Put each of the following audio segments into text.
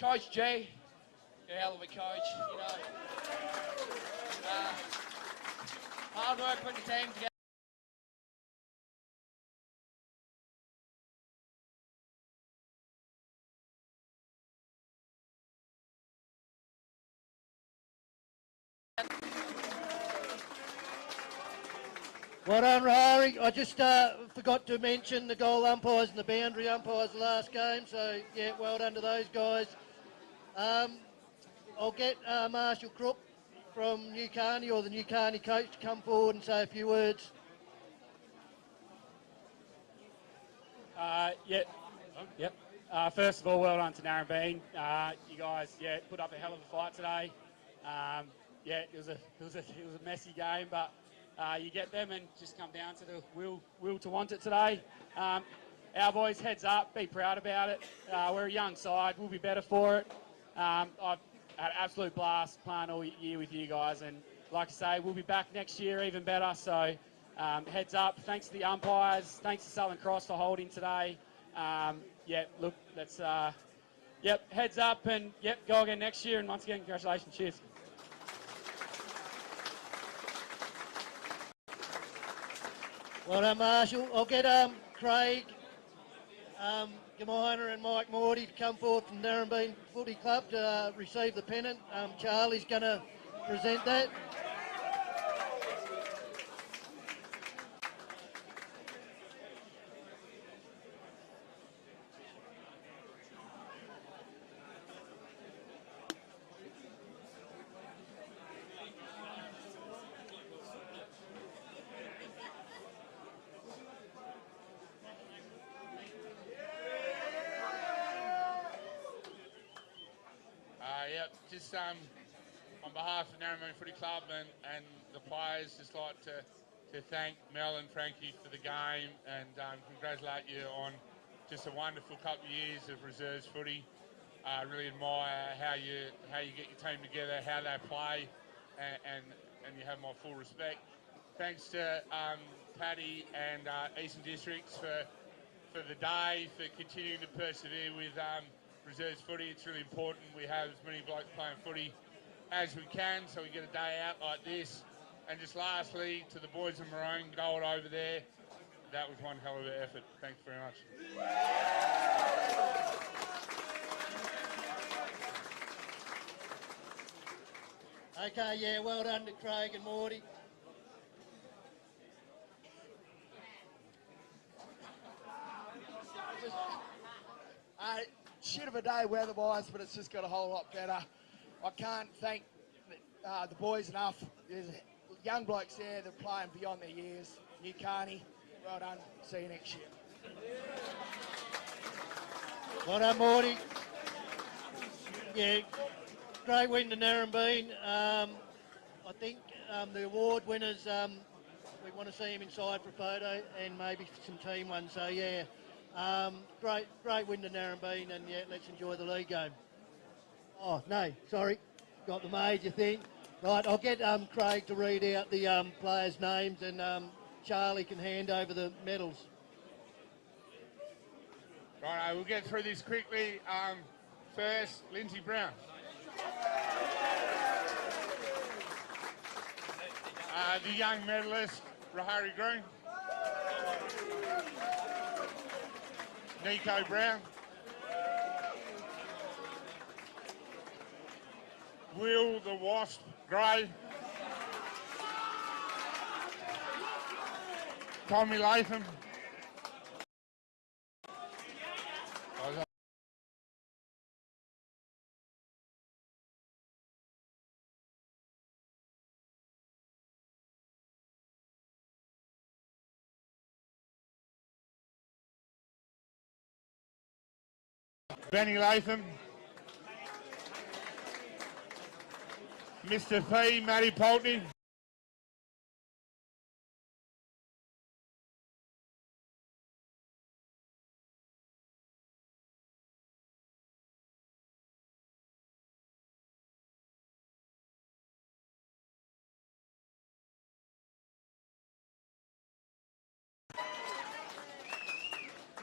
Coach G, a hell of a coach, you know. Hard work putting the team together. Well done, Rahari. I just forgot to mention the goal umpires and the boundary umpires the last game, so yeah, well done to those guys. I'll get Marshall Crook from New Carney, or the New Carney coach, to come forward and say a few words. Yep. First of all, well done to Narrabeen. You guys, put up a hell of a fight today. It was a messy game, but you get them and just come down to the will to want it today. Our boys, heads up, be proud about it. We're a young side, we'll be better for it. I've had an absolute blast playing all year with you guys, and like I say, we'll be back next year even better. So heads up, thanks to the umpires, thanks to Southern Cross for holding today. Heads up, and go again next year, and once again, congratulations, cheers. Well done, Marshall. I'll get Craig, Gaminer and Mike Morty to come forward from Narrabeen Footy Club to receive the pennant. Charlie's going to present that. On behalf of Narrabeen Footy Club and the players, just like to thank Mel and Frankie for the game, and congratulate you on just a wonderful couple of years of reserves footy. I really admire how you get your team together, how they play, and you have my full respect. Thanks to Paddy and Eastern Districts for the day, for continuing to persevere with reserves footy. It's really important we have as many blokes playing footy as we can, so we get a day out like this. And just lastly, to the boys in maroon gold over there, that was one hell of an effort. Thanks very much. Okay, well done to Craig and Morty. Shit of a day weather-wise, but it's just got a whole lot better. I can't thank the boys enough. There's young blokes there that are playing beyond their years. New Carney, well done. See you next year. Well done, Morty. Yeah, great win to Narrabeen. I think the award winners, we want to see him inside for a photo and maybe some team ones. So yeah. Great win to Narrabeen, and let's enjoy the league game. Oh, no, sorry, got the major thing. Right, I'll get Craig to read out the players' names, and Charlie can hand over the medals. Right, we'll get through this quickly. First, Lindsay Brown. The young medalist, Rahari Green. Nico Brown. Will the Wasp Gray. Tommy Latham. Benny Latham. Mr. P, Matty Poltney.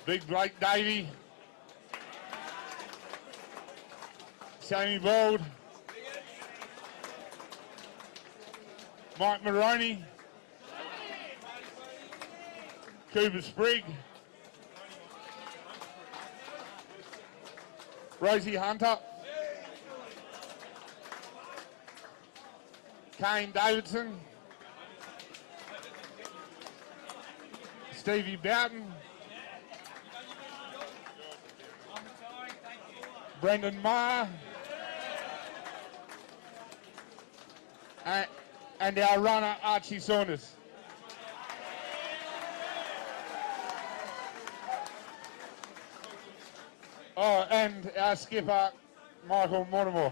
Big Blake Davey. Jamie Bald, Mike Maroney, Cooper Sprigg, Rosie Hunter, Kane Davidson, Stevie Boughton, Brendan Meyer, and our runner Archie Saunders. Oh, and our skipper Michael Mortimer.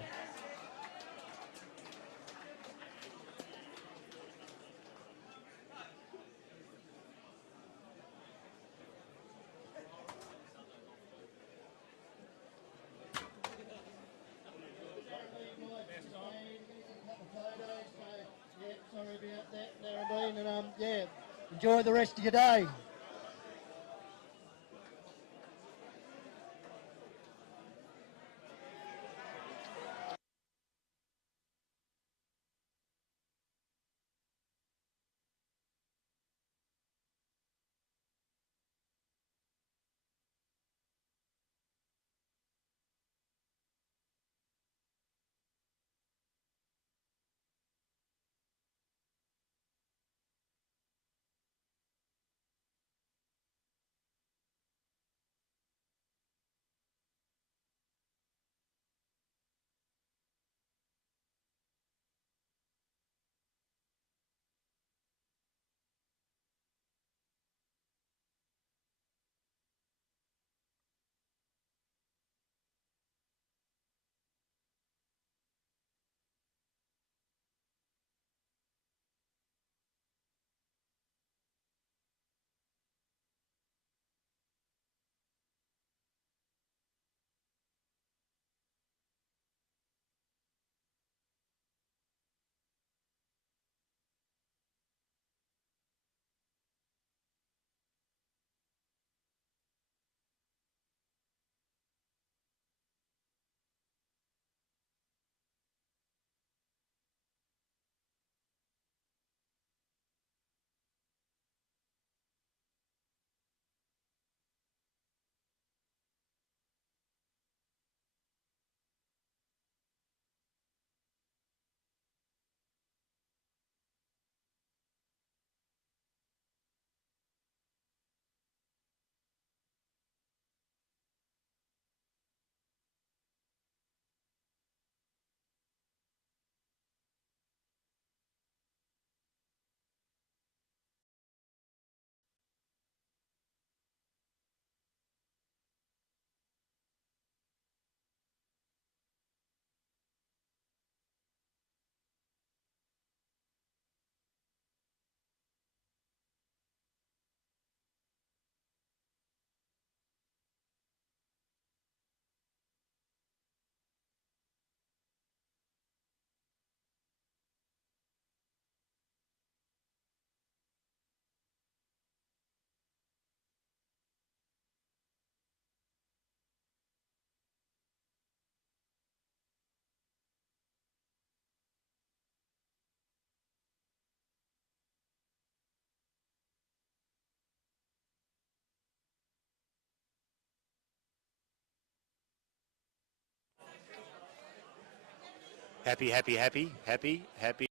Sorry about that, Narrabeen, and yeah, enjoy the rest of your day. Happy, happy, happy, happy, happy.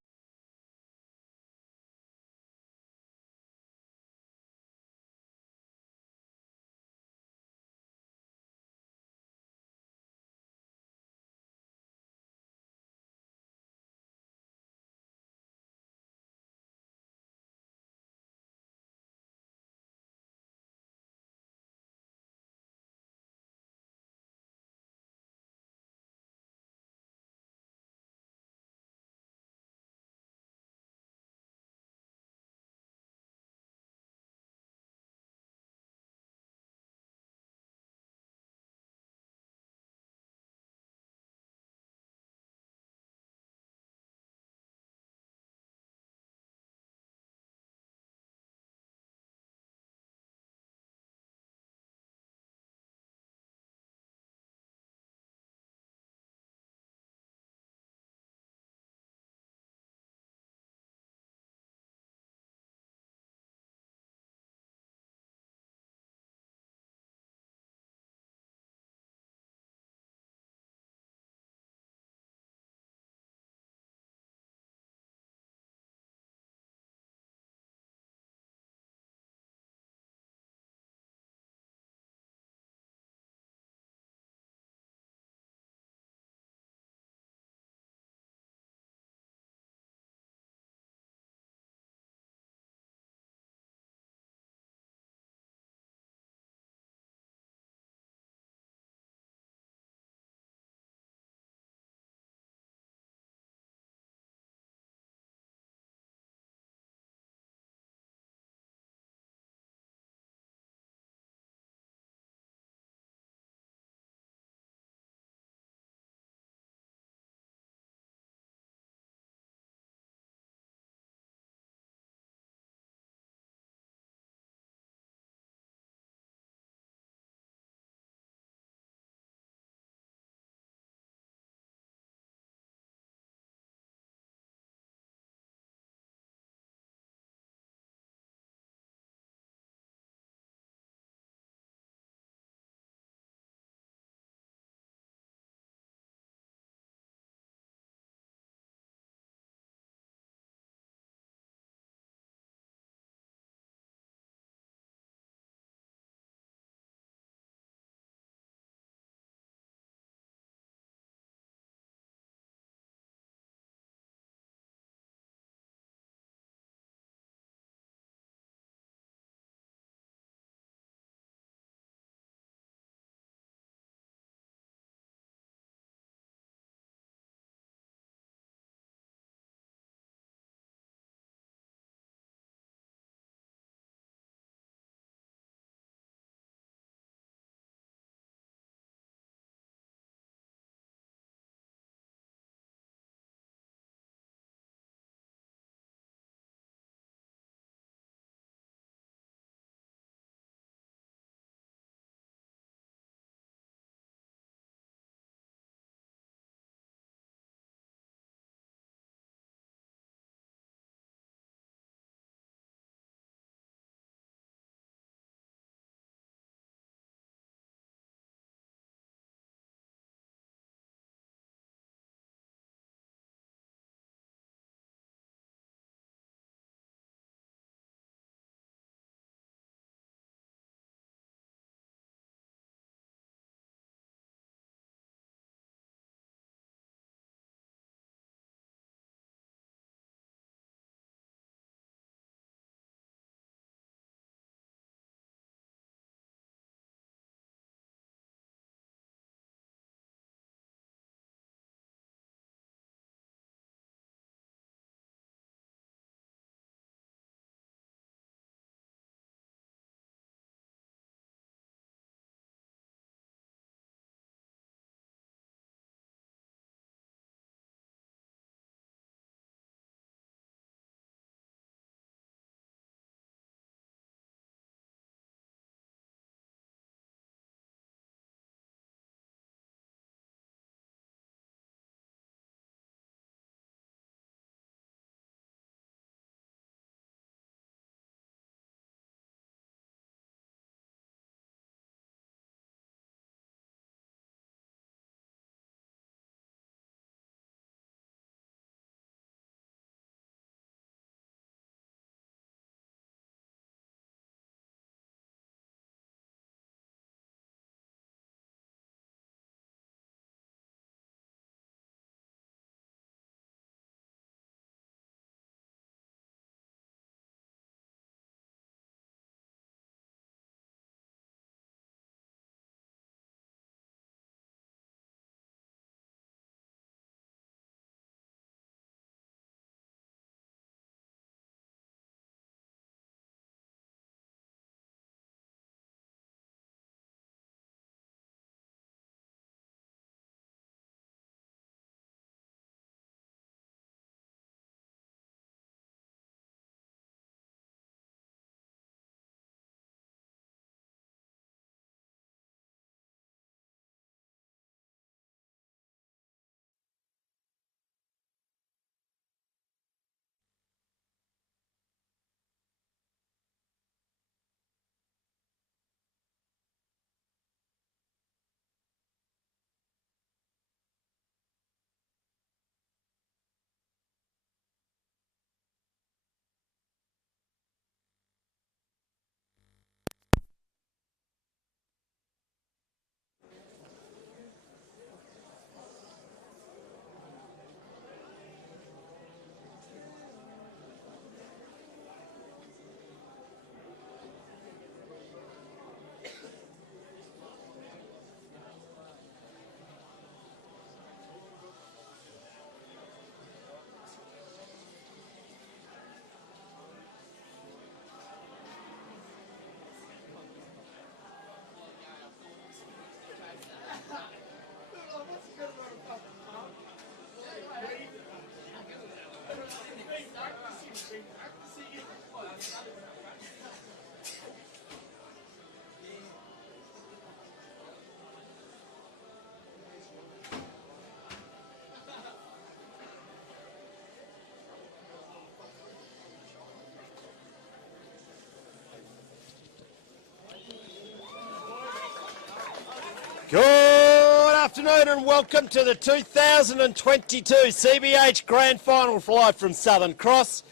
Good afternoon and welcome to the 2022 CBH Grand Final live from Southern Cross.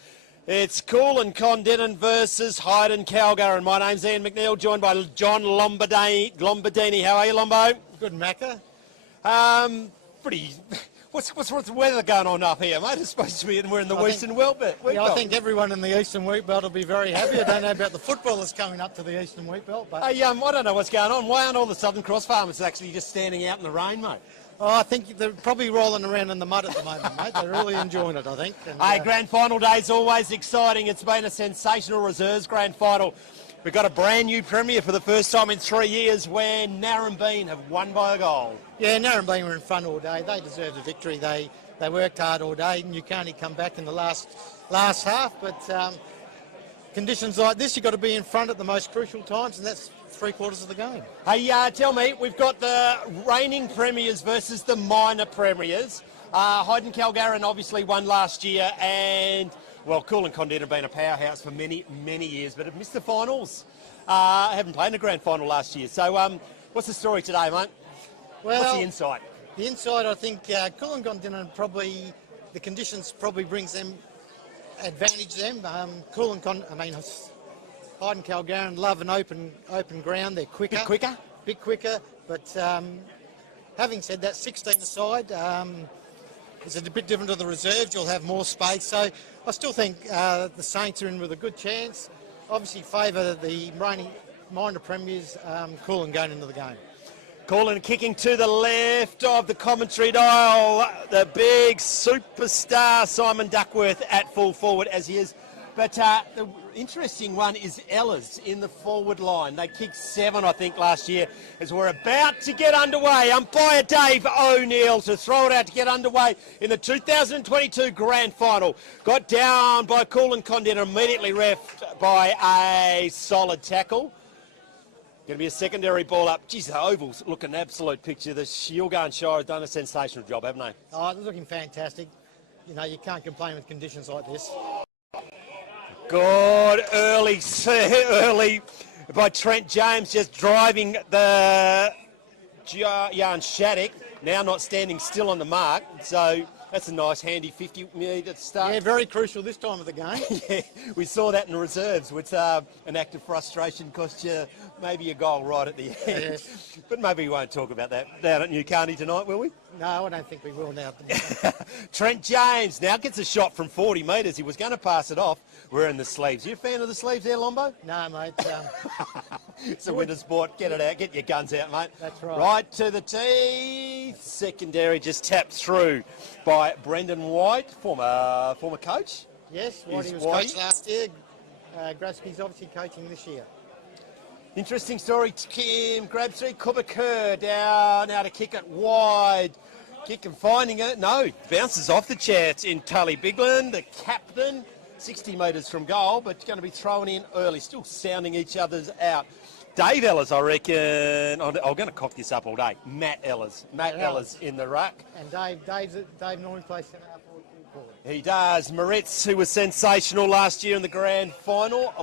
It's Kulin, Kondinin versus Hyden, Karlarin. My name's Ian McNeil, joined by John Lombardini. How are you, Lombo? Good, Macca. What's the weather going on up here, mate? It's supposed to be, we're in the Eastern Wheat Belt. I think everyone in the Eastern Wheat Belt will be very happy. I don't know about the footballers coming up to the Eastern Wheat Belt, but I don't know what's going on. Why aren't all the Southern Cross farmers actually just standing out in the rain, mate? I think they're probably rolling around in the mud at the moment, mate. They're really enjoying it, I think. And, Grand Final day is always exciting. It's been a sensational reserves Grand Final. We've got a brand new premier for the first time in 3 years where Narrabeen have won by a goal. Yeah, Narrabeen were in front all day. They deserved a victory. They worked hard all day, and you can't come back in the last half. But conditions like this, you've got to be in front at the most crucial times, and that's 3/4 of the game. Hey, tell me, we've got the reigning premiers versus the minor premiers. Hyden Karlarin obviously won last year, and well, Kulin Kondinin have been a powerhouse for many, many years, but have missed the finals. Haven't played in a grand final last year. So, what's the story today, mate? Well, what's the insight? The inside, I think, Kulin Kondinin probably, the conditions probably brings them, advantage them. Hyden Karlarin love an open ground. They're quicker. Bit quicker. But having said that, 16 aside, it's a bit different to the reserves. You'll have more space. So I still think the Saints are in with a good chance. Obviously favour the reigning minor premiers, Kulin going into the game. Kulin kicking to the left of the commentary dial. The big superstar Simon Duckworth at full forward as he is. But the interesting one is Ellis in the forward line. They kicked 7, I think, last year as we're about to get underway. Umpire Dave O'Neill to throw it out to get underway in the 2022 Grand Final. Got down by Kulin Kondinin, immediately refed by a solid tackle. Going to be a secondary ball up. Geez, the Oval's looking an absolute picture. The Shielgar and Shire have done a sensational job, haven't they? Oh, they're looking fantastic. You know, you can't complain with conditions like this. Good early by Trent James, just driving the Jan Shattuck. Now not standing still on the mark. So that's a nice handy 50-metre start. Yeah, very crucial this time of the game. Yeah, we saw that in the reserves, which an act of frustration cost you maybe a goal right at the end. Yes. But maybe we won't talk about that down at Newcarney tonight, will we? No, I don't think we will now. Trent James now gets a shot from 40 metres. He was going to pass it off. We're in the sleeves. You a fan of the sleeves there, Lombo? No, mate. It's a winter sport. Get it out. Get your guns out, mate. That's right. Right to the tee. Secondary just tapped through by Brendan White, former coach. Yes, Whitey was Whitey? coach last year. Grasky's obviously coaching this year. Interesting story. Kim Grabstree, Cooper Kerr down now to kick it wide. Kick and finding it. No, bounces off the chair. It's in Tully Bigland, the captain. 60 metres from goal, but going to be thrown in early. Still sounding each other's out. Dave Ellis, I reckon. I'm going to cock this up all day. Matt Ellis in the ruck. And Dave normally plays centre half forward. He does. Moritz, who was sensational last year in the grand final,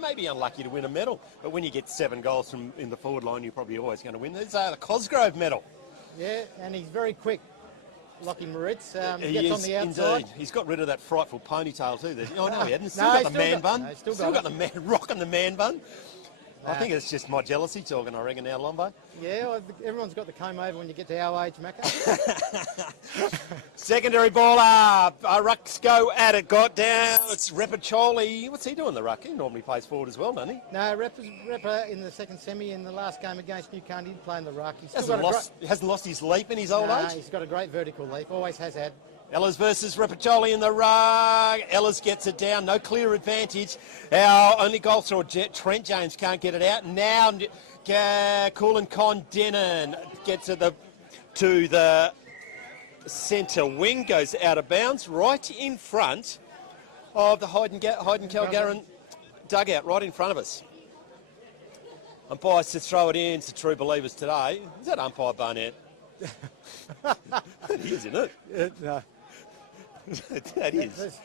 maybe unlucky to win a medal, but when you get 7 goals from in the forward line, you're probably always going to win. There's the Cosgrove medal. Yeah, and he's very quick. Lockie Moritz He gets is on the outside. indeed. He's got rid of that frightful ponytail too. Oh no, he hadn't. No, Still got the man bun. No, still got got the man rocking the man bun. I think it's just my jealousy talking, I reckon, now, Lombo. Yeah, well, everyone's got the comb over when you get to our age, Macca. Secondary ball up. Rucks go at it. Got down. It's Repacholi. What's he doing, the ruck? He normally plays forward as well, doesn't he? No, Repper in the second semi in the last game against Newcarney playing the ruck. He's Hasn't lost his leap in his old age? He's got a great vertical leap. Always has had. Ellis versus Repacholi in the ruck. Ellis gets it down. No clear advantage. Our only goal thrower, Trent James, can't get it out. Now, Kulin Kondinin gets it to the centre wing. Goes out of bounds right in front of the Hyden Karlarin dugout, right in front of us. Umpires to throw it in. It's the true believers today. Is that umpire Barnett? It is, isn't it? No. That is.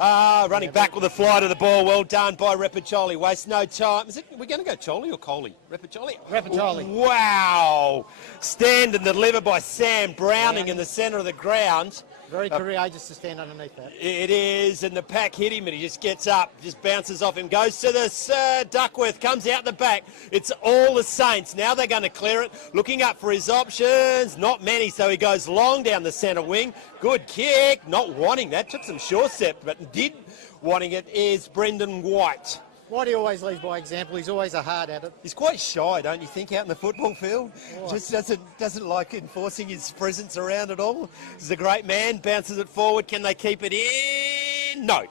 Running back with a fly to the ball. Well done by Repacholi. Waste no time. We're going to go Choli or Coley? Repacholi? Repacholi. Wow. Stand and deliver by Sam Browning in the centre of the ground. Very courageous to stand underneath that. It is, and the pack hit him, and he just gets up, just bounces off him, goes to the Duckworth, comes out the back. It's all the Saints. Now they're going to clear it, looking up for his options. Not many, so he goes long down the centre wing. Good kick, not wanting that, took some short step, but did wanting it is Brendan White. Whitey always leads by example. He's always a hard at it. He's quite shy, don't you think, out in the football field? Oh. Just doesn't like enforcing his presence around at all. He's a great man, bounces it forward. Can they keep it in? No.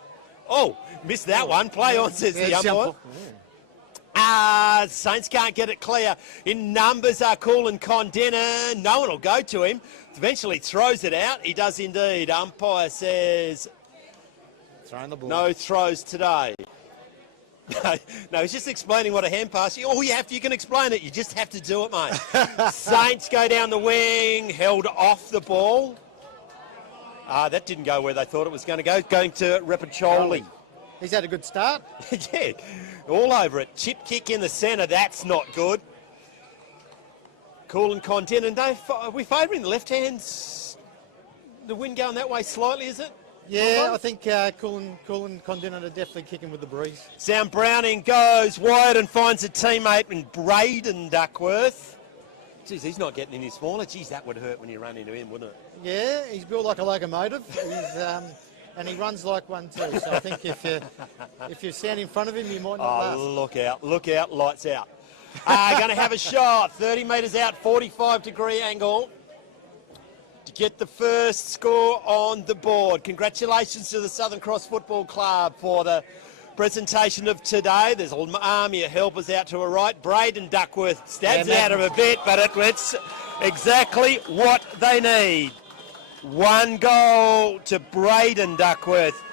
Oh, missed that one. Play on, says the umpire. Saints can't get it clear. In numbers are Kulin, Kondinin. No one will go to him. Eventually throws it out. He does indeed. Umpire says throwing the ball. No throws today. No, he's just explaining what a hand pass. Oh, you can explain it. You just have to do it, mate. Saints go down the wing, held off the ball. That didn't go where they thought it was going to go. Going to Repacholi. He's had a good start. Yeah, all over it. Chip kick in the centre. That's not good. Kulin, Kondinin. Are we favouring the left hands? The wind going that way slightly, is it? Yeah, I think Kulin, Kondinin are definitely kicking with the breeze. Sam Browning goes wide and finds a teammate in Braden Duckworth. Geez, he's not getting any smaller. Geez, that would hurt when you run into him, wouldn't it? Yeah, he's built like a locomotive. And he runs like one too. So I think if you stand in front of him, you might not last. Look out, lights out. Going to have a shot, 30 metres out, 45-degree angle. To get the first score on the board. Congratulations to the Southern Cross Football Club for the presentation of today. There's an army of helpers out to her right. Braden Duckworth stabs it out of a bit, but it's exactly what they need. One goal to Braden Duckworth.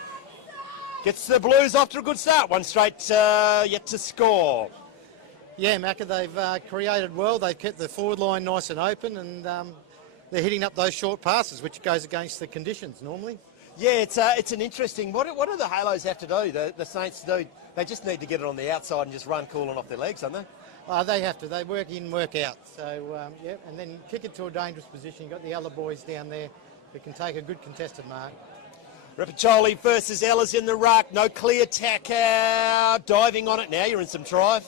Gets the Blues off to a good start. One straight yet to score. Yeah, Macca, they've created well. They've kept the forward line nice and open, and they're hitting up those short passes, which goes against the conditions normally. Yeah, it's an interesting. What do the Halos have to do? The Saints do. They just need to get it on the outside and just run Kulin off their legs, don't they? They have to. They work in, work out. So yeah, and then kick it to a dangerous position. You've got the other boys down there who can take a good contested mark. Repacholi versus Ellis in the ruck. No clear tack out. Diving on it now. You're in some trife.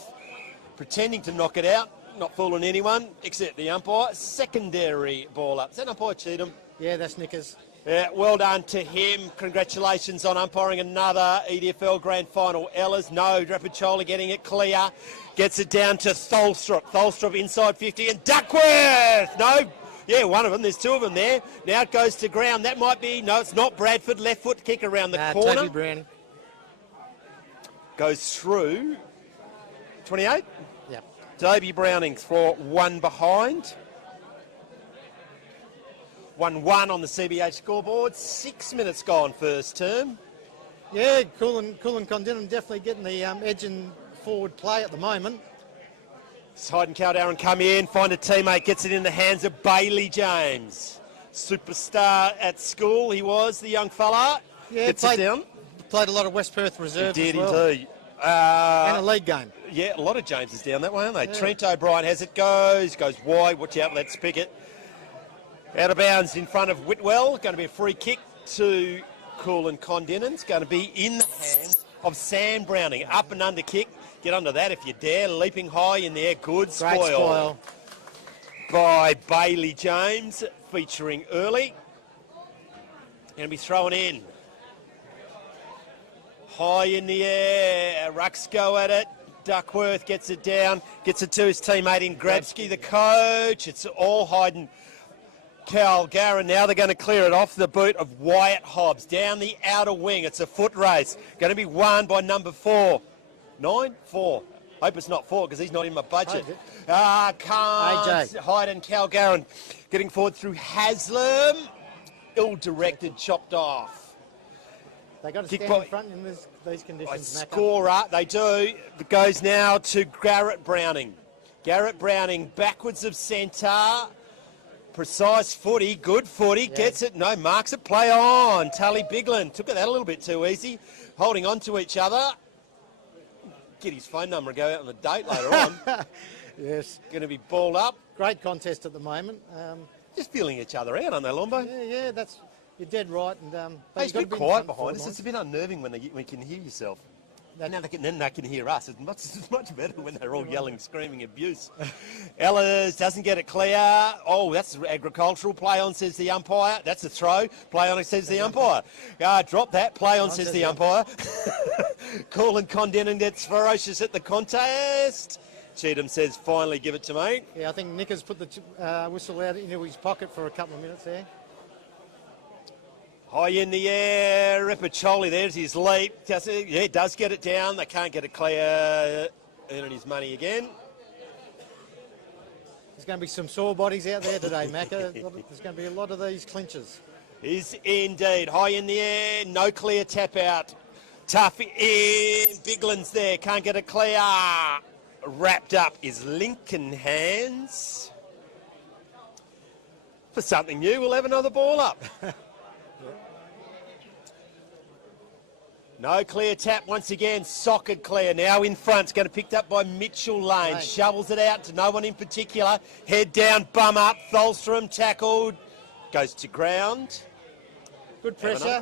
Pretending to knock it out. Not fooling anyone except the umpire. Secondary ball up. Is that umpire Cheatham? Yeah, that's Nickers. Yeah, well done to him. Congratulations on umpiring another EDFL Grand Final. Ellis, no. Repacholi getting it clear. Gets it down to Tholstrup. Tholstrup inside 50 and Duckworth. No. Yeah, one of them. There's two of them there. Now it goes to ground. That might be... No, it's not Bradford. Left foot kick around the corner. Toby Brown. Goes through. 28? Yeah. Toby Browning for one behind. 1-1 on the CBH scoreboard. 6 minutes gone first term. Yeah, Kulin Kondinin definitely getting the edge in forward play at the moment. Hyden Karlarin come in, find a teammate, gets it in the hands of Bailey James. Superstar at school, he was, the young fella. Yeah, gets it down. Played a lot of West Perth reserves He did as well. indeed. And a league game. Yeah, a lot of Jameses down that way, aren't they? Yeah. Trent O'Brien has it, goes wide, watch out, let's pick it. Out of bounds in front of Whitwell, going to be a free kick to Kulin Kondinin. It's going to be in the hands of Sam Browning. Up and under kick. Get under that if you dare. Leaping high in the air. Good spoil. Great spoil. By Bailey James, featuring early. Going to be thrown in. High in the air. Rucks go at it. Duckworth gets it down. Gets it to his teammate in Grabsky, the coach. It's all Hyden. Karlarin, now they're going to clear it off the boot of Wyatt Hobbs. Down the outer wing. It's a foot race. Going to be won by number 4. 9? 4. Hope it's not 4 because he's not in my budget. AJ. Hyden Karlarin getting forward through Haslam. Ill-directed, chopped off. They got to stand in front in these conditions. Scorer, they do. It goes now to Garrett Browning. Garrett Browning backwards of centre. Precise footy, good footy, gets it, no, marks it, play on. Tully Bigland took it that a little bit too easy, holding on to each other. Get his phone number and go out on a date later on. Yes. Going to be balled up. Great contest at the moment. Just feeling each other out, aren't they, Lombo? Yeah, you're dead right. And hey, it's a bit quiet behind us. It's a bit unnerving when you can hear yourself. Now they can hear us. It's much better when they're all yelling, screaming abuse. Ellis doesn't get it clear. Oh, that's agricultural. Play on, says the umpire. That's a throw. Play on, says the umpire. Drop that. Play on, says the umpire. Kulin Kondinin gets ferocious at the contest. Cheatham says, finally give it to me. Yeah, I think Nick has put the whistle out into his pocket for a couple of minutes there. High in the air, Ripacholi, there's his leap. Yeah, does get it down. They can't get it clear. Earning his money again. There's going to be some sore bodies out there today, Macca. There's going to be a lot of these clinches. Is indeed. High in the air, no clear tap out. Tough in, Bigland's there, can't get it clear. Wrapped up is Lincoln Hands. For something new, we'll have another ball up. No clear tap once again, socket clear. Now in front, it's going to be picked up by Mitchell Lane. Right. Shovels it out to no one in particular. Head down, bum up, Tholstrom tackled. Goes to ground. Good pressure.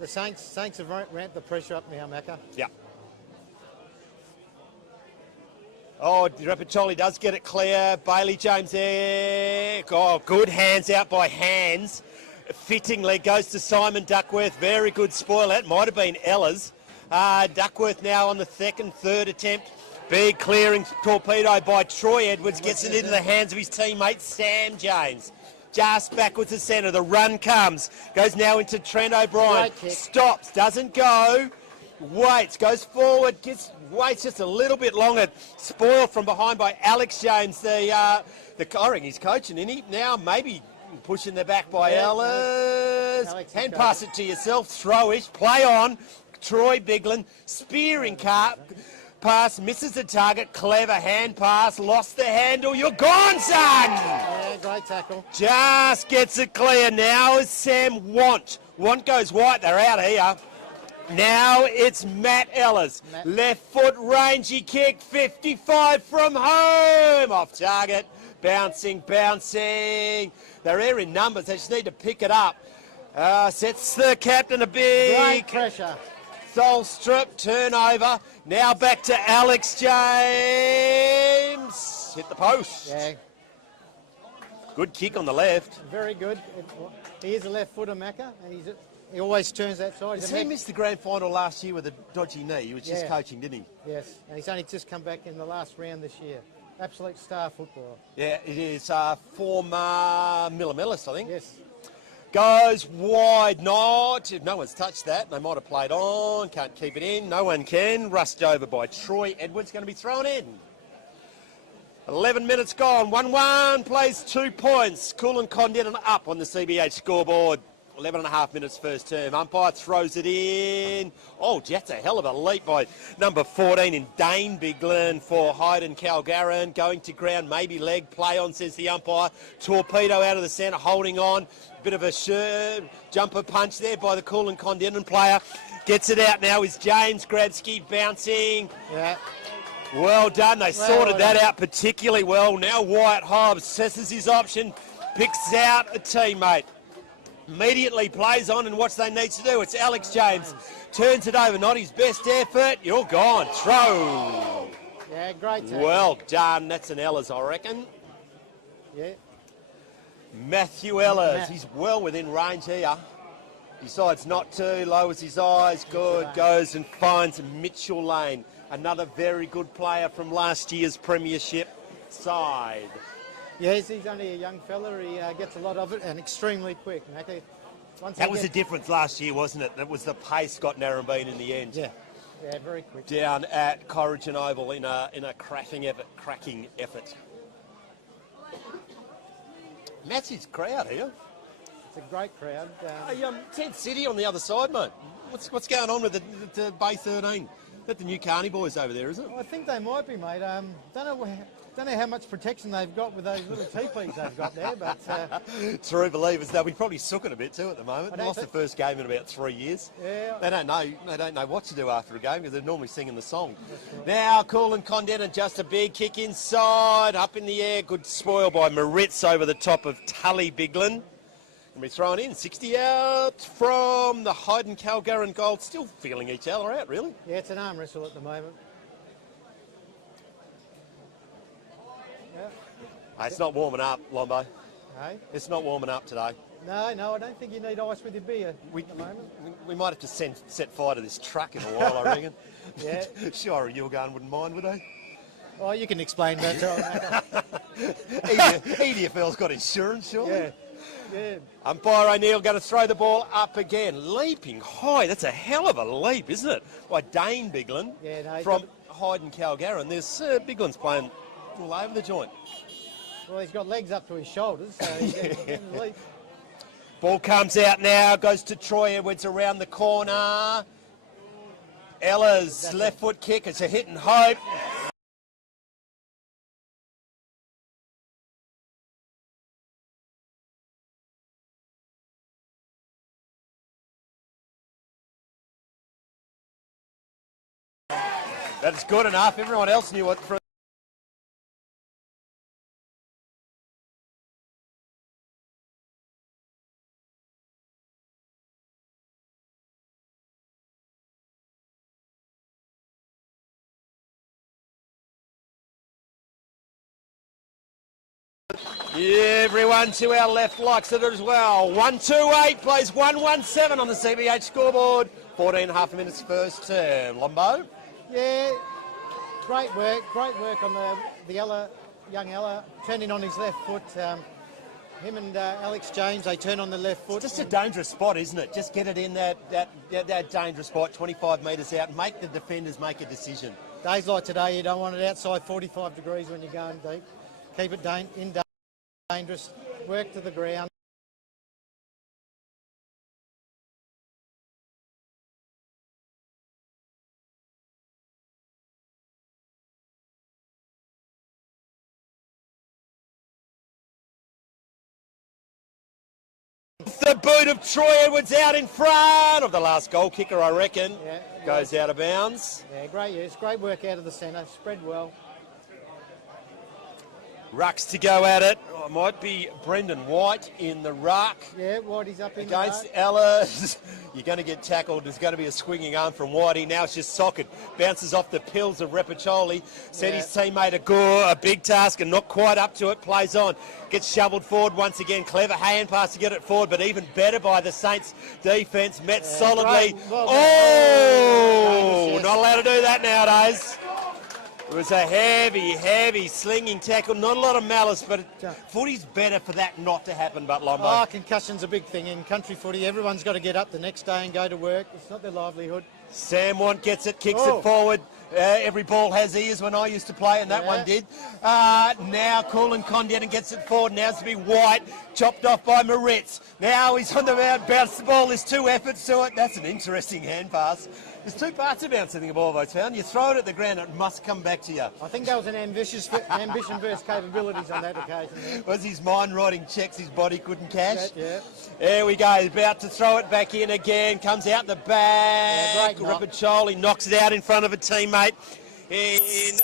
The Saints have ramped the pressure up now, Macca. Yeah. Oh, Rapacholi does get it clear. Bailey James there. Oh, good hands out by Hands. Fittingly goes to Simon Duckworth. Very good spoil. That might have been Ella's. Duckworth now on the third attempt. Big clearing torpedo by Troy Edwards. Gets it into the hands of his teammate Sam James. Just backwards to centre. The run comes. Goes now into Trent O'Brien. Stops. Doesn't go. Waits. Goes forward. Waits just a little bit longer. Spoiled from behind by Alex James. I reckon he's coaching, isn't he? Now maybe pushing the back by Ellis. Hand pass it to yourself. Throwish. Play on. Troy Bigland. Spearing car. Pass. Misses the target. Clever hand pass. Lost the handle. You're gone, son! Yeah, great tackle. Just gets it clear. Now is Sam Want. Want goes white. They're out here. Now it's Matt Ellis. Left foot rangy kick. 55 from home. Off target. Bouncing. They're here in numbers. They just need to pick it up. Sets the captain a big... Great pressure. Soul strip, turnover. Now back to Alex James. Hit the post. Yeah. Good kick on the left. Very good. He is a left footer, Macca, and he always turns that side. He missed the grand final last year with a dodgy knee. He was just coaching, didn't he? Yes, and he's only just come back in the last round this year. Absolute star footballer. Yeah, it is former Millis, I think. Yes. Goes wide, no one's touched that. They might have played on, can't keep it in. No one can. Rushed over by Troy Edwards, going to be thrown in. 11 minutes gone, 1-1, plays 2 points. Kulin Kondinin up on the CBH scoreboard. 11 and a half minutes first term. Umpire throws it in. Oh, that's a hell of a leap by number 14 in Dane Bigland for Hyden Karlarin. Going to ground, maybe leg. Play on, says the umpire. Torpedo out of the centre, holding on. Bit of a jumper punch there by the Kulin Kondinin player. Gets it out now is James Grabsky bouncing. Yeah. Well done. They sorted that out particularly well. Now Wyatt Hobbs assesses his option, picks out a teammate. Immediately plays on and what they need to do. It's Alex James. Turns it over. Not his best effort. You're gone. Throw. Yeah, great tackle. Well done. That's an Ellis, I reckon. Yeah. Matthew Ellis. He's well within range here. Decides not to. Lowers his eyes. Good. Goes and finds Mitchell Lane. Another very good player from last year's premiership side. Yes, he's only a young fella. He gets a lot of it and extremely quick. That was the difference last year, wasn't it? That was the pace got Narrabeen in the end. Yeah, very quick. Down at Corrigan Oval in a cracking effort. Massive crowd here. It's a great crowd. Tent City on the other side, mate. What's going on with the Bay 13? That the New Carney boys over there, is it? I think they might be, mate. Don't know how much protection they've got with those little teepees they've got there, but... True believers, they'll be probably sooking a bit too at the moment. I Lost the first game in about 3 years. Yeah. They don't know what to do after a game because they're normally singing the song. Right. Now, Kulin, Kondinin, just a big kick inside, up in the air. Good spoil by Maritz over the top of Tully Biglin. And we're throwing in 60 out from the Hyden Karlarin goal. Still feeling each other out, really. Yeah, it's an arm wrestle at the moment. Yeah. It's not warming up, Lombo. Hey? It's not warming up today. No, I don't think you need ice with your beer at the moment. We might have to set fire to this truck in a while, I reckon. Yeah. Sure, Yilgarn wouldn't mind, would they? Oh, you can explain that to EDFL's got insurance, surely. Yeah. Yeah. Umpire O'Neill going to throw the ball up again. Leaping high. That's a hell of a leap, isn't it? By Dane Biglin from Hyden Karlarin. There's Biglin's playing all over the joint. Well, he's got legs up to his shoulders, so he can leap. Ball comes out now, goes to Troy Edwards around the corner. Ella's left foot kick. It's a hit and hope. That's good enough. Everyone else knew what. Everyone to our left likes it as well. 1-2-8 plays 1-1-7 on the CBH scoreboard. 14.5 minutes first term. Lombo? Yeah, great work on the Ella, young Ella, turning on his left foot. Him and Alex James, they turn on the left foot. It's just a dangerous spot, isn't it? Just get it in that dangerous spot, 25 metres out, and make the defenders make a decision. Days like today, you don't want it outside 45 degrees when you're going deep. Keep it dangerous, work to the ground. The boot of Troy Edwards out in front of the last goal kicker, I reckon. Yeah, goes out of bounds. Yeah, great work out of the centre, spread well. Rucks to go at it. Oh, it might be Brendan White in the ruck. Yeah, Whitey's up in against Ella. You're going to get tackled. There's going to be a swinging arm from Whitey. Now it's just socket. Bounces off the pills of Repacholi. Said his teammate a big task and not quite up to it. Plays on. Gets shoveled forward once again. Clever hand pass to get it forward, but even better by the Saints defence. Met solidly. Well, not allowed to do that nowadays. It was a heavy slinging tackle. Not a lot of malice, but footy's better for that not to happen, but Lombo. Oh, concussion's a big thing in country footy. Everyone's got to get up the next day and go to work. It's not their livelihood. Sam Want gets it, kicks it forward. Every ball has ears when I used to play, and that one did. Now Kulin Kondinin gets it forward. Now it's to be White, chopped off by Maritz. Now he's on the mount, bounce the ball. There's two efforts to it. That's an interesting hand pass. There's two parts of bouncing the ball, I found. You throw it at the ground, it must come back to you. I think that was an ambition versus capabilities on that occasion. Yeah. Was his mind writing checks his body couldn't cash? Yeah. There we go, about to throw it back in again, comes out the back. Yeah, Repacholi knocks it out in front of a teammate in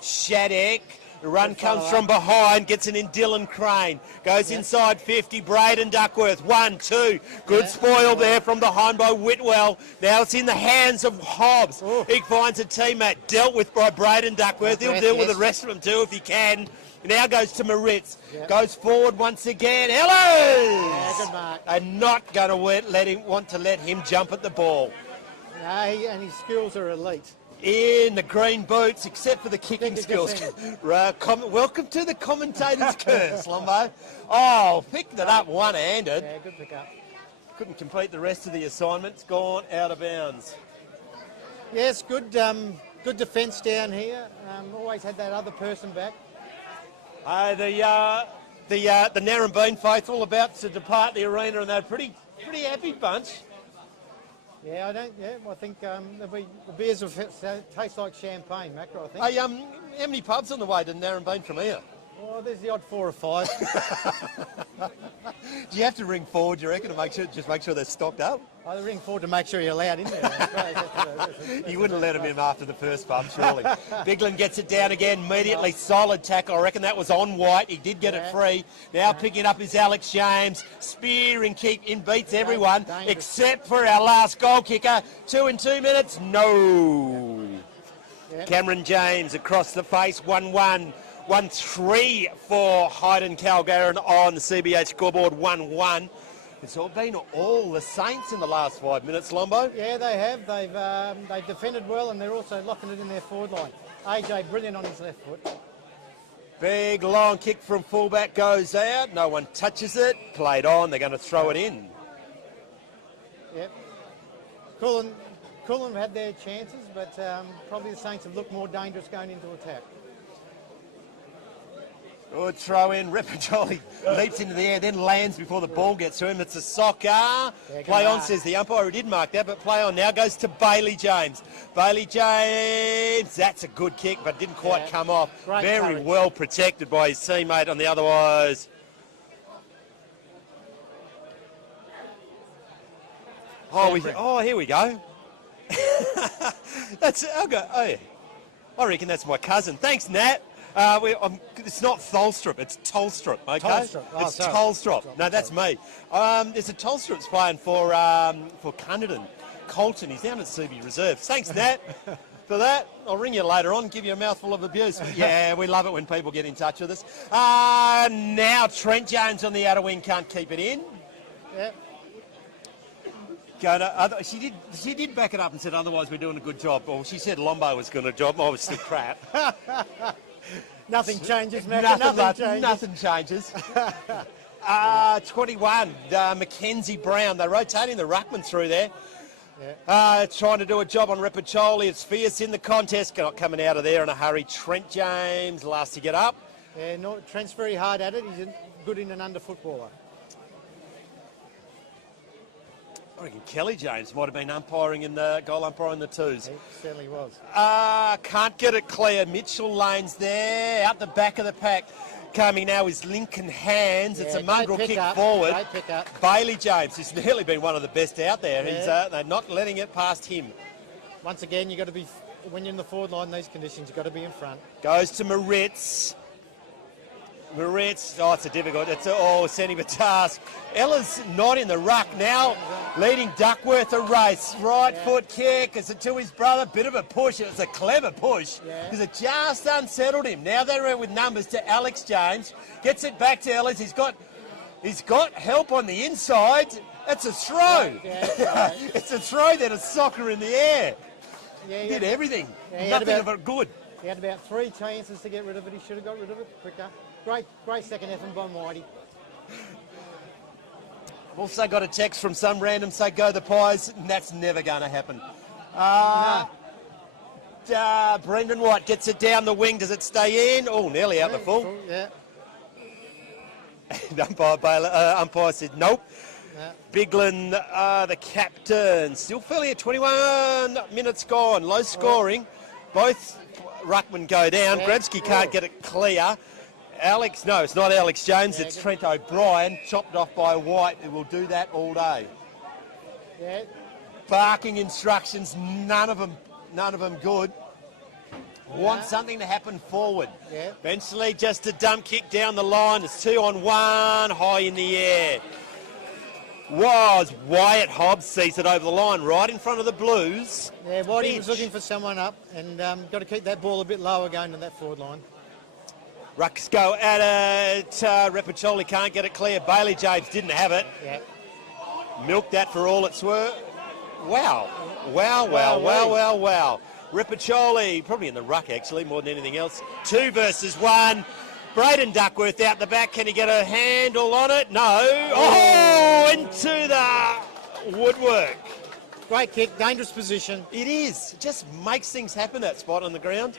Shattuck. The run comes from behind, gets it in Dylan Crane. Goes inside 50, Braden Duckworth. 1-2. Good spoil there from behind by Whitwell. Now it's in the hands of Hobbs. He finds a teammate dealt with by Braden Duckworth. He'll deal with the rest of them too if he can. Now goes to Maritz. Goes forward once again. Ellis! Yeah, good mark. And not going to want to let him jump at the ball. No, and his skills are elite. In the green boots, except for the kicking skills. Welcome to the commentator's curse, Lombo. Oh, picked it up one-handed. Yeah, good pick up. Couldn't complete the rest of the assignment. It's gone out of bounds. Yes, good defence down here. Always had that other person back. The Narrabeen faithful about to depart the arena, and they're a pretty happy bunch. Yeah, I think the beers will taste like champagne, Macro, I think. Hey, how many pubs on the way to Narrabeen from here? Oh, there's the odd 4 or 5. Do you have to ring forward, do you reckon, to make sure they're stocked up? I ring forward to make sure you're allowed in there. You wouldn't let him in after the first pub, surely. Bigland gets it down again, immediately solid tackle. I reckon that was on White. He did get it free. Now picking up is Alex James. Spear and keep in, beats everyone except for our last goal kicker. 2 in 2 minutes, no. Cameron James across the face, 1-1. 1-3 for Hyden Karlarin on the CBH scoreboard, 1-1. It's all been all the Saints in the last 5 minutes, Lombo. Yeah, they have. They've defended well, and they're also locking it in their forward line. AJ, brilliant on his left foot. Big long kick from fullback goes out. No one touches it. Played on. They're going to throw it in. Yep. Kulin had their chances, but probably the Saints have looked more dangerous going into attack. Good throw in. Repajoli leaps into the air, then lands before the ball gets to him. It's a soccer. Play on, says the umpire, who did mark that, but play on now goes to Bailey James. Bailey James, that's a good kick, but didn't quite come off. Very well protected by his teammate on the otherwise. Here we go. I reckon that's my cousin. Thanks, Nat. It's not Tholstrup, it's Tolstrup, okay? It's Tolstrup. No, that's me. There's a Tolstrup's playing for Kondinin. Colton, he's down at CB Reserve. Thanks, Nat, for that. I'll ring you later on, give you a mouthful of abuse. But yeah, we love it when people get in touch with us. Now Trent Jones on the outer wing can't keep it in. Yep. She did back it up and said otherwise we're doing a good job. Well, she said Lombo was going to job. I was still crap. Nothing changes, Mac. Nothing changes. 21, Mackenzie Brown. They're rotating the ruckman through there. Trying to do a job on Repacholi. It's fierce in the contest. Not coming out of there in a hurry. Trent James, last to get up. Yeah, Trent's very hard at it. He's good in and under footballer. I reckon Kelly James might have been umpiring in the goal umpire in the twos. He certainly was. Can't get it clear. Mitchell Lane's there, out the back of the pack. Coming now is Lincoln Hands. It's a mongrel kick forward. Great pick up. Bailey James, who's nearly been one of the best out there. They're not letting it past him. Once again, you've got to be, when you're in the forward line in these conditions, you've got to be in front. Goes to Moritz. It's a difficult, sending a task. Ella's not in the ruck now, leading Duckworth a race. Right foot kick, is it to his brother? Bit of a push, it was a clever push, because it just unsettled him. Now they're with numbers to Alex James, gets it back to Ellis, he's got help on the inside. That's a throw. It's a throw, then a soccer in the air. Did everything, nothing of it good. He had about 3 chances to get rid of it, he should have got rid of it quicker. Great second effort by Whitey. I've also got a text from some random say go the Pies, and that's never going to happen. Brendan White gets it down the wing. Does it stay in? Oh, nearly out the full. Yeah. Umpire said nope. Bigland, the captain, still fairly at 21 minutes gone. Low scoring. Both ruckmen go down. Grabsky can't get it clear. It's not Alex Jones, it's Trent O'Brien, chopped off by White, who will do that all day. Barking instructions, none of them good. Want something to happen forward. Eventually just a dump kick down the line, it's 2-on-1, high in the air. Wyatt Hobbs sees it over the line, right in front of the Blues. Yeah, Whitey was looking for someone up, and got to keep that ball a bit lower going to that forward line. Rucks go at it. Repacholi can't get it clear. Bailey James didn't have it. Milked that for all it's worth. Wow. Repacholi, probably in the ruck actually, more than anything else. 2 versus 1. Braden Duckworth out the back. Can he get a handle on it? No. Into the woodwork. Great kick, dangerous position. It is. It just makes things happen, that spot on the ground.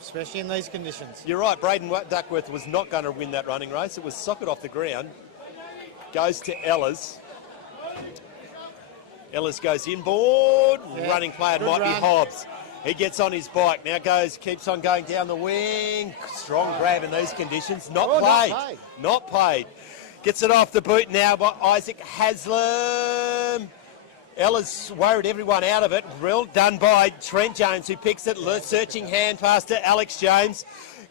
Especially in these conditions. You're right, Braden Duckworth was not going to win that running race. It was socket off the ground. Goes to Ellis. Ellis goes inboard. Yeah, Running player good might run. be Hobbs. He gets on his bike. Now keeps on going down the wing. Strong grab in these conditions. Not played. Not played. Gets it off the boot now by Isaac Haslam. Ella's worried everyone out of it. Well done by Trent Jones, who picks it. Searching hand pass to Alex James.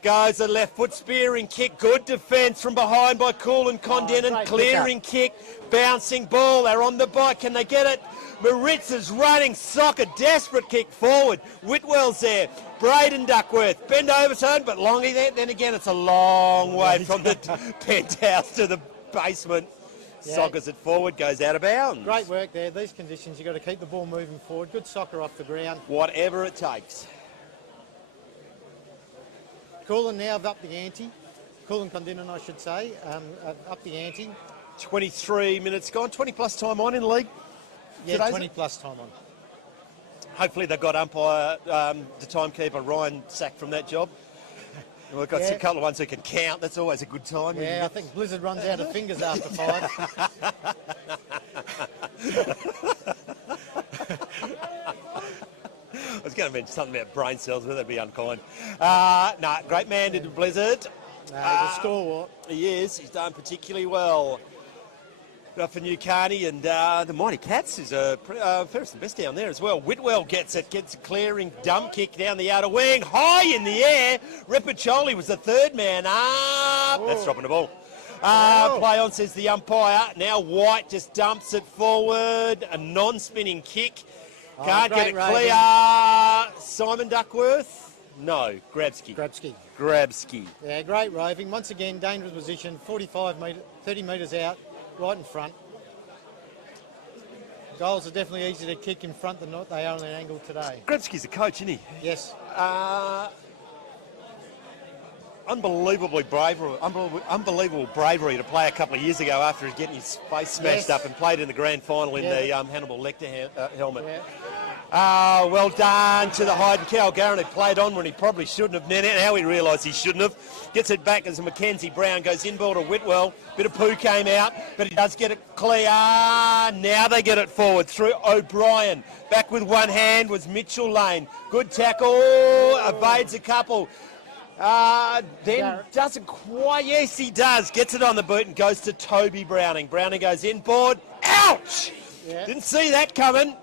Goes a left foot spearing kick. Good defence from behind by Kulin. Kondinin. Clearing kick. Bouncing ball. They're on the bike. Can they get it? Maritz is running. Soccer. Desperate kick forward. Whitwell's there. Braden Duckworth. Bend over zone, but Longy there. Then again, it's a long way from the penthouse to the basement. Yeah. Soccers it forward, goes out of bounds. Great work there. These conditions, you've got to keep the ball moving forward. Good soccer off the ground. Whatever it takes. Kulin now have upped the ante. Kulin Kondinin, I should say, up the ante. 23 minutes gone, 20 plus time on in the league. Yeah, Today's 20 plus time on. Hopefully they've got umpire, the timekeeper, Ryan, sacked from that job. And we've got a couple of ones who can count. That's always a good time. Yeah, I think Blizzard runs out of fingers after 5. I was going to mention something about brain cells, but that'd be unkind. Great man did Blizzard. He's a stalwart. He is. He's done particularly well. For New Carney, and the Mighty Cats is fairest and best down there as well. Whitwell gets a clearing dump kick down the outer wing, high in the air. Ripacholi was the third man up. That's dropping the ball. Play on, says the umpire. Now White just dumps it forward. A non-spinning kick. Can't get it clear. Simon Duckworth? No, Grabski. Yeah, great roving. Once again, dangerous position. 30 metres out. Right in front. Goals are definitely easier to kick in front than not they are on an angle today. Grabski's a coach, isn't he? Yes. Unbelievable bravery to play a couple of years ago after getting his face smashed up and played in the grand final in the Hannibal Lecter helmet. Yeah. Well done to the Hyden Karlarin, who played on when he probably shouldn't have. Now he realised he shouldn't have. Gets it back as Mackenzie Brown goes inboard to Whitwell. Bit of poo came out, but he does get it clear. Now they get it forward through O'Brien. Back with one hand was Mitchell Lane. Good tackle, evades a couple. Then doesn't quite, yes he does. Gets it on the boot and goes to Toby Browning. Browning goes inboard. Ouch! Yeah. Didn't see that coming.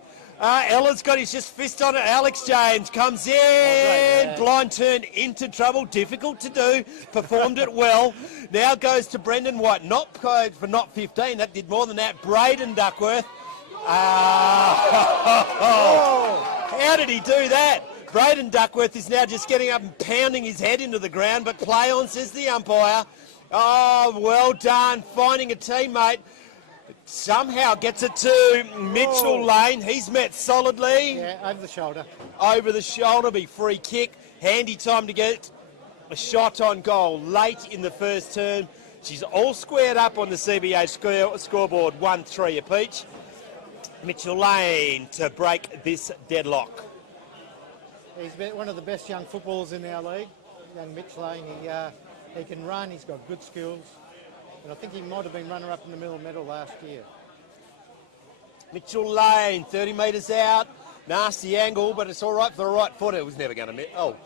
Ella's got his just fist on it. Alex James comes in. Blind turn into trouble. Difficult to do. Performed it well. Now goes to Brendan White. Not code for not 15. That did more than that. Braden Duckworth. How did he do that? Braden Duckworth is now just getting up and pounding his head into the ground. But play on, says the umpire. Oh, well done. Finding a teammate. Somehow gets it to Mitchell Lane. He's met solidly. Yeah, over the shoulder. Over the shoulder, be free kick. Handy time to get a shot on goal late in the first term. She's all squared up on the CBA scoreboard, 1-3 apiece. Mitchell Lane to break this deadlock. He's one of the best young footballers in our league, young Mitch Lane. He can run, he's got good skills. And I think he might have been runner-up in the middle medal last year. Mitchell Lane, 30 metres out. Nasty angle, but it's all right for the right foot. It was never going to miss. Oh.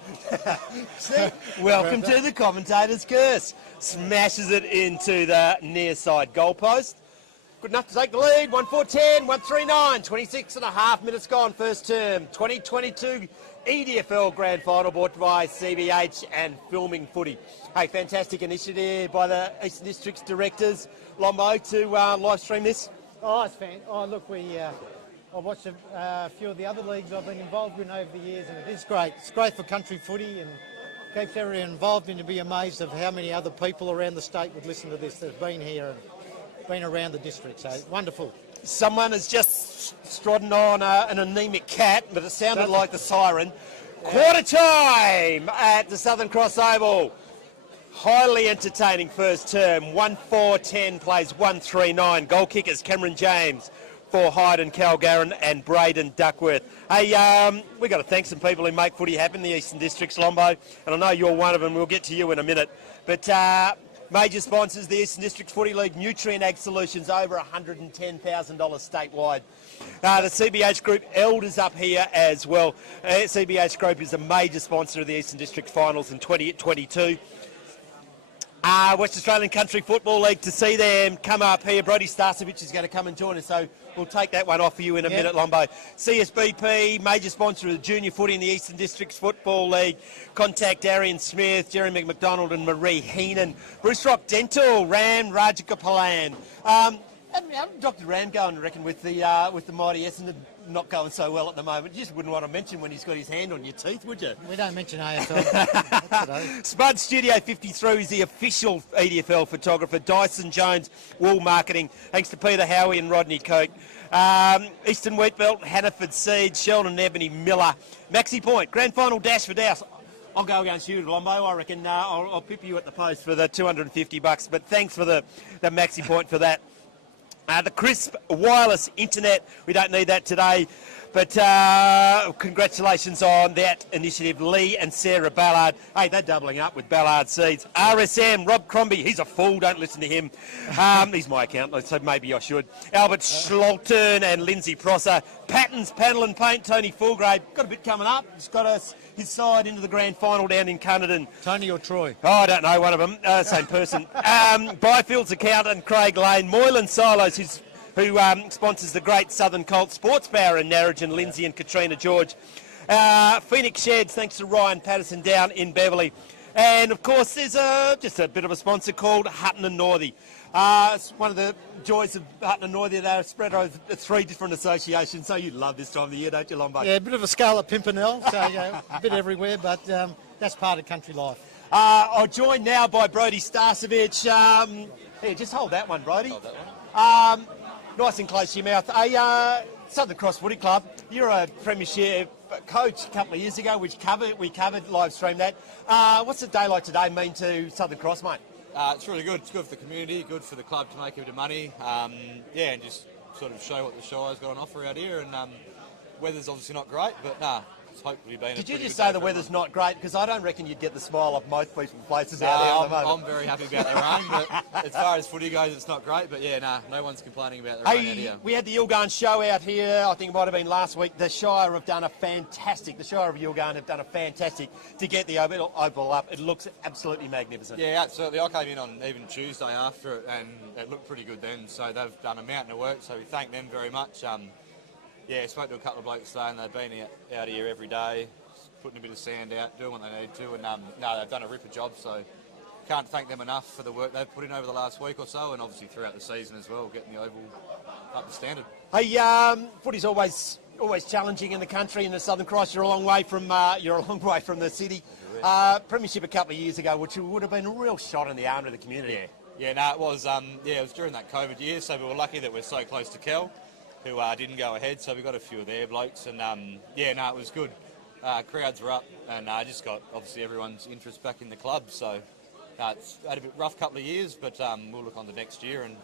See? Welcome to the commentator's curse. Smashes it into the near side goalpost. Good enough to take the lead. 1-4-10, 1-3-9. 26 and a half minutes gone, first term. 2022 EDFL Grand Final brought by CBH and Filming Footy. Hey, fantastic initiative by the Eastern District's directors, Lombo, to live stream this. Oh, it's fantastic. Oh, look, I watched a few of the other leagues I've been involved in over the years, and it is great. It's great for country footy and keeps everyone involved, and to be amazed of how many other people around the state would listen to this that have been here and been around the district. So wonderful. Someone has just stridden on an anemic cat, but it sounded like the siren. Yeah. Quarter time at the Southern Cross Oval. Highly entertaining first term. 1-4-10 plays 1-3-9. Goal kickers Cameron James for Hyden Karlarin and Braden Duckworth. Hey, we've got to thank some people who make footy happen, the Eastern Districts, Lombo, and I know you're one of them. We'll get to you in a minute. But Major sponsors, the Eastern District Footy League, Nutrient Ag Solutions, over $110,000 statewide. The CBH Group Elders up here as well. CBH Group is a major sponsor of the Eastern District Finals in 2022. West Australian Country Football League, to see them come up here. Brody Starcevich is going to come and join us, so we'll take that one off for you in a minute, Lombo. CSBP, major sponsor of the junior footy in the Eastern Districts Football League. Contact Arian Smith, Jeremy McDonald and Marie Heenan. Bruce Rock Dental, Ram Rajakapalan. How did Dr. Ram going, I reckon, with the mighty Essendon not going so well at the moment? You just wouldn't want to mention when he's got his hand on your teeth, would you? We don't mention AFL. Spud Studio 53 is the official EDFL photographer. Dyson Jones, Wool Marketing. Thanks to Peter Howie and Rodney Coke. Eastern Wheatbelt, Hannaford Seeds, Sheldon Ebony Miller. Maxi Point, grand final dash for Douse. I'll go against you, Lombo. I reckon I'll pip you at the post for the $250. But thanks for the Maxi Point for that. The crisp wireless internet, we don't need that today, but congratulations on that initiative, Lee and Sarah Ballard. Hey, they're doubling up with Ballard Seeds. RSM, Rob Crombie, he's a fool, don't listen to him. He's my accountant, so maybe I should. Albert Schloltern and Lindsay Prosser. Patterns, Panel and Paint, Tony Fulgrave. Got a bit coming up. He's got his side into the grand final down in Kondinin. Tony or Troy? Oh, I don't know, one of them. Same person. Byfield's accountant, Craig Lane. Moylan Silos, who sponsors the great Southern Colt Sports Bar in Narrogin, Lindsay and Katrina George. Phoenix Sheds, thanks to Ryan Patterson down in Beverley. And, of course, there's just a bit of a sponsor called Hutton and Northey. It's one of the joys of Hutton and Northey. They're spread over 3 different associations, so you love this time of the year, don't you, Lombo? Yeah, a bit of a scale at Pimpernel, so a bit everywhere, but that's part of country life. I'm joined now by Brody Starcevich. Here, just hold that one, Brody. Hold that one. Nice and close to your mouth. Southern Cross Footy Club, you're a premiership coach a couple of years ago, we covered, live streamed that. What's a day like today mean to Southern Cross, mate? It's really good. It's good for the community, good for the club to make a bit of money. And just sort of show what the Shire's got on offer out here. And weather's obviously not great, but it's hopefully been. Did you just say the weather's not great? Because I don't reckon you'd get the smile of most people places out there at the moment. I'm very happy about the rain, but as far as footy goes, it's not great. But no one's complaining about the rain out here. We had the Yilgarn show out here. I think it might have been last week. The Shire have done a fantastic. The Shire of Yilgarn have done a fantastic to get the oval up. It looks absolutely magnificent. Yeah, absolutely. I came in on even Tuesday after it, and it looked pretty good then. So they've done a mountain of work. So we thank them very much. I spoke to a couple of blokes today, and they've been out here every day, putting a bit of sand out, doing what they need to, and they've done a ripper job, so can't thank them enough for the work they've put in over the last week or so, and obviously throughout the season as well, getting the oval up to standard. Hey, footy's always challenging in the country. In the Southern Cross, you're a long way from the city. Premiership a couple of years ago, which would have been a real shot in the arm to the community. It was. It was during that COVID year, so we were lucky that we're so close to Kel, who didn't go ahead, so we got a few of their blokes, and it was good. Crowds were up, and just got obviously everyone's interest back in the club. So it's had a bit rough couple of years, but we'll look on the next year and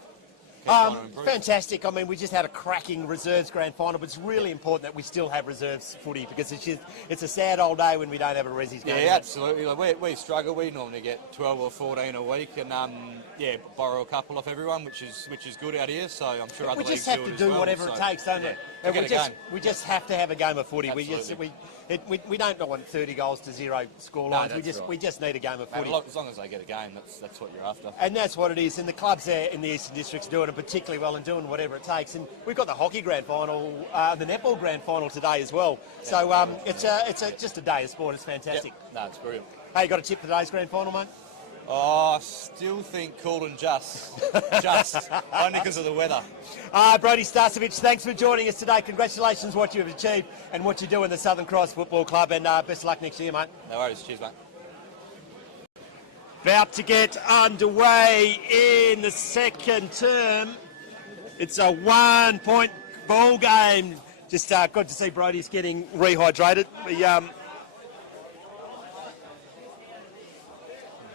keep trying to improve. Fantastic. I mean, we just had a cracking reserves grand final, but it's really important that we still have reserves footy because it's a sad old day when we don't have a reserves game. Yeah, absolutely. Like we struggle. We normally get 12 or 14 a week, and borrow a couple off everyone, which is good out here. So I'm sure other leagues do it as well. We just have to do whatever it takes, don't we? We just have to have a game of footy. Absolutely. We don't want 30 goals to 0 score lines. We just need a game of footy. As long as they get a game, that's what you're after. And that's what it is. And the clubs there in the Eastern Districts doing it particularly well and doing whatever it takes. And we've got the hockey grand final, the netball grand final today as well. So it's just a day of sport. It's fantastic. Yep. No, it's brilliant. Hey, you got a tip for today's grand final, mate? Oh, I still think Kulin just only because of the weather. Brody Starcevich, thanks for joining us today. Congratulations what you've achieved and what you do in the Southern Cross Football Club, and best of luck next year, mate. No worries. Cheers, mate. About to get underway in the second term. It's a 1-point ball game. Just good to see Brody's getting rehydrated.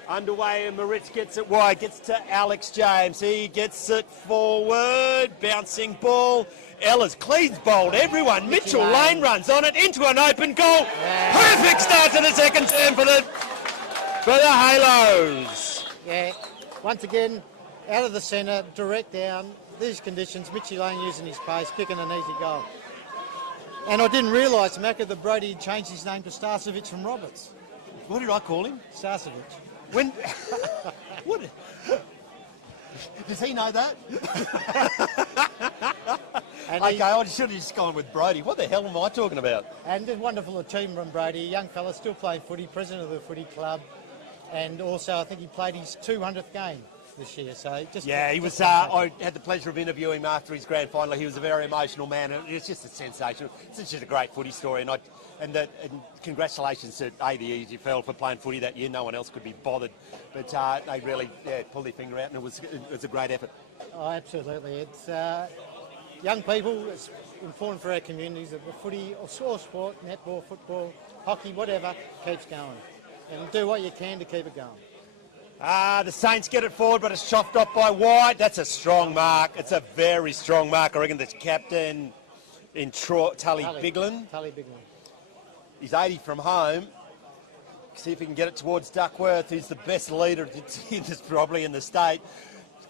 Underway, and Moritz gets it wide, gets to Alex James. He gets it forward, bouncing ball. Ellis, Cleves bowled everyone. Mitchell Lane runs on it into an open goal. Yeah. Perfect start to the second term for the Halos. Yeah, Once again, out of the centre, direct down. These conditions, Mitchie Lane using his pace, kicking an easy goal. And I didn't realise, Macca, that Brody changed his name to Starcevic from Roberts. What did I call him? Starcevic. When? What? Does he know that? And Okay, I should have just gone with Brody. What the hell am I talking about? And a wonderful achievement from Brody, a young fella still playing footy, president of the footy club, and also I think he played his 200th game this year. So just Yeah, he was. I had the pleasure of interviewing him after his grand final. He was a very emotional man, and it's just a sensational. It's just a great footy story, and congratulations to the EGFL for playing footy that year. No one else could be bothered, but they really pulled their finger out, and it was a great effort. Oh, absolutely. It's young people. It's important for our communities that the footy or sport, netball, football, hockey, whatever, keeps going, and do what you can to keep it going. The Saints get it forward, but it's chopped off by White. That's a strong mark. It's a very strong mark. I reckon the captain in Tully Biglin. He's 80 from home. See if he can get it towards Duckworth, who's the best leader probably in the state.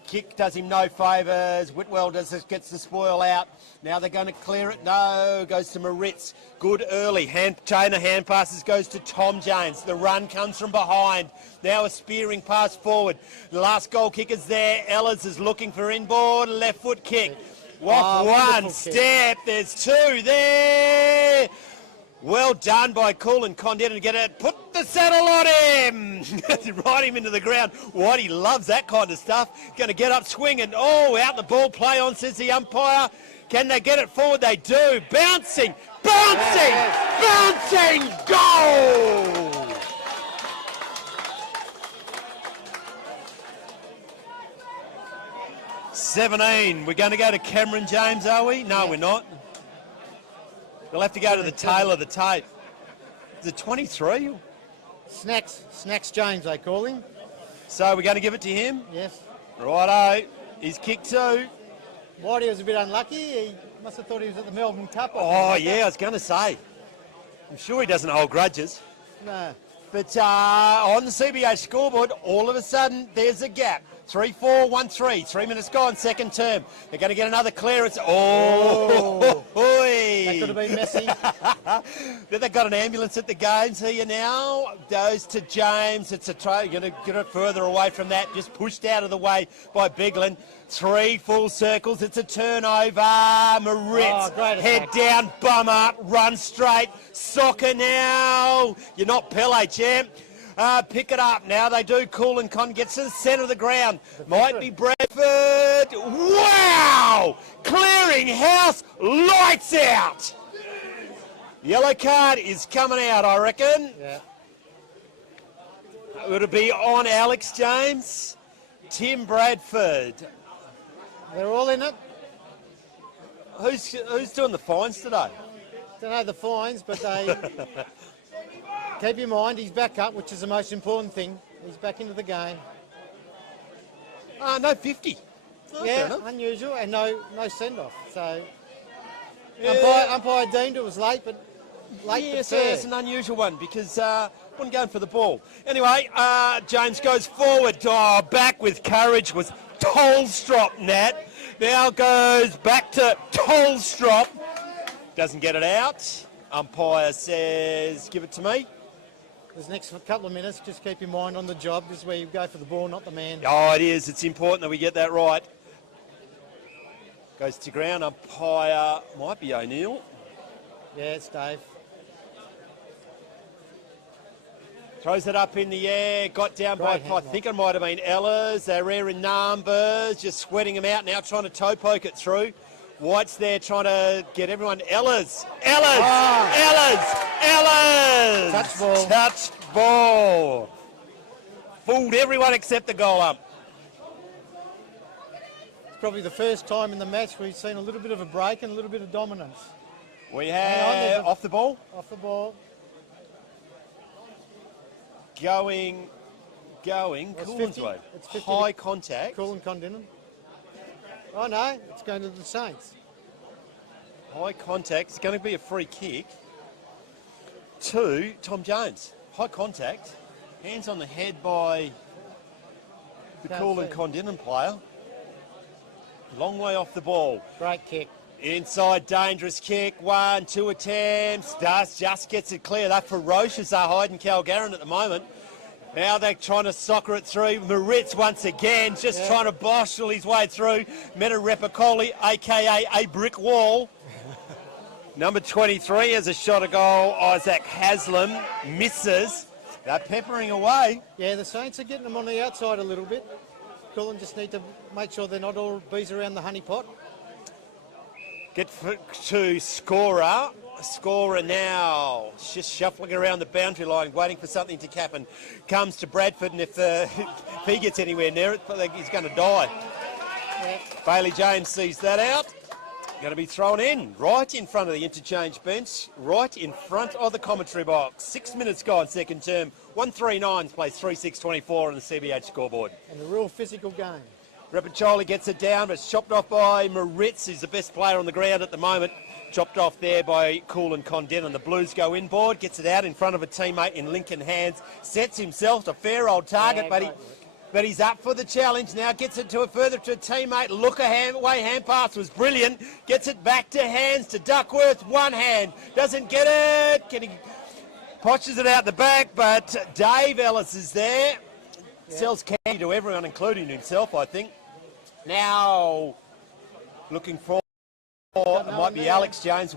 Kick does him no favours. Whitwell gets the spoil out. Now they're going to clear it. No, goes to Moritz. Good early. Chain of hand passes goes to Tom James. The run comes from behind. Now a spearing pass forward. The last goal kicker's there. Ellis is looking for inboard. Left foot kick. One step. There's two there. Well done by Kulin, Kondinin to get it. Put the saddle on him. Ride him into the ground. Whitey loves that kind of stuff. Going to get up swinging. Oh, out the ball. Play on, says the umpire. Can they get it forward? They do. Bouncing. Bouncing. Goal. $17. We're going to go to Cameron James, are we? No, we're not. We'll have to go to the tail of the tape. Is it 23? Snacks James, they call him. So we're going to give it to him? Yes. Righto. He's kicked two. Whitey was a bit unlucky. He must have thought he was at the Melbourne Cup. Oh, yeah, I was going to say. I'm sure he doesn't hold grudges. No. But on the CBA scoreboard, all of a sudden, there's a gap. 3-4-1-3. 3 minutes gone, second term. They're going to get another clearance. Oh! That could have been messy. Then they've got an ambulance at the games here now. Goes to James. It's a try. You're going to get it further away from that. Just pushed out of the way by Biglin. 3 full circles. It's a turnover. Moritz. Head down, bum up, run straight. Soccer now. You're not Pele, champ. Pick it up. Now they do. Kulin gets to the centre of the ground. Might be Bradford. Wow! Clearing house. Lights out. Yellow card is coming out, I reckon. Yeah. Would it be on Alex James? Tim Bradford. They're all in it. Who's doing the fines today? Don't know the fines, but they... Keep in mind, he's back up, which is the most important thing. He's back into the game. No 50. Yeah, unusual, and no send-off. So, umpire deemed it was late, but yes, it's an unusual one because wasn't going for the ball. Anyway, James goes forward. Oh, back with courage was Tolstrop, Nat. Now goes back to Tolstrop. Doesn't get it out. Umpire says, give it to me. This next couple of minutes, just keep your mind on the job. This is where you go for the ball, not the man. Oh, it is. It's important that we get that right. Goes to ground. Umpire might be O'Neill. Yeah, it's Dave. Throws it up in the air. Got down by, I think it might have been Ellis. They're rare in numbers. Just sweating them out now, trying to toe poke it through. White's there trying to get everyone. Ellis! Touch ball. Fooled everyone except the goal ump. It's probably the first time in the match we've seen a little bit of a break and a little bit of dominance. We have off the ball. Off the ball. Going. Kulin's way. It's 50 high contact. Kulin Kondinin. Oh no, it's going to the Saints. High contact. It's going to be a free kick to Tom Jones. High contact. Hands on the head by the Kulin Kondinin player. Long way off the ball. Great kick. Inside, dangerous kick. 1, 2 attempts. Just gets it clear. They're ferocious, are Hyden Karlarin at the moment. Now they're trying to soccer it through. Moritz once again just trying to boshel his way through. Metarepicoli, a.k.a. a brick wall. Number 23 has a shot at goal. Isaac Haslam misses. They're peppering away. Yeah, the Saints are getting them on the outside a little bit. Kulin just need to make sure they're not all bees around the honey pot. Get to scorer. Scorer now, just shuffling around the boundary line, waiting for something to happen. Comes to Bradford, and if he gets anywhere near it, he's going to die. Yeah. Bailey James sees that out. Going to be thrown in, right in front of the interchange bench, right in front of the commentary box. 6 minutes gone, second term. 139 plays 3-6-24 on the CBH scoreboard. And a real physical game. Repicoli gets it down, but it's chopped off by Moritz, who's the best player on the ground at the moment. Chopped off there by Kulin Kondinin. The Blues go inboard, gets it out in front of a teammate in Lincoln Hands. Sets himself a fair old target, but he's up for the challenge now. Gets it to a further to a teammate. Look away hand pass was brilliant. Gets it back to Hands to Duckworth. One hand. Doesn't get it. Potches it out the back, but Dave Ellis is there. Yeah. Sells candy to everyone, including himself, I think. Now, looking for, it might be Alex Jones.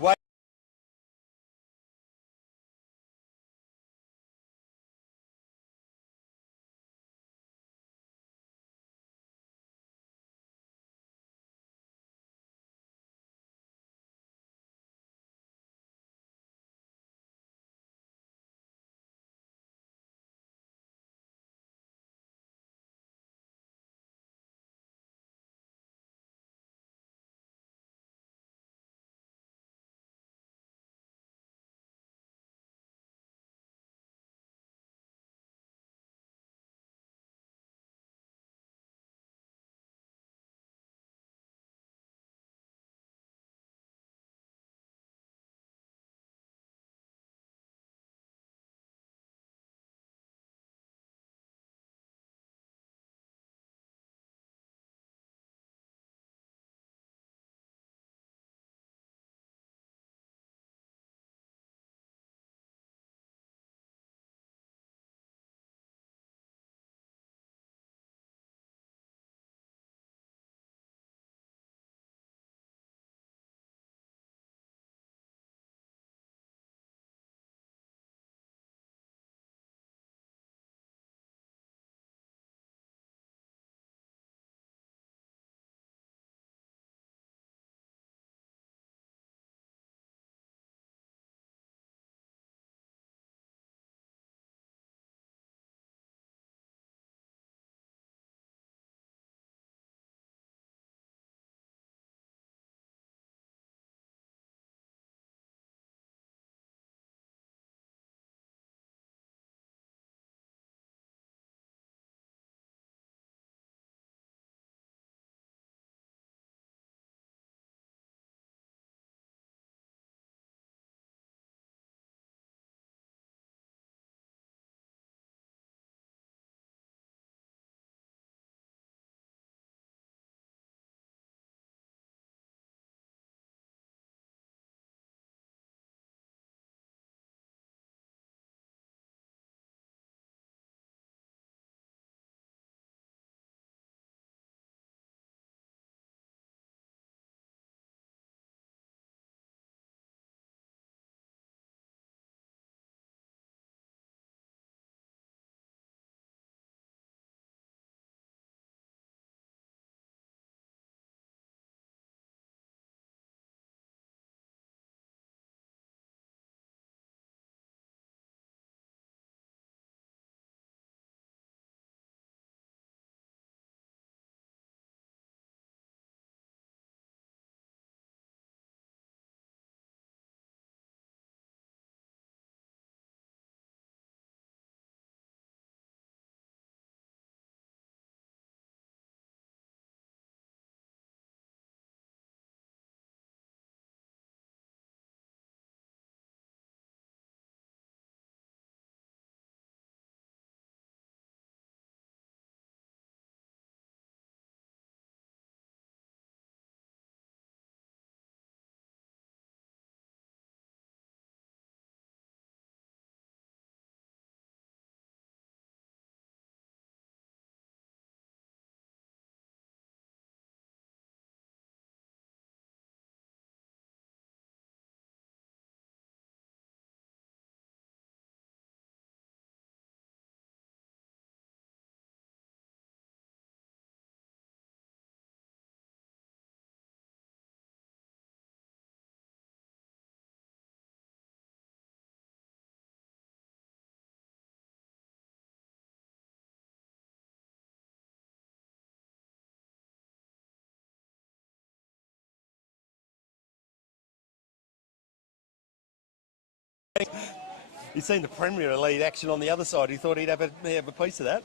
He's seen the Premier League action on the other side. He thought he'd have a piece of that.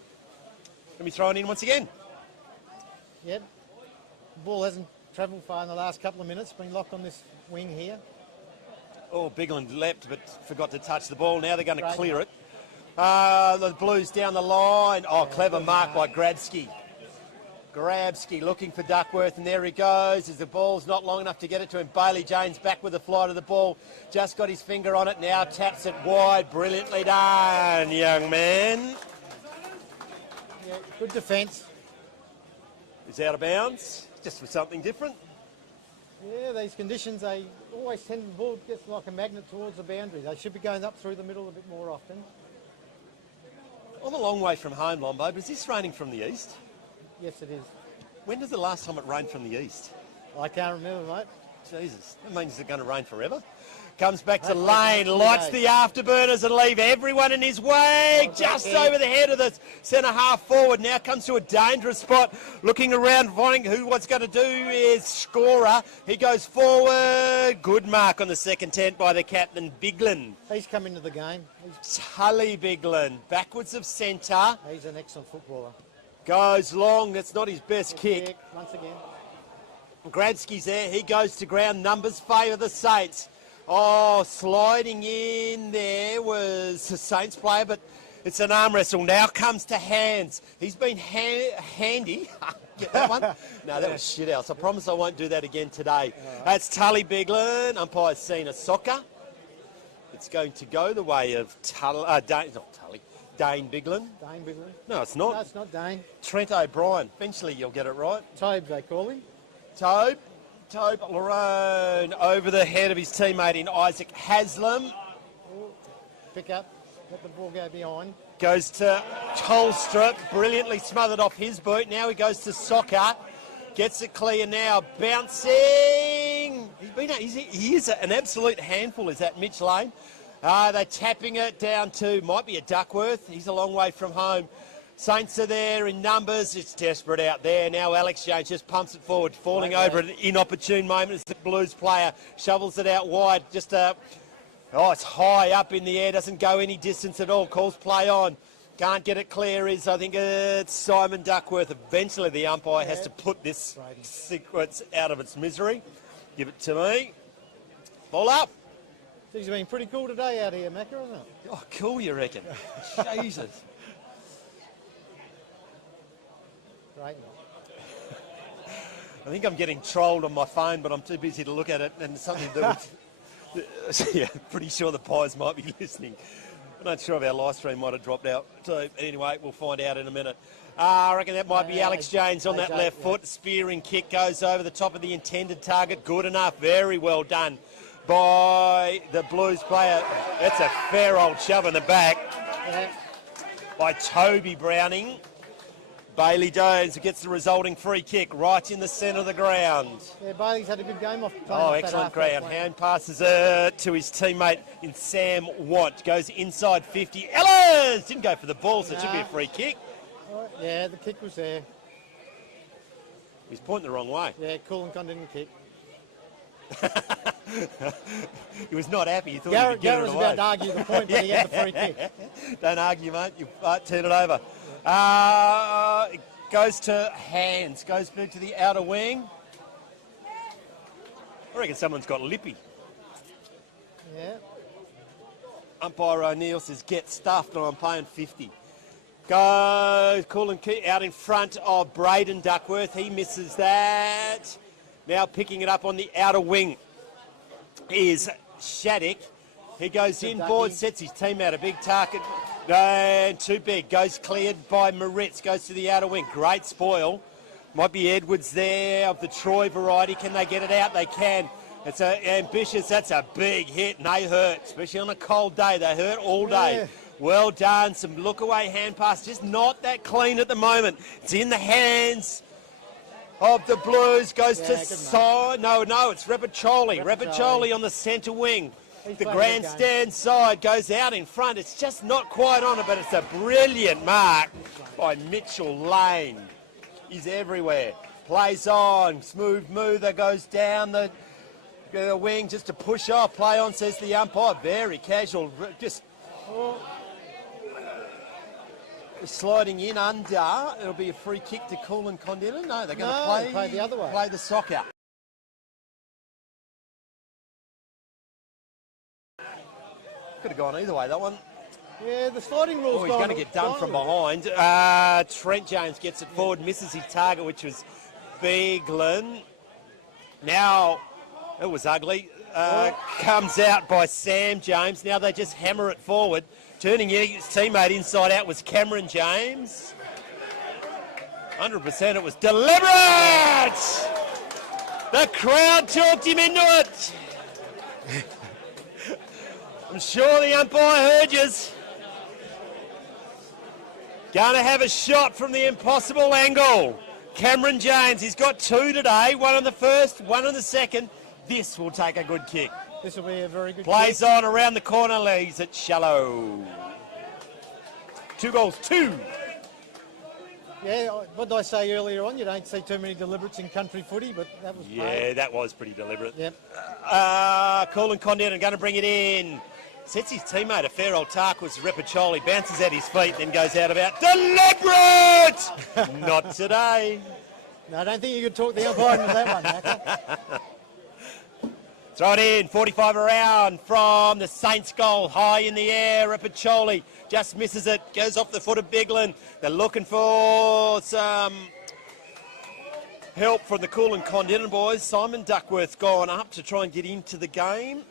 Let me throw it in once again. Yep. The ball hasn't travelled far in the last couple of minutes. Been locked on this wing here. Oh, Bigland leapt but forgot to touch the ball. Now they're going to clear it. The Blues down the line. Oh, clever mark by Grabsky. Grabsky looking for Duckworth, and there he goes as the ball's not long enough to get it to him. Bailey James back with the flight of the ball. Just got his finger on it, now taps it wide. Brilliantly done, young man. Yeah, good defence. He's out of bounds, just for something different. Yeah, these conditions, they always tend the ball gets like a magnet towards the boundary. They should be going up through the middle a bit more often. I'm a long way from home, Lombo, but is this raining from the east? Yes, it is. When was the last time it rained from the east? I can't remember, mate. Jesus, that means it's going to rain forever. Comes back to Lane, lights the afterburners and leave everyone in his way. Just over the head of the centre half forward. Now comes to a dangerous spot. Looking around, finding who what's going to do is scorer. He goes forward. Good mark on the second tent by the captain, Bigland. He's come into the game. Tully Bigland, backwards of centre. He's an excellent footballer. Goes long, that's not his best kick. Once again. Gradsky's there, he goes to ground. Numbers favour the Saints. Oh, sliding in there was a Saints player, but it's an arm wrestle. Now comes to hands. He's been handy. Get that one? No, that was shit else. I promise I won't do that again today. That's Tully Bigland. Umpire's seen a soccer. It's going to go the way of Dane Bigland. Dane Bigland? No, it's not. No, it's not Dane. Trent O'Brien. Eventually you'll get it right. Tobe, they call him. Tobe Larone over the head of his teammate in Isaac Haslam. Pick up, let the ball go behind. Goes to Tolstrup, brilliantly smothered off his boot. Now he goes to Soccer. Gets it clear now, bouncing. He is an absolute handful, is that Mitch Lane. They're tapping it down to, might be a Duckworth. He's a long way from home. Saints are there in numbers. It's desperate out there. Now Alex Jones just pumps it forward, falling over at an inopportune moment as the Blues player shovels it out wide. Just it's high up in the air, doesn't go any distance at all. Calls play on. Can't get it clear. I think it's Simon Duckworth. Eventually the umpire has to put this sequence out of its misery. Give it to me. Ball up. Things have been pretty cool today out here, Macca, isn't it? Oh, cool, you reckon? Jesus. Great. I think I'm getting trolled on my phone, but I'm too busy to look at it, and something to do with... Yeah, pretty sure the Pies might be listening. I'm not sure if our live stream might have dropped out. So anyway, we'll find out in a minute. I reckon that might be Alex Jones on that left foot. Spearing kick goes over the top of the intended target. Good enough. Very well done by the Blues player. That's a fair old shove in the back by Toby Browning. Bailey Jones gets the resulting free kick right in the centre of the ground. Yeah, Bailey's had a good game off. Oh, excellent ground. Hand passes it to his teammate in Sam Want. Goes inside 50. Ellis didn't go for the ball, so it should be a free kick. Yeah, the kick was there. He's pointing the wrong way. Yeah, Kulin Kondinin kick. He was not happy. He thought he could get it away. Garrett was about to argue the point, but he had the free kick. Don't argue, mate. You turn it over. It goes to hands. Goes back to the outer wing. I reckon someone's got lippy. Yeah. Umpire O'Neill says, get stuffed, and I'm paying 50. Goes Kulin out in front of Braden Duckworth. He misses that. Now picking it up on the outer wing is Shattuck. He goes inboard, sets his team out a big target. And too big. Goes cleared by Moritz. Goes to the outer wing. Great spoil. Might be Edwards there of the Troy variety. Can they get it out? They can. It's ambitious. That's a big hit, and they hurt, especially on a cold day. They hurt all day. Yeah. Well done. Some look-away hand pass. Just not that clean at the moment. It's in the hands of the Blues. Goes to side. No, it's Repiccioli. Repiccioli on the centre wing. The grandstand side goes out in front. It's just not quite on it, but it's a brilliant mark by Mitchell Lane. He's everywhere. Plays on. Smooth mover goes down the Go to the wing just to push off. Play on, says the umpire. Very casual. Just sliding in under. It'll be a free kick to Kulin Kondinin. No, they're going to play the other way. Play the soccer. Could have gone either way, that one. Yeah, the sliding rule's he's going to get done from behind. Trent James gets it forward, misses his target, which was Biglin. Now, it was ugly. Comes out by Sam James. Now they just hammer it forward. Turning his teammate inside out was Cameron James. 100% it was deliberate! The crowd talked him into it. I'm sure the umpire heard yous. Going to have a shot from the impossible angle. Cameron James, he's got 2 today. 1 on the first, 1 on the second. This will take a good kick. This will be a very good Plays kick. on around the corner, leaves it shallow. 2 goals, 2. Yeah, what did I say earlier on? You don't see too many deliberates in country footy, but that was Yeah, that was pretty deliberate. Yep. Kulin Kondinin going to bring it in. Sets his teammate a fair old tack was Repacholi, bounces at his feet, then goes out about deliberate! Not today. No, I don't think you could talk the umpire into that one, Macca. Throw it in, 45 around from the Saints goal, high in the air. Repacholi just misses it, goes off the foot of Biglin. They're looking for some help from the Kulin Kondinin boys. Simon Duckworth gone up to try and get into the game.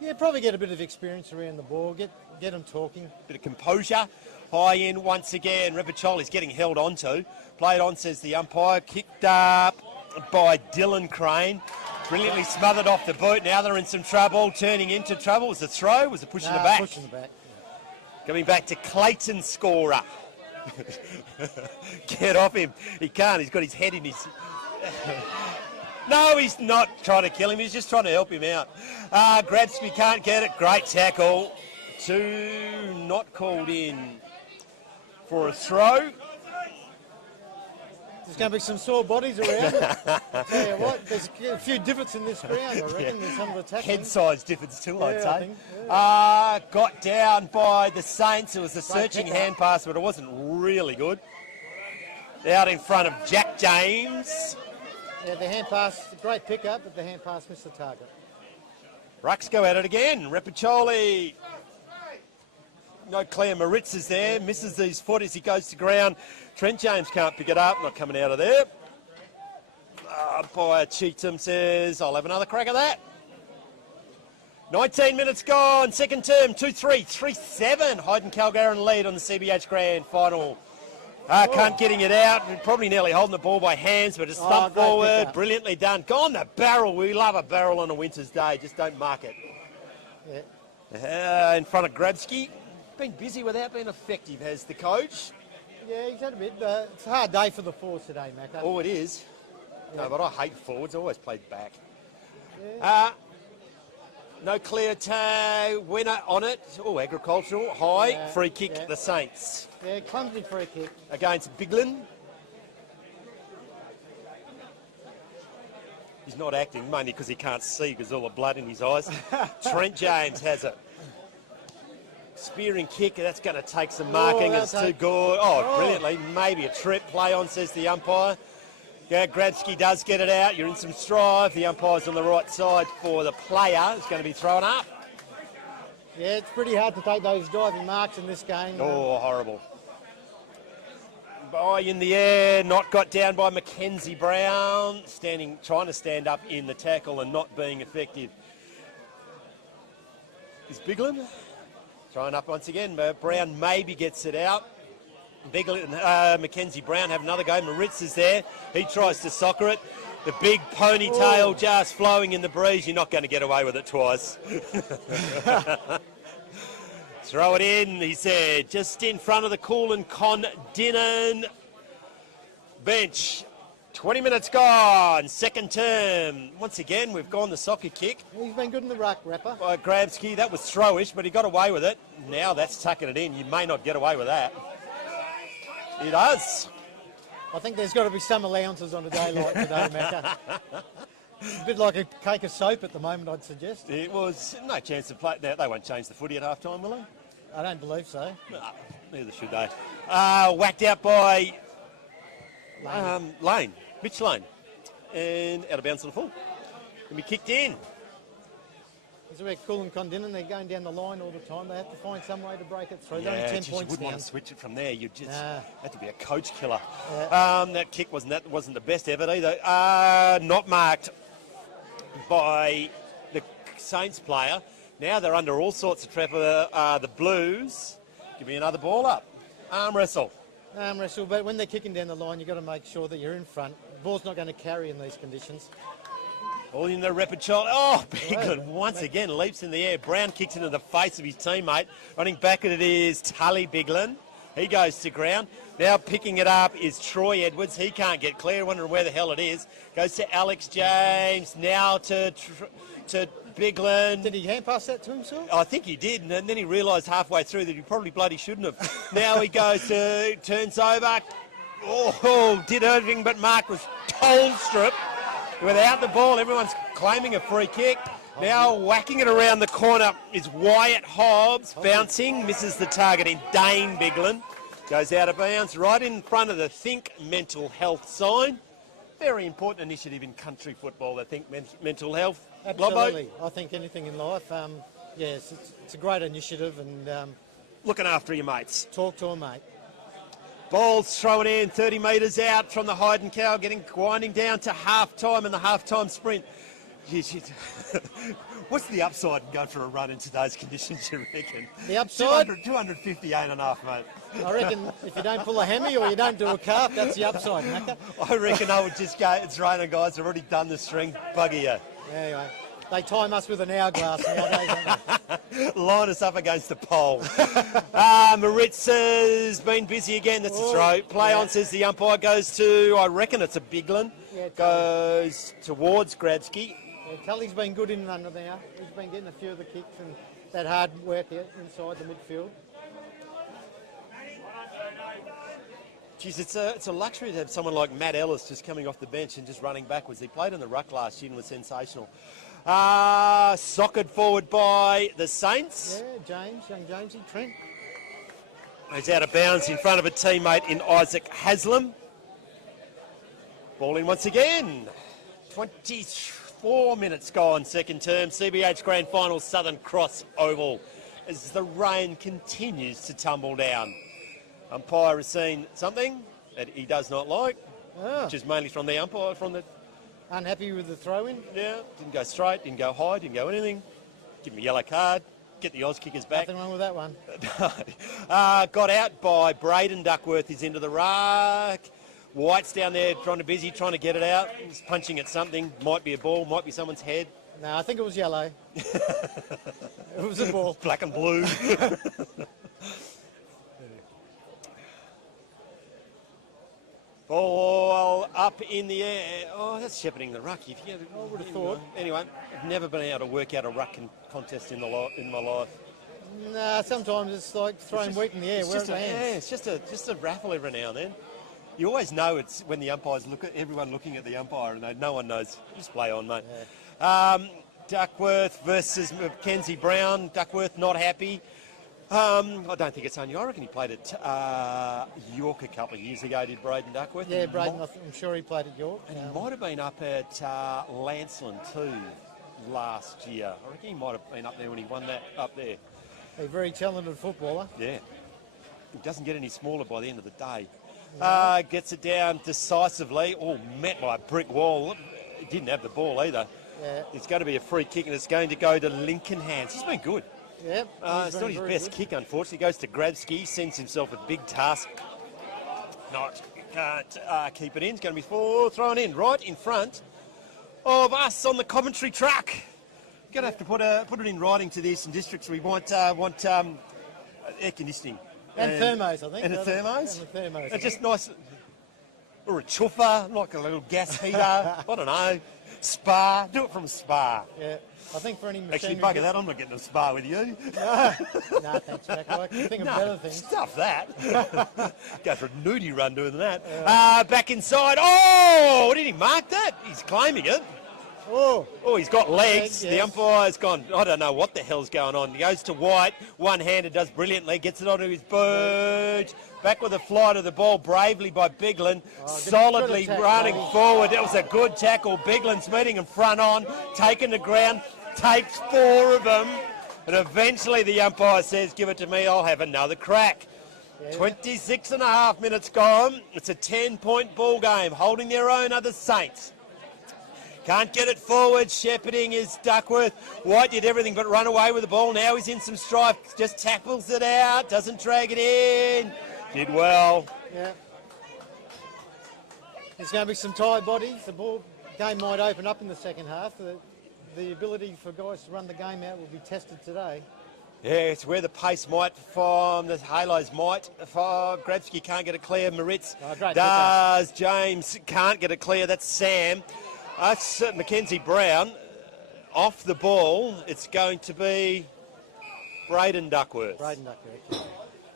Yeah, probably get a bit of experience around the ball, get them talking. Bit of composure. High in once again. Repacholi's getting held onto. Played on, says the umpire. Kicked up by Dylan Crane. Brilliantly smothered off the boot. Now they're in some trouble. Turning into trouble. Was it a throw? Was it pushing the back? Pushing the back. Yeah. Coming back to Clayton scorer. Get off him. He can't. He's got his head in his... No, he's not trying to kill him. He's just trying to help him out. Grabsky can't get it. Great tackle. 2 not called in for a throw. There's going to be some sore bodies around. I'll tell you what, there's a few divots in this ground, I reckon, with some of the tackling. Head size difference too, Yeah, I'd say. I think, yeah. Got down by the Saints. It was a searching hand pass, but it wasn't really good. Out in front of Jack James. Yeah, the hand pass, great pick-up, but the hand pass missed the target. Rucks go at it again. Repacholi. No Claire Moritz is there. Misses his foot as he goes to ground. Trent James can't pick it up. Not coming out of there. Umpire Cheatham says, I'll have another crack at that. 19 minutes gone. Second term, 2-3, 3-7. Hyden Karlarin lead on the CBH Grand Final. Cunt getting it out. Probably nearly holding the ball by hands, but it's thumped forward. Brilliantly done. Gone the barrel. We love a barrel on a winter's day. Just don't mark it. Yeah. In front of Grabsky. Been busy without being effective, has the coach. Yeah, he's had a bit. It's a hard day for the forwards today, Macca. Oh, it is. Yeah. No, but I hate forwards. I always played back. Yeah. No clear tag. Winner on it. Oh, agricultural. High. Yeah, Free kick, yeah. the Saints. Yeah, clumsy free kick. Against Biglin. He's not acting, mainly because he can't see because all the blood in his eyes. Trent James has it. Spearing kick, that's going to take some marking. It's too good. Brilliantly. Maybe a trip. Play on, says the umpire. Yeah, Grabsky does get it out. You're in some strife. The umpire's on the right side for the player. It's going to be thrown up. Yeah, it's pretty hard to take those diving marks in this game. Oh, horrible. By in the air, not got down by Mackenzie Brown. Trying to stand up in the tackle and not being effective. Is Biglin? Thrown up once again. Brown maybe gets it out. Biglin, Mackenzie Brown have another go. Moritz is there. He tries to soccer it. The big ponytail just flowing in the breeze. You're not going to get away with it twice. Throw it in, he said, just in front of the Kulin Kondinin bench. 20 minutes gone, second term. Once again, we've gone the soccer kick. He's been good in the ruck, Rapper. By Grabsky, that was throwish, but he got away with it. Now that's tucking it in. You may not get away with that. He does. I think there's got to be some allowances on a day like today, Macca. A bit like a cake of soap at the moment, I'd suggest. It was no chance to play. They won't change the footy at half time, will they? I don't believe so. No, neither should they. Whacked out by Lane, Mitch Lane, and out of bounds to the full. Can be kicked in. It's where Kulin and Kondinin, they're going down the line all the time. They have to find some way to break it through. They're only 10 you points wouldn't down. want to switch it from there. You just Nah. had to be a coach killer. Yeah. That kick wasn't the best ever either. Not marked by the Saints player. Now they're under all sorts of trapper. The Blues. Give me another ball up. Arm wrestle. Arm wrestle, but when they're kicking down the line, you've got to make sure that you're in front. The ball's not going to carry in these conditions. All in the rapid child. Oh, Bigland once again leaps in the air. Brown kicks into the face of his teammate. Running back at it is Tully Bigland. He goes to ground. Now picking it up is Troy Edwards. He can't get clear, wondering where the hell it is. Goes to Alex James. Now to Bigland. Did he hand pass that to himself? I think he did, and then he realised halfway through that he probably bloody shouldn't have. Now he goes to, turns over. Oh, did everything but mark was cold strip. Without the ball, everyone's claiming a free kick. Now whacking it around the corner is Wyatt Hobbs, bouncing, misses the target in Dane Bigland. Goes out of bounds, right in front of the Think Mental Health sign. Very important initiative in country football, I think, mental health. Absolutely. I think anything in life, yes, it's a great initiative, and looking after your mates. talk to a mate. Ball's thrown in 30 metres out from the Hyden cow, winding down to half-time in the half-time sprint. What's the upside in going for a run in today's conditions, you reckon? The upside? 250 ain't enough, mate. I reckon if you don't pull a hammy or you don't do a calf, that's the upside, Macca. I reckon I would just go, it's raining, guys, I've already done the string, bugger you. Anyway, they time us with an hourglass nowadays, don't they? Line us up against the pole. Maritz has been busy again. That's a throw. Play on, says the umpire. Goes to, I reckon it's a Bigland. Yeah, goes towards Gradsky. Yeah, Tully's been good in and under there. He's been getting a few of the kicks and that hard work inside the midfield. Geez, it's a luxury to have someone like Matt Ellis just coming off the bench and just running backwards. He played in the ruck last year and was sensational. Soccered forward by the Saints. Yeah, young Jamesy, Trent. He's out of bounds in front of a teammate in Isaac Haslam. Ball in once again. 24 minutes gone, second term. CBH Grand Final, Southern Cross Oval, as the rain continues to tumble down. Umpire has seen something that he does not like, which is mainly from the umpire, Unhappy with the throw-in? Yeah, didn't go straight, didn't go high, didn't go anything. Give him a yellow card, get the Oz kickers back. Nothing wrong with that one. Got out by Braden Duckworth, he's into the ruck. White's down there trying to get it out. He's punching at something, might be a ball, might be someone's head. No, I think it was yellow. It was a ball. Black and blue. Ball up in the air. Oh, that's shepherding the ruck. I would have thought. Anyway, I've never been able to work out a ruck contest in my life. Nah, sometimes it's like throwing wheat in the air where it lands. Yeah, it's just a raffle every now and then. You always know it's when the umpires everyone looking at the umpire, and no one knows. Just play on, mate. Yeah. Duckworth versus Mackenzie Brown. Duckworth not happy. I don't think it's only. I reckon he played at York a couple of years ago, did Braden Duckworth? Yeah, Braden, I'm sure he played at York. And he might have been up at Lanceland too last year. I reckon he might have been up there when he won that up there. A very talented footballer. Yeah. He doesn't get any smaller by the end of the day. No. Gets it down decisively. Oh, met by a brick wall. He didn't have the ball either. Yeah. It's going to be a free kick and it's going to go to Lincoln Hands. He's been good. Yep. It's not his best kick, unfortunately. Goes to Grabsky, sends himself a big task. Can't keep it in. It's going to be thrown in right in front of us on the commentary track. We're going to have to put it in writing to the Eastern Districts. We want air conditioning. And thermos, I think. And a thermos? And a thermos. It's just nice. Or a chuffer, like a little gas heater. I don't know. Spa. Do it from Spa. Yeah. I think for any machinery... Actually, bugger that, I'm not getting a spa with you. No, thanks, Jack. I can think of better things. Stuff that. Go for a nudie run doing that. Back inside. Oh, did he mark that? He's claiming it. Oh, he's got legs. Yes. The umpire's gone, I don't know what the hell's going on. He goes to White, one-handed, does brilliantly, gets it onto his boot. Back with a fly to the ball bravely by Biglin. Solidly good attack, running Tony. forward. That was a good tackle. Biglin's meeting him front on, taking the ground, takes 4 of them. And eventually the umpire says, give it to me, I'll have another crack. 26 and a half minutes gone. It's a 10-point ball game. Holding their own are the Saints. Can't get it forward. Shepherding is Duckworth. White did everything but run away with the ball. Now he's in some strife. Just tackles it out. Doesn't drag it in. Did well. Yeah. There's going to be some tired bodies. The ball game might open up in the second half. The ability for guys to run the game out will be tested today. Yeah, it's where the pace might from the Halos might. Grabsky can't get it clear. Moritz does. James can't get it clear. That's Sam. That's Mackenzie Brown. Off the ball, it's going to be Braden Duckworth. Braden Duckworth, yeah.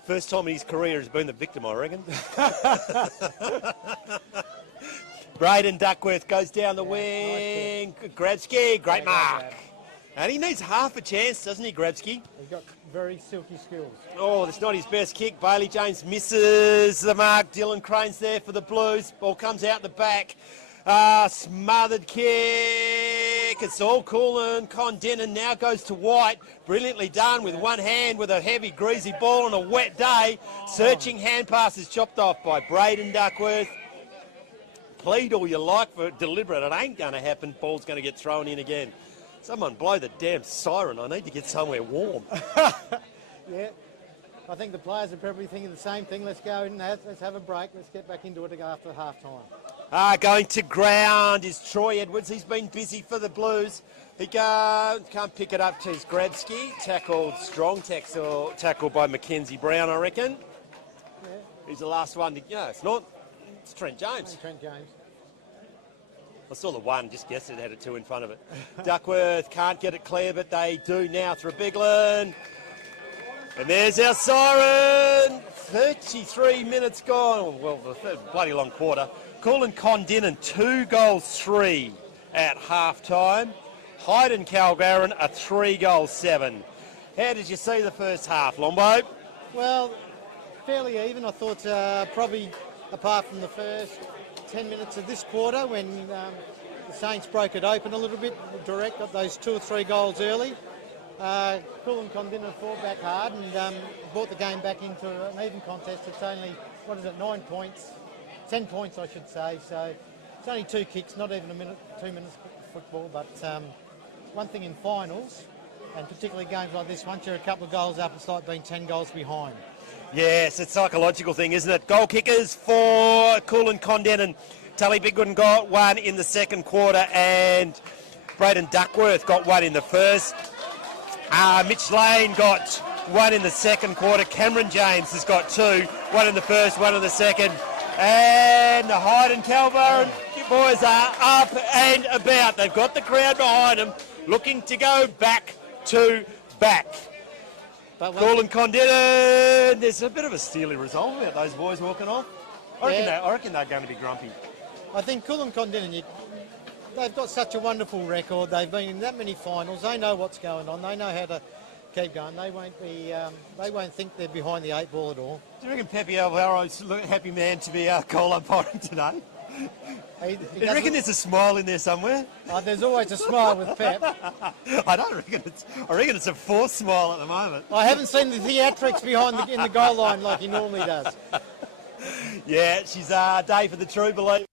First time in his career has been the victim, I reckon. Braden Duckworth goes down the wing. Nice Grabsky, great mark. And he needs half a chance, doesn't he, Grabsky? He's got very silky skills. Oh, that's not his best kick. Bailey James misses the mark. Dylan Crane's there for the Blues. Ball comes out the back. Smothered kick. It's all Kulin. Kondinin now goes to White. Brilliantly done with one hand with a heavy, greasy ball on a wet day. Searching hand passes chopped off by Braden Duckworth. Plead all you like for deliberate. It ain't going to happen. Ball's going to get thrown in again. Someone blow the damn siren. I need to get somewhere warm. Yeah. I think the players are probably thinking the same thing. Let's go and let's have a break. Let's get back into it after half-time. Going to ground is Troy Edwards. He's been busy for the Blues. He can't pick it up to his Grabsky. Tackled, strong tackle by Mackenzie Brown, I reckon. Yeah. He's the last one to... No, it's not. It's Trent James. Trent James. I saw the one just yesterday, had a 2 in front of it. Duckworth can't get it clear, but they do now through Biglin. And there's our siren. 33 minutes gone. Well, the third bloody long quarter. Kulin Kondinin, 2 goals, 3 at half-time. Hyden Karlarin, a 3-goal 7. How did you see the first half, Lombo? Well, fairly even. I thought probably apart from the first 10 minutes of this quarter when the Saints broke it open a little bit direct, got those 2 or 3 goals early. Kulin Kondinin fought back hard and brought the game back into an even contest. It's only, 9 points? 10 points, I should say. So it's only 2 kicks, not even 2 minutes football. But one thing in finals, and particularly games like this, once you're a couple of goals up, it's like being 10 goals behind. Yes, it's a psychological thing, isn't it? Goal kickers for Kulin Kondinin. Tully Bigwood got 1 in the second quarter and Braden Duckworth got 1 in the first. Mitch Lane got 1 in the second quarter. Cameron James has got 2. 1 in the first, 1 in the second. And the Hyden Karlarin boys are up and about. They've got the crowd behind them, looking to go back to back. Kulin Kondinin, there's a bit of a steely resolve about those boys walking off. I reckon they're going to be grumpy. I think Kulin Kondinin, they've got such a wonderful record. They've been in that many finals. They know what's going on. They know how to keep going. They won't be. They won't think they're behind the 8 ball at all. Do you reckon Pepe Alvaro's a happy man to be goal umpiring today? Do you reckon there's a smile in there somewhere? There's always a smile with Pep. I don't reckon I reckon it's a forced smile at the moment. I haven't seen the theatrics in the goal line like he normally does. Yeah, she's a day for the true believer.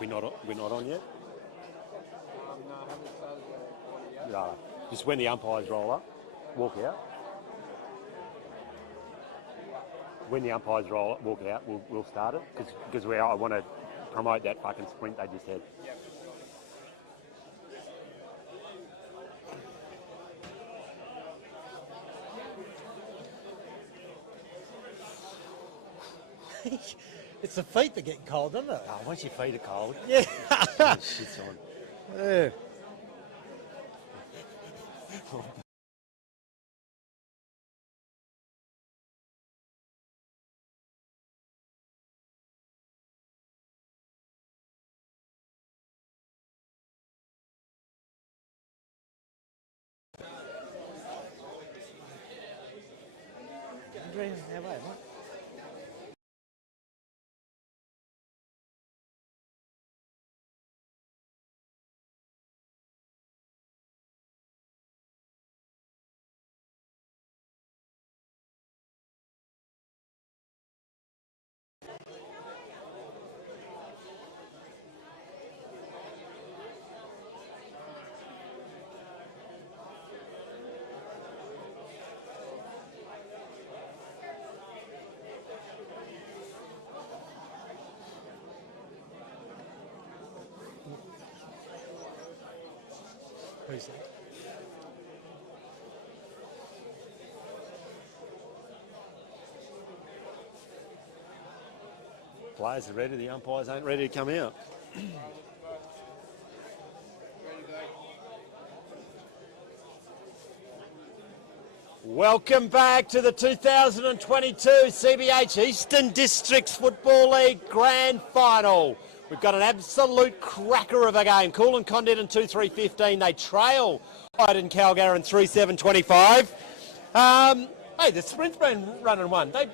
We're not on yet? No. Just when the umpires roll up, walk out. When the umpires roll up, walk out, we'll start it. Because I want to promote that fucking sprint they just had. It's the feet that get cold, isn't it? Oh, once your feet are cold. Yeah. Shit's on. Yeah. How about it, mate? Who's that? Players are ready, the umpires ain't ready to come out. Welcome back to the 2022 CBH Eastern Districts Football League Grand Final. We've got an absolute cracker of a game. Kulin Kondinin 2-3-15. They trail Hyden Karlarin 3-7-25. Hey, the sprint's been running one. I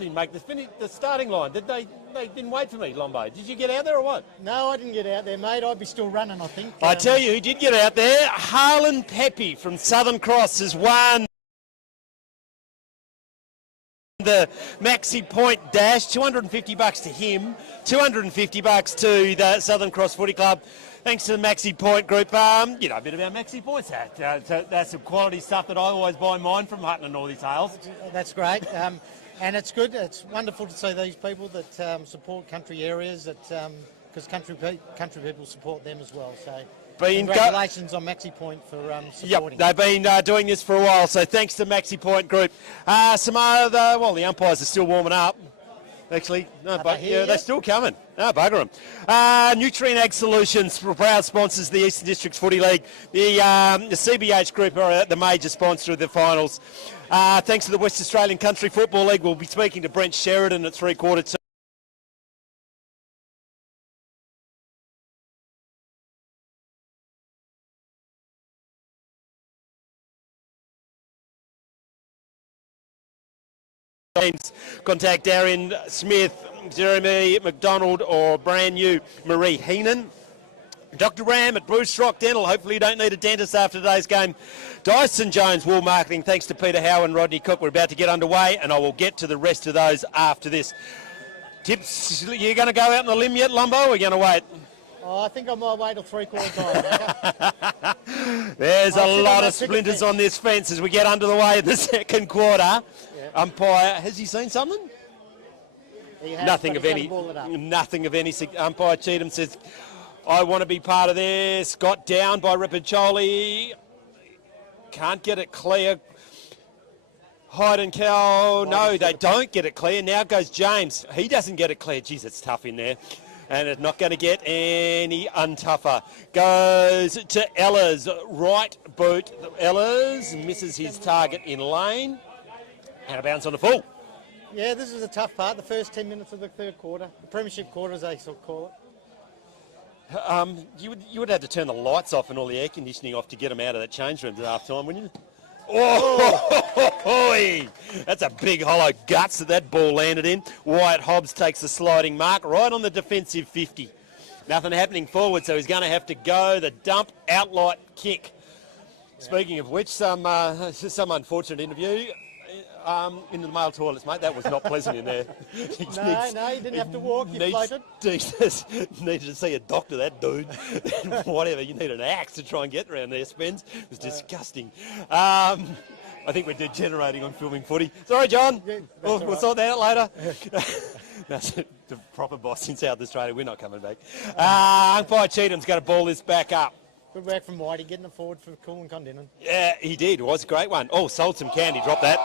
didn't make the starting line. They didn't wait for me, Lombo. Did you get out there or what? No, I didn't get out there, mate. I'd be still running, I think. I tell you who did get out there. Harlan Pepe from Southern Cross has won the Maxi Point Dash. $250 to him, $250 to the Southern Cross Footy Club. Thanks to the Maxi Point group. You know a bit about Maxi Points. That's some quality stuff that I always buy mine from Hyden and all these tales. That's great. And it's good. It's wonderful to see these people that support country areas, because country people support them as well. So congratulations on Maxi Point for supporting. Yep, they've been doing this for a while, so thanks to Maxi Point Group. Some other, well, the umpires are still warming up. Actually, no, they're still coming. No, bugger them. Nutrient Ag Solutions, proud sponsors of the Eastern Districts Footy League. The CBH Group are the major sponsor of the finals. Thanks to the West Australian Country Football League, we'll be speaking to Brent Sheridan at 3/4 Contact Darren Smith, Jeremy McDonald, or brand new Marie Heenan. Dr. Ram at Bruce Rock Dental. Hopefully you don't need a dentist after today's game. Dyson Jones Wool Marketing. Thanks to Peter Howe and Rodney Cook. We're about to get underway, and I will get to the rest of those after this. Tips, you going to go out on the limb yet, Lumbo, or are you going to wait? Oh, I think I might wait till 3/4 time. There's a lot of splinters on this fence as we get under the way in the second quarter. Yeah. Umpire, has he seen something? He has, nothing of any. Umpire Cheatham says, I want to be part of this. Got down by Rippercholi. Can't get it clear. Hyden Cal, no, they don't get it clear. Now goes James. He doesn't get it clear. Geez, it's tough in there. And it's not going to get any untougher. Goes to Ellers, right boot. Ellers misses his target in lane. Out of bounds on the full. Yeah, this is a tough part, the first 10 minutes of the third quarter. The premiership quarter, as they sort of call it. You would have to turn the lights off and all the air conditioning off to get them out of that change room at half time, wouldn't you? Oh, that's a big hollow guts that ball landed in. Wyatt Hobbs takes the sliding mark right on the defensive 50. Nothing happening forward, so he's going to have to go the dump outlight kick. Yeah. Speaking of which, some unfortunate interview. into the male toilets, mate. That was not pleasant in there. No, you didn't have to walk. You floated. Needed to see a doctor, that dude. Whatever, you need an axe to try and get around there, Spence. It was disgusting. I think we're degenerating on filming footy. Sorry, John. Yeah, We'll sort that out later. That's the proper boss in South Australia. We're not coming back. Umpire Cheatham's going to ball this back up. Good work from Whitey, getting it forward for Kulin Kondinin. Yeah, he did. It was a great one. Oh, sold some candy. Drop that.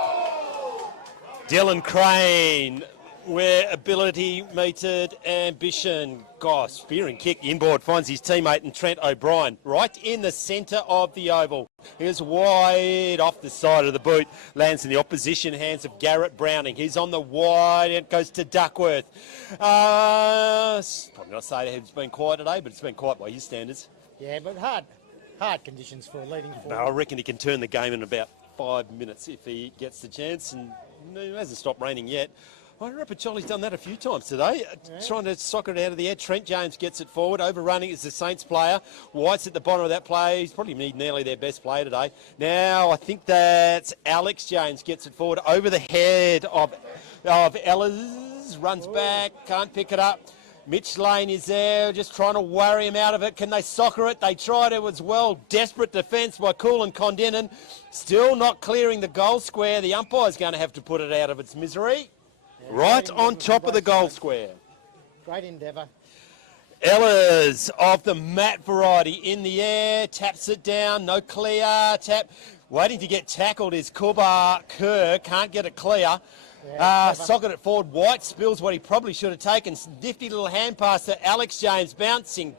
Dylan Crane, where ability meted ambition. Gosh, spearing kick inboard, finds his teammate and Trent O'Brien right in the centre of the oval. Here's wide off the side of the boot. Lands in the opposition hands of Garrett Browning. He's on the wide. It goes to Duckworth. Probably not say it's been quiet today, but it's been quiet by his standards. Yeah, but hard conditions for a leading forward. No, I reckon he can turn the game in about 5 minutes if he gets the chance, and it hasn't stopped raining yet. I reckon Choli's done that a few times today, trying to soccer it out of the air. Trent James gets it forward, overrunning is the Saints player. White's at the bottom of that play. He's probably nearly their best player today. Now, I think that's Alex James gets it forward over the head of Ellis, runs back, can't pick it up. Mitch Lane is there, just trying to worry him out of it. Can they soccer it? They try to as well. Desperate defence by Kulin Kondinin. Still not clearing the goal square. The umpire's going to have to put it out of its misery. Yeah, right on top of the goal square. Great endeavour. Ellis of the mat variety in the air, taps it down, no clear, tap. Waiting to get tackled is Kuba Kerr, can't get it clear. Socket it forward. White spills what he probably should have taken. Nifty little hand pass to Alex James. Bouncing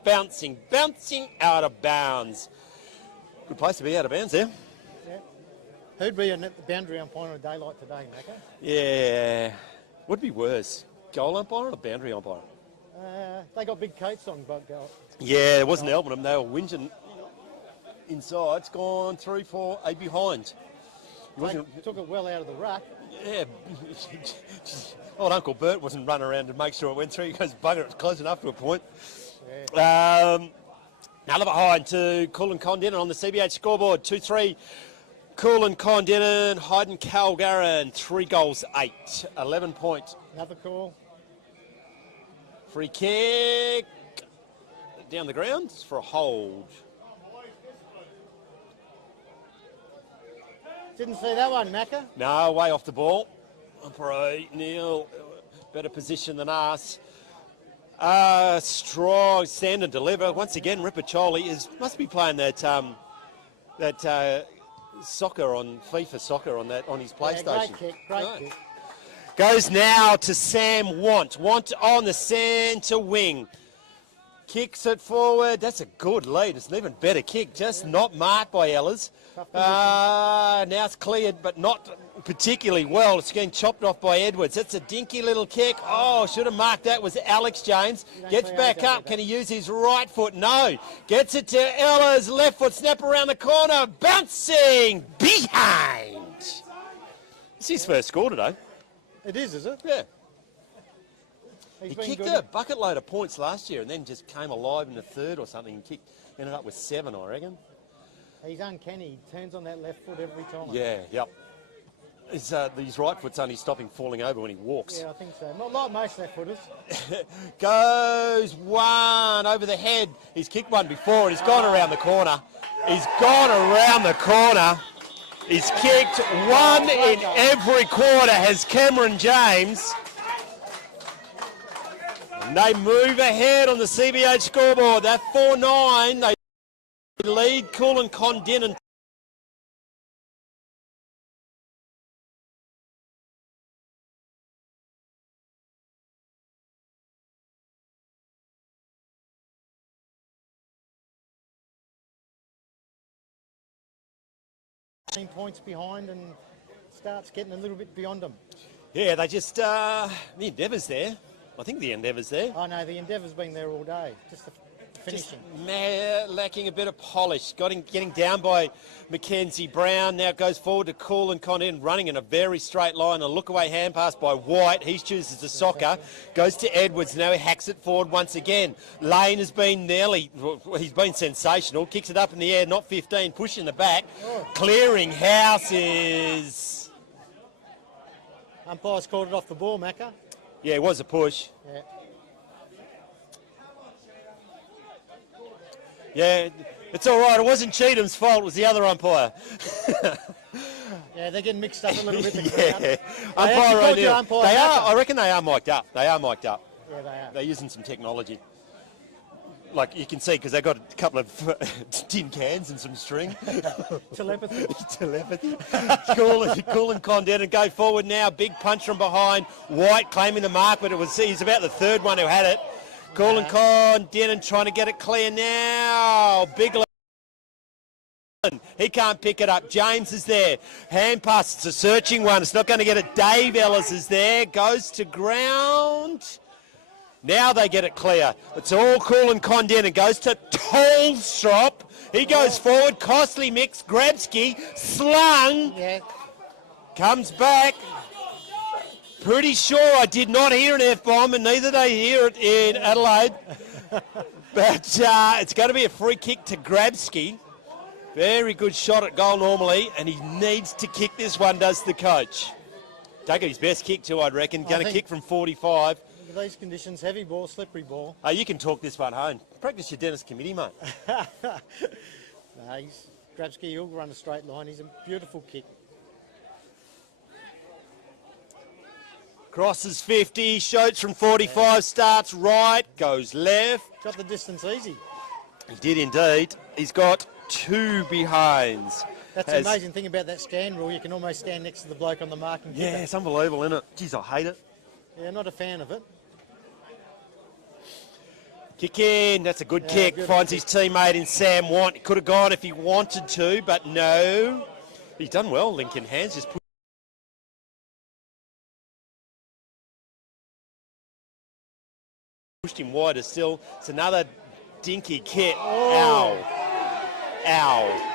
out of bounds. Good place to be out of bounds there. Yeah. Who'd be a boundary umpire on a day like today, Macca? Yeah. Would be worse. Goal umpire or a boundary umpire? They got big coats on, but yeah, it wasn't helping them. They were whinging inside. It's gone through for a behind. Took it well out of the ruck. Yeah, old Uncle Bert wasn't running around to make sure it went through. He goes, bugger, it's close enough to a point. Yeah. Another behind to Kulin Kondinin on the CBH scoreboard. 2-3. Kulin Kondinin, Hyden Karlarin, 3 goals, 8. 11 points. Another call. Free kick. Down the ground for a hold. Didn't see that one, Macca. No, way off the ball. Umpire Neil, better position than us. Strong stand and deliver. Once again, Ripacholi must be playing that soccer on FIFA soccer on his PlayStation. Great kick. Goes now to Sam Want. Want on the centre wing. Kicks it forward. That's a good lead. It's an even better kick. Just not marked by Ellis. Now it's cleared, but not particularly well. It's getting chopped off by Edwards. That's a dinky little kick. Oh, should have marked that. Was Alex James. Gets back up. Can he use his right foot? No. Gets it to Ellis. Left foot. Snap around the corner. Bouncing behind. It's his first score today. It is it? Yeah. He kicked a bucket load of points last year and then just came alive in the third or something and ended up with 7, I reckon. He's uncanny. He turns on that left foot every time. Yeah, yep. His right foot's only stopping falling over when he walks. Yeah, I think so. Not like most left footers. Goes one over the head. He's kicked one before and he's gone around the corner. He's gone around the corner. He's kicked one in every quarter, has Cameron James. And they move ahead on the CBH scoreboard. That 4-9. They lead Kulin Kondinin. Points behind and starts getting a little bit beyond them. Yeah, they just the Endeavour's there. I think the Endeavour's there. Oh no, the Endeavour's been there all day. Just the finishing. Just lacking a bit of polish. Getting down by Mackenzie Brown. Now goes forward to Kulin Kondinin, running in a very straight line. A look away hand pass by White. He chooses the soccer. Goes to Edwards. Now he hacks it forward once again. Lane has been he's been sensational. Kicks it up in the air, not 15. Pushing the back. Clearing houses. Umpire's called it off the ball, Macca. Yeah, it was a push. Yeah. Yeah, it's all right. It wasn't Cheatham's fault. It was the other umpire. Yeah, they're getting mixed up a little bit. Yeah. Umpire O'Neill. They are. Macca. I reckon they are mic'd up. They are mic'd up. Yeah, they are. They're using some technology. Like you can see, because they got a couple of tin cans and some string. Telepathy. Telepathy. Kulin Kondinin go forward now. Big punch from behind. White claiming the mark, but he's about the third one who had it. Kulin Kondinin trying to get it clear now. Big. He can't pick it up. James is there. Hand pass. It's a searching one. It's not going to get it. Dave Ellis is there. Goes to ground. Now they get it clear. It's all Kulin Kondinin. Goes to Tolstrop. He goes forward. Costly mix. Grabski. Slung. Yeah. Comes back. Pretty sure I did not hear an F-bomb, and neither they hear it in Adelaide. But it's going to be a free kick to Grabski. Very good shot at goal normally, and he needs to kick this one, does the coach. Take it his best kick too, I'd reckon. Going to kick from 45. These conditions, heavy ball, slippery ball. Oh, you can talk this one home. Practice your Dennis committee, mate. No, Grabski, he'll run a straight line. He's a beautiful kick. Crosses 50, shoots from 45, starts right, goes left. Got the distance easy. He did indeed. He's got 2 behinds. That's the amazing thing about that stand rule. You can almost stand next to the bloke on the mark and kick Yeah, it. it's unbelievable, isn't it? Jeez, I hate it. Yeah, not a fan of it. Kick in, that's a good kick. Finds his teammate in Sam Want. He could have gone if he wanted to, but no. He's done well, Lincoln Hands. Just pushed him wider still. It's another dinky kick. Ow. Ow.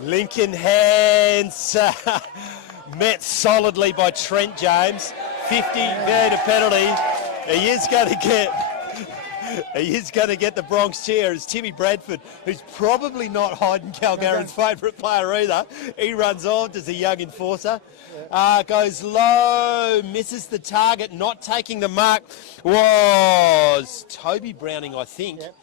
Lincoln Hands met solidly by Trent James. 50 there to penalty. He is going to get the Bronx cheer. It's Timmy Bradford, who's probably not Hyden Calgaren's favourite player either. He runs on, does a young enforcer. Goes low, misses the target, not taking the mark. Was Toby Browning, I think. Yep.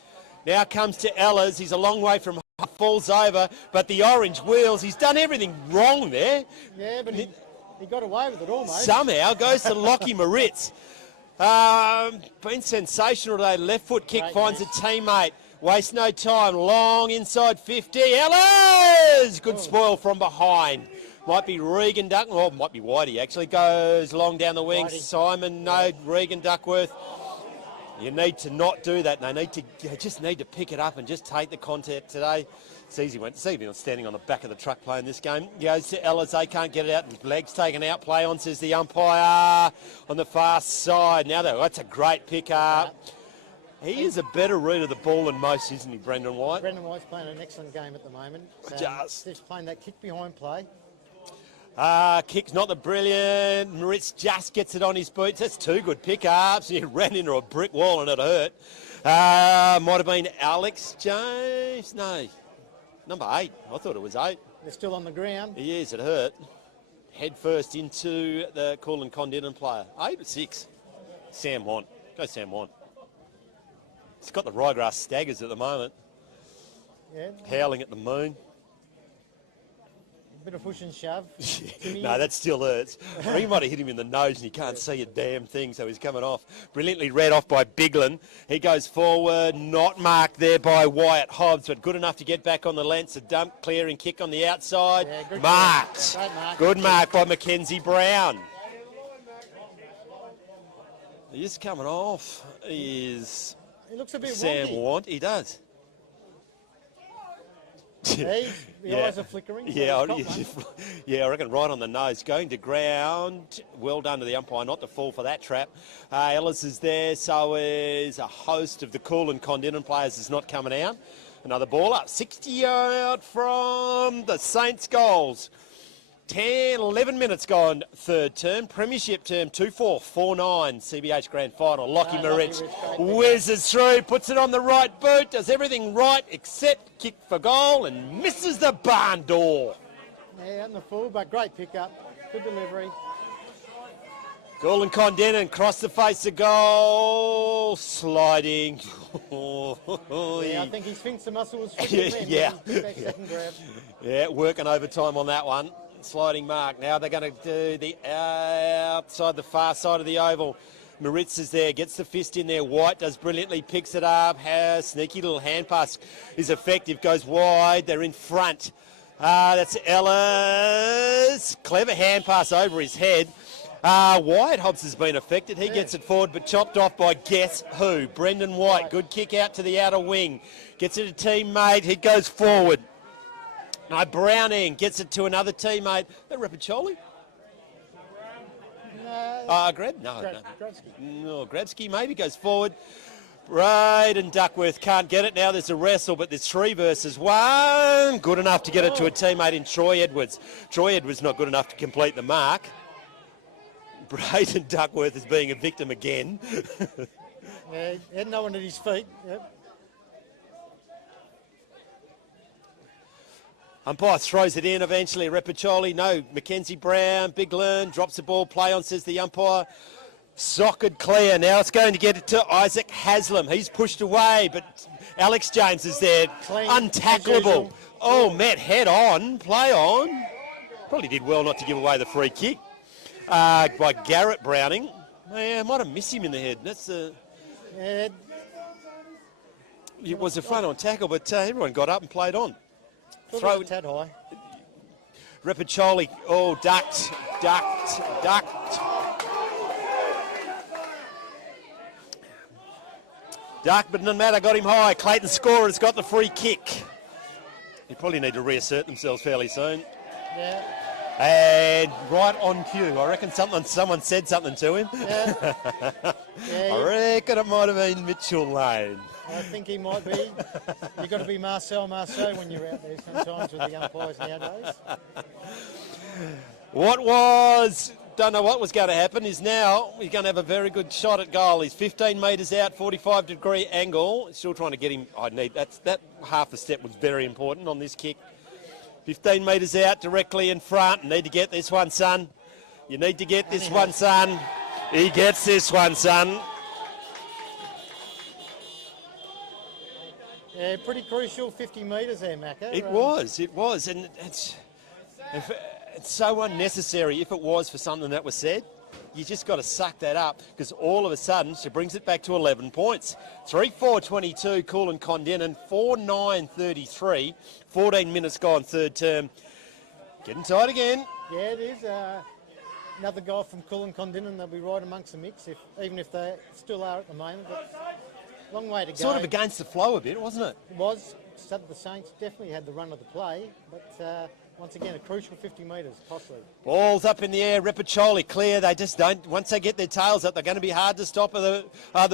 Now comes to Ellis. He's a long way from falls over, but the orange wheels, he's done everything wrong there. Yeah, but he got away with it almost. Somehow goes to Lockie Moritz. Been sensational today. Left foot kick finds a teammate. Waste no time. Long inside 50. Ellis! Good spoil from behind. Might be Regan Duckworth. Well, might be Whitey actually. Goes long down the wing. Simon, no. Regan Duckworth. You need to not do that. They just need to pick it up and just take the contact today. It's easy. See him standing on the back of the truck playing this game. Goes to Ellis. They can't get it out. Legs taken out. Play on, says the umpire on the far side. Now that's a great pick up. He is a better read of the ball than most, isn't he, Brendan White? Brendan White's playing an excellent game at the moment. Just playing that kick behind play. Kick's not the brilliant. Moritz just gets it on his boots. That's 2 good pickups. He ran into a brick wall and it hurt. Might have been Alex James. No, number 8. I thought it was 8. They're still on the ground. He is. It hurt. Head first into the Kulin Kondinin player. 8 or 6. Sam Want. Go Sam Want. He's got the ryegrass staggers at the moment. Yeah. Howling at the moon. Bit of push and shove. No, that still hurts. He might have hit him in the nose and he can't see a damn thing, so he's coming off. Brilliantly read off by Biglin. He goes forward, not marked there by Wyatt Hobbs, but good enough to get back on the length. A dump, clearing kick on the outside. Yeah, Marked. Mark. Good mark by Mackenzie Brown. He is coming off. He looks a bit Sam wonky. Want. He does. The eyes are flickering. Yeah, I reckon right on the nose. Going to ground. Well done to the umpire not to fall for that trap. Ellis is there, so is a host of the Kulin Kondinin players is not coming out. Another ball up. 60 out from the Saints goals. 11 minutes gone, third term. Premiership term, 2-4-4-9. CBH Grand Final. Lockie Moritz whizzes through, puts it on the right boot, does everything right except kick for goal and misses the barn door. Yeah, on the full, but great pickup. Good delivery. Kulin Kondinin across the face of goal, sliding. Yeah, I think his sphincter muscle was yeah. Second grab. Yeah, working overtime on that one. Sliding mark. Now they're going to do the outside, the far side of the oval. Moritz is there, gets the fist in there. White does brilliantly, picks it up. Has sneaky little hand pass is effective, goes wide. They're in front. That's Ellis. Clever hand pass over his head. Wyatt Hobbs has been affected. He gets it forward, but chopped off by guess who? Brendan White. Good kick out to the outer wing. Gets it to teammate. He goes forward. Browning gets it to another teammate. That Repacholi? No. Greb? No. Gradsky. No, Gradsky maybe goes forward. Braden Duckworth can't get it now. There's a wrestle, but there's 3 versus 1. Good enough to get it to a teammate in Troy Edwards. Troy Edwards not good enough to complete the mark. Braden Duckworth is being a victim again. Yeah, he had no one at his feet. Yep. Umpire throws it in eventually. Repacholi, no. Mackenzie Brown, Big Learn, drops the ball. Play on, says the umpire. Socket clear. Now it's going to get it to Isaac Haslam. He's pushed away, but Alex James is there. Clean, untackleable. Oh, Matt, head on. Play on. Probably did well not to give away the free kick by Garrett Browning. Yeah, might have missed him in the head. That's Yeah, it was a front on tackle, but everyone got up and played on. throw it a tad high. Repacholi, ducked. Ducked, but no matter, got him high. Clayton Scorer has got the free kick. They probably need to reassert themselves fairly soon. Yeah. And right on cue. I reckon someone said something to him. Yeah. I reckon it might have been Mitchell Lane. I think he might be. You've got to be Marcel Marceau when you're out there sometimes with the umpires nowadays. Don't know what was going to happen, is now he's going to have a very good shot at goal. He's 15 metres out, 45-degree angle. Still trying to get him. That half a step was very important on this kick. 15 metres out, directly in front. Need to get this one, son. You need to get this one, son. He gets this one, son. Yeah, pretty crucial 50 metres there, Macca. It was, and it's so unnecessary if it was for something that was said. You just got to suck that up, because all of a sudden she brings it back to 11 points. 3-4-22, Kulin Kondinin, 4-9-33, 14 minutes gone, third term. Getting tight again. Yeah, it is. Another guy from Kulin Kondinin, they'll be right amongst the mix, even if they still are at the moment. But long way to go. Sort of against the flow a bit, wasn't it? It was. The Saints definitely had the run of the play, but once again, a crucial 50 metres, costly. Ball's up in the air, Repacholi clear. They just don't, once they get their tails up, they're going to be hard to stop. The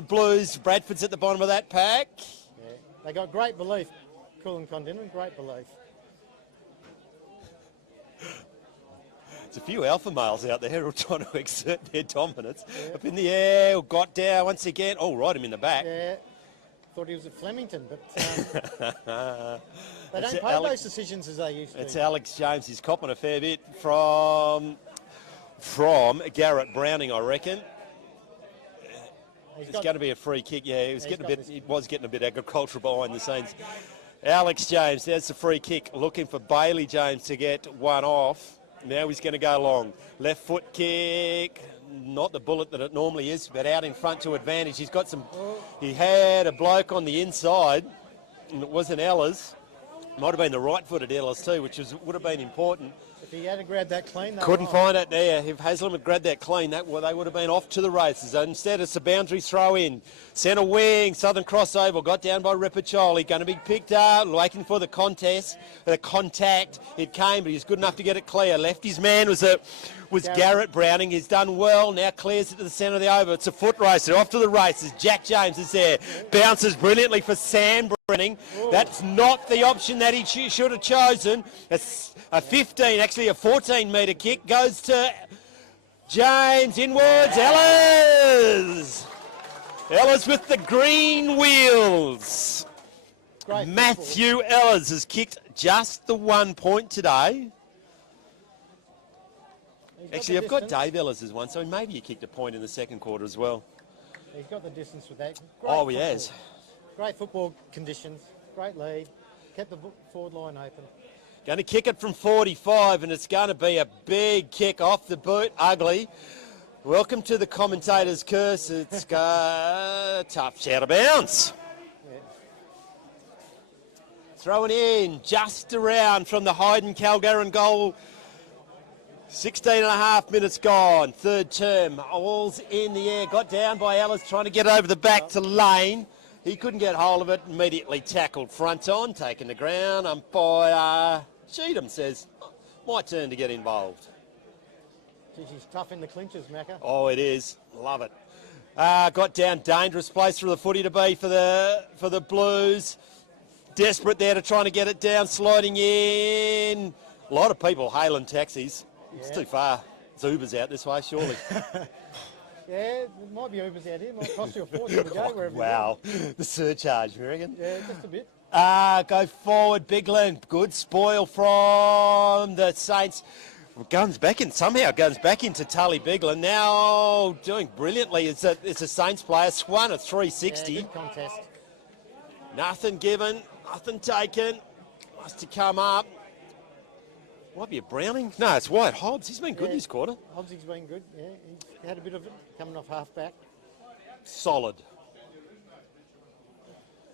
Blues. Bradford's at the bottom of that pack. Yeah, they got great belief, Kulin Kondinin, great belief. There's a few alpha males out there who are trying to exert their dominance. Yeah. Up in the air, got down once again. Oh, right him in the back. Yeah, thought he was at Flemington, but they don't play those decisions as they used to. It's Alex James. He's copping a fair bit from Garrett Browning, I reckon. It's going to be a free kick. Yeah, he was getting a bit agricultural behind the scenes. Alex James, there's the free kick, looking for Bailey James to get one off. Now he's going to go long. Left foot kick. Not the bullet that it normally is, but out in front to advantage. He's got some. He had a bloke on the inside, and it wasn't Ellis. Might have been the right-footed Ellis too, which would have been important. If he had grabbed that clean, couldn't find it there. If Haslam had grabbed that clean, they would have been off to the races. Instead, it's a boundary throw in. Centre wing, Southern crossover, got down by Repacholi. Going to be picked up, waiting for the contact. It came, but he was good enough to get it clear. Left his man was was Garrett Browning. He's done well, now clears it to the centre of the over. It's a foot racer, off to the races. Jack James is there, bounces brilliantly for Sam Browning. That's not the option that he should have chosen. A 15, actually a 14-metre kick goes to James inwards. Ellis with the green wheels. Great Matthew Ellis has kicked just the 1 point today. Actually, I've got Dave Ellis' one, so maybe he kicked a point in the second quarter as well. He's got the distance with that. Oh, he has. Great football conditions, great lead, kept the forward line open. Going to kick it from 45, and it's going to be a big kick off the boot. Ugly. Welcome to the commentator's curse. It's tough, out of bounds. Yeah. Throwing in just around from the Hyden Karlarin goal. 16 and a half minutes gone. Third term. All's in the air. Got down by Ellis trying to get over the back to Lane. He couldn't get hold of it. Immediately tackled front on. Taken the ground. Umpire Cheatham says, my turn to get involved. She's tough in the clinches, Macca. Oh, it is. Love it. Got down. Dangerous place for the footy to be for the Blues. Desperate there to trying to get it down. Sliding in. A lot of people hailing taxis. It's too far. It's Uber's out this way, surely. Yeah, it might be Uber's out here. It might cost you a fortune to go wherever wow. The surcharge, you reckon? Yeah, just a bit. Go forward, Bigland. Good spoil from the Saints. Guns back in, somehow guns back into Tully Bigland. Now doing brilliantly. It's a Saints player. Swung at 360. Yeah, good contest. Nothing given, nothing taken. Must have come up. Might be a Browning. No, it's White Hobbs. He's been good this quarter. Hobbs has been good. Yeah, he's had a bit of it coming off half back. Solid.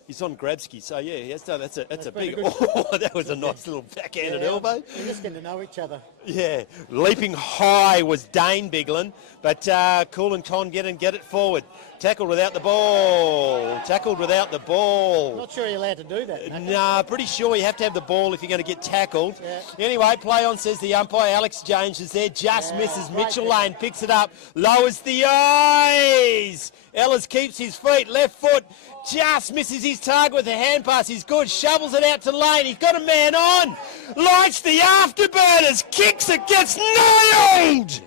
He's on Grabski, so yeah, he has done. That's a big. Oh, that was a nice little backhanded elbow. We're just getting to know each other. Yeah, leaping high was Dane Bigland, but Kulin can't get it forward. Tackled without the ball. Tackled without the ball. Not sure you're allowed to do that. Nah, pretty sure you have to have the ball if you're going to get tackled. Yeah. Anyway, play on, says the umpire. Alex James is there, just misses. Mitchell Lane picks it up, lowers the eyes. Ellis keeps his feet, left foot, just misses his target with a hand pass. He's good, shovels it out to Lane. He's got a man on. Lights the afterburners, kicks it, gets nailed.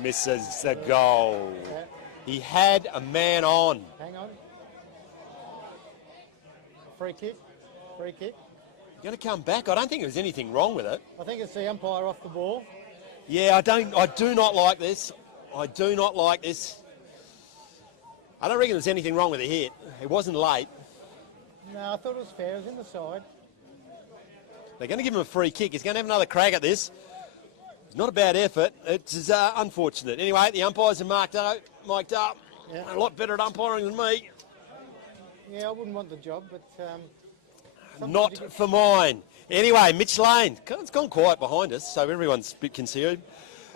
Misses the goal. Yeah. He had a man on. Hang on. Free kick. Free kick. Going to come back. I don't think there was anything wrong with it. I think it's the umpire off the ball. Yeah, I do not like this. I do not like this. I don't reckon there's anything wrong with the hit. It wasn't late. No, I thought it was fair. It was in the side. They're going to give him a free kick. He's going to have another crack at this. It's not a bad effort. It's unfortunate. Anyway, the umpires are mic'd up. Yeah. A lot better at umpiring than me. Yeah, I wouldn't want the job, but... Not for mine. Anyway, Mitch Lane. It's gone quiet behind us, so everyone's a bit consumed.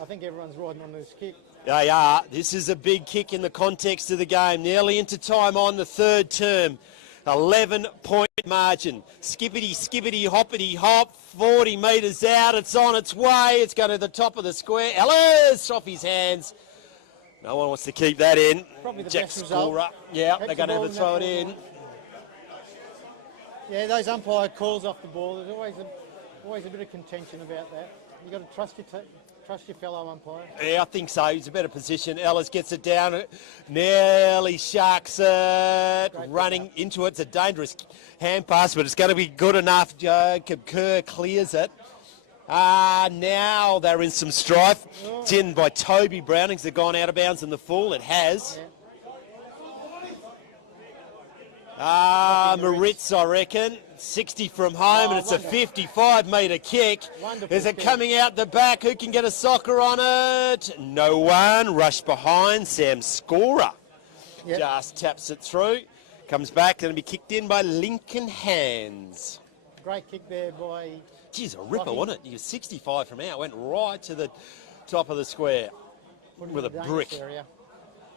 I think everyone's riding on this kick. They are. This is a big kick in the context of the game. Nearly into time on the third term. 11-point margin. Skippity, hoppity, hop. 40 metres out. It's on its way. It's going to the top of the square. Ellis off his hands. No one wants to keep that in. Probably the Jack best result. Scorer. Yeah, Catch they're going to have to throw it in. Yeah, those umpire calls off the ball. There's always a bit of contention about that. You've got to trust your fellow umpire. Yeah, I think so. He's a better position. Ellis gets it down. Nearly sharks it. Running into it. It's a dangerous hand pass, but it's going to be good enough. Jacob Kerr clears it. Now they're in some strife. It's in by Toby Brownings. They've gone out of bounds in the full. It has. Moritz, I reckon. 60 from home, and it's a 55-metre kick. Is it coming out the back? Who can get a soccer on it? No one. Rush behind. Sam Scorer just taps it through. Comes back. Going to be kicked in by Lincoln Hands. Great kick there by... Geez, a ripper, wasn't it? You were 65 from out. Went right to the top of the square with a brick. Area.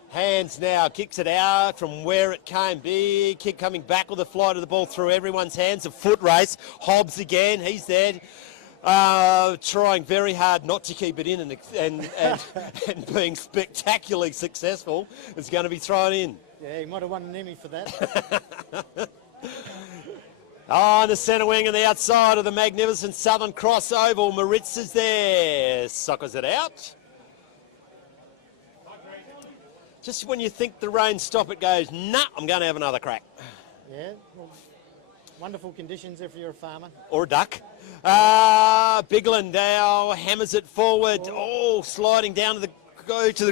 Hands now, kicks it out from where it came. Big kick coming back with the flight of the ball through everyone's hands. A foot race. Hobbs again, he's there. Trying very hard not to keep it in and being spectacularly successful. It's going to be thrown in. Yeah, he might have won an Emmy for that. On the centre wing and the outside of the magnificent Southern Cross Oval, Moritz is there. Soccers it out. Just when you think the rain stop, it goes, nah, I'm going to have another crack. Yeah, well, wonderful conditions if you're a farmer. Or a duck. Bigland now hammers it forward. Oh, sliding down to the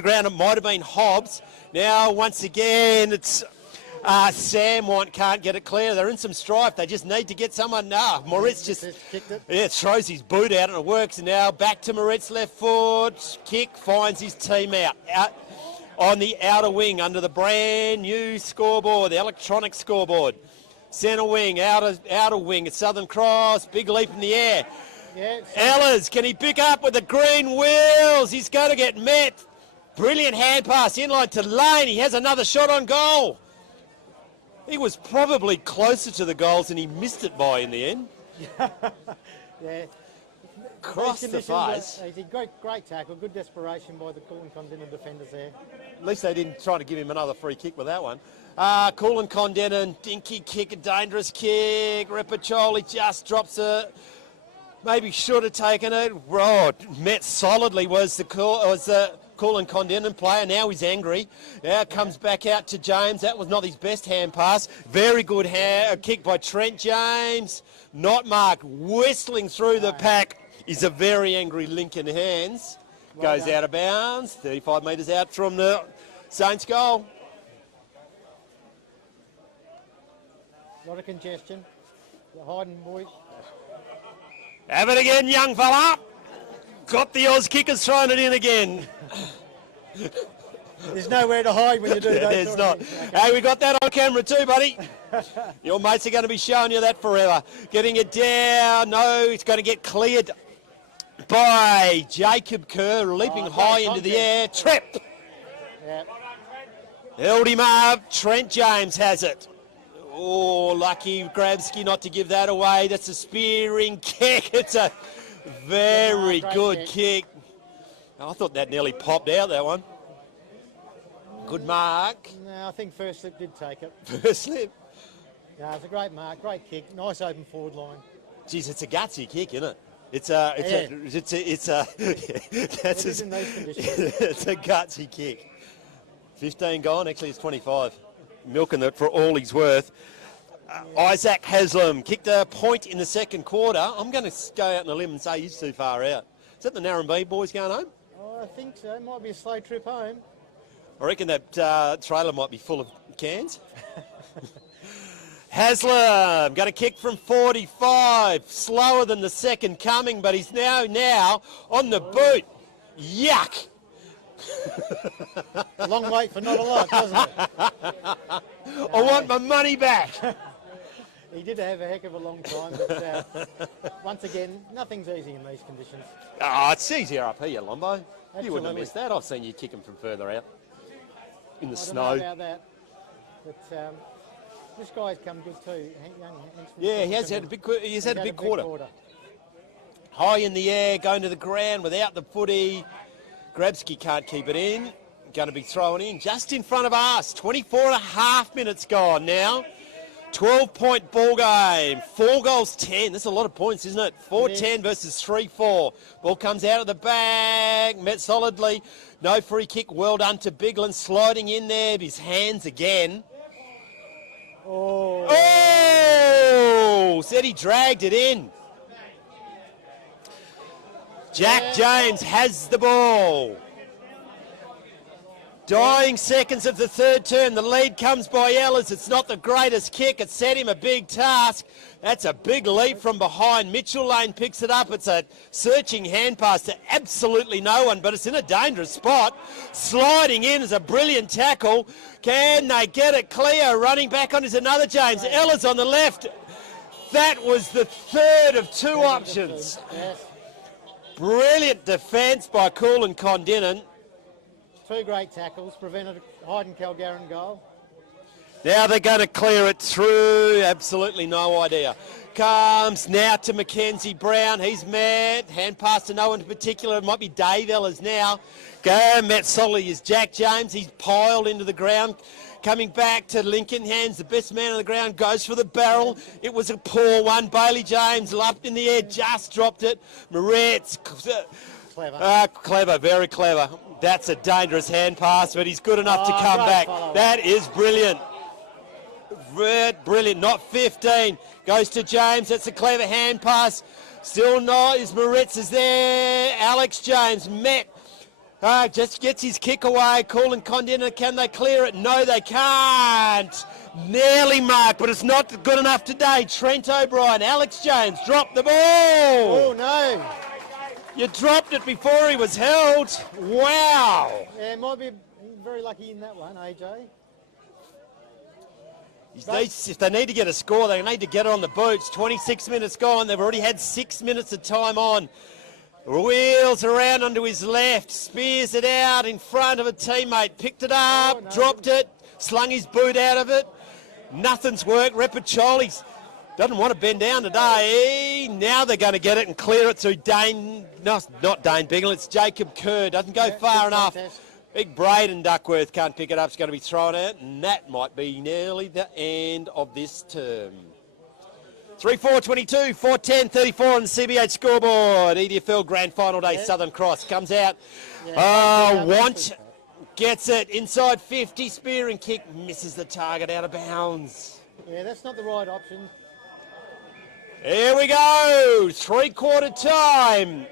ground. It might have been Hobbs. Now, once again, it's Sam can't get it clear. They're in some strife. They just need to get someone. Moritz just kicked it. Yeah, throws his boot out and it works. And now back to Moritz, left foot. Kick, finds his team out on the outer wing under the brand new scoreboard, the electronic scoreboard. Centre wing, outer wing at Southern Cross. Big leap in the air. Yeah, Ellers, can he pick up with the green wheels? He's going to get met. Brilliant hand pass inline to Lane. He has another shot on goal. He was probably closer to the goals than he missed it by in the end. yeah. Cross the face. Great tackle, good desperation by the Kulin Kondinin defenders there. At least they didn't try to give him another free kick with that one. Kulin Kondinin, dinky kick, a dangerous kick. Repacholi just drops it. Maybe should have taken it. Met solidly was the Kulin Kondinin player. Now he's angry. Now comes back out to James. That was not his best hand pass. Very good kick by Trent James. Not marked. Whistling through the pack is a very angry Lincoln Hands. Goes out of bounds. 35 metres out from the Saints goal. A lot of congestion. The Hyden boys. Have it again, young fella. Got the Oz kickers throwing it in again. There's nowhere to hide when you do that. There's not. Okay. Hey, we got that on camera too, buddy. Your mates are going to be showing you that forever. Getting it down. No, it's going to get cleared by Jacob Kerr, leaping high into the air. Trip. Yep. Held him up. Trent James has it. Oh, lucky Grabsky not to give that away. That's a spearing kick. It's a very good kick. I thought that nearly popped out, that one. Good mark. No, I think First Slip did take it. First Slip. No, it's a great mark, great kick, nice open forward line. Geez, it's a gutsy kick, isn't it? It's a gutsy kick. 15 gone, actually it's 25. Milking it for all he's worth. Isaac Haslam kicked a point in the second quarter. I'm going to go out on a limb and say he's too far out. Is that the Narrabeen boys going home? Oh, I think so. It might be a slow trip home. I reckon that trailer might be full of cans. Haslam going to kick from 45. Slower than the second coming, but he's now on the boot. Yuck. A long wait for not a lot, doesn't it? I want my money back. He did have a heck of a long time, but once again, nothing's easy in these conditions. Oh, it's easier up here, Lombo. Absolutely. You wouldn't have missed that. I've seen you kick him from further out in the I snow. don't know about that, but this guy's come good too. Yeah, he has had a big quarter. High in the air, going to the ground without the footy. Grabsky can't keep it in. Going to be thrown in just in front of us. 24 and a half minutes gone now. 12-point ball game. 4 goals, 10. That's a lot of points, isn't it? 4-10 versus 3-4. Ball comes out of the bag. Met solidly. No free kick. Well done to Bigland. Sliding in there. His hands again. Oh! Said he dragged it in. Jack James has the ball. Dying seconds of the third term. The lead comes by Ellers. It's not the greatest kick. It set him a big task. That's a big leap from behind. Mitchell Lane picks it up. It's a searching hand pass to absolutely no one, but it's in a dangerous spot. Sliding in is a brilliant tackle. Can they get it clear? Running back on is another James. Ellers on the left. That was the third of 2 options. Brilliant defence by Kulin Kondinin. 2 great tackles, prevented a Hyden Karlarin goal. Now they're going to clear it through. Absolutely no idea. Comes now to Mackenzie Brown. He's mad. Hand pass to no one in particular. It might be Dave Ellis now. Go, Matt Solly is Jack James. He's piled into the ground. Coming back to Lincoln Hands, the best man on the ground, goes for the barrel. It was a poor one. Bailey James up in the air, just dropped it. Moretz, clever, very clever. That's a dangerous hand pass, but he's good enough to come back. That is brilliant. Brilliant, not 15. Goes to James, that's a clever hand pass. Still not, Moretz is there. Alex James, Matt. Just gets his kick away. Kulin, Kondinin, can they clear it? No, they can't. Nearly marked, but it's not good enough today. Trent O'Brien, Alex James, dropped the ball. Oh, no. You dropped it before he was held. Wow. Yeah, might be very lucky in that one, AJ. If they need to get a score, they need to get it on the boots. 26 minutes gone. They've already had 6 minutes of time on. Wheels around onto his left, spears it out in front of a teammate, picked it up, dropped it, slung his boot out of it. Nothing's worked. Repacholi doesn't want to bend down today. Now they're going to get it and clear it through Dane, not Dane Biggle, it's Jacob Kerr. Doesn't go far enough. Big Braden Duckworth can't pick it up. It's going to be thrown out, and that might be nearly the end of this term. 3-4-22, 4-10-34 on the CBH scoreboard. EDFL Grand Final Day, Southern Cross comes out. Want gets it inside 50, spear and kick, misses the target out of bounds. Yeah, that's not the right option. Here we go, 3/4 time.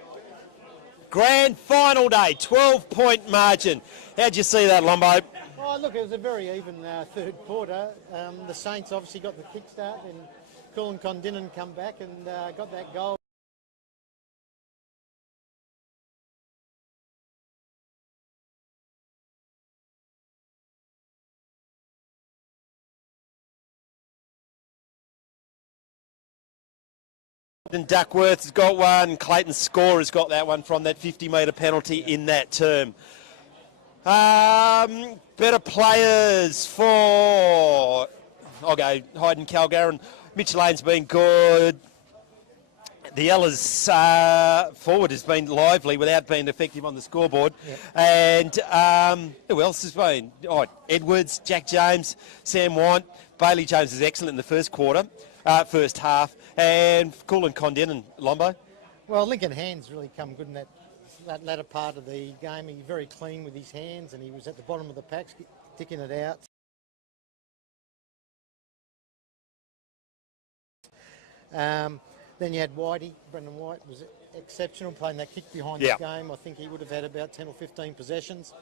Grand Final Day, 12-point margin. How'd you see that, Lombo? Oh, look, it was a very even third quarter. The Saints obviously got the kickstart, and Kulin Kondinin come back and got that goal. And Duckworth has got one. Clayton Score has got that one from that 50-metre penalty in that term. Better players for... I'll go Hyden, Karlarin. Mitch Lane's been good. The Ella's forward has been lively without being effective on the scoreboard. Yep. And who else has been? Oh, Edwards, Jack James, Sam Want. Bailey James is excellent in the first half. And Kulin Kondinin, Lombo. Well, Lincoln Hands really come good in that latter part of the game. He's very clean with his hands, and he was at the bottom of the pack, ticking it out. Then you had Whitey. Brendan White was exceptional playing that kick behind the game. I think he would have had about 10 or 15 possessions.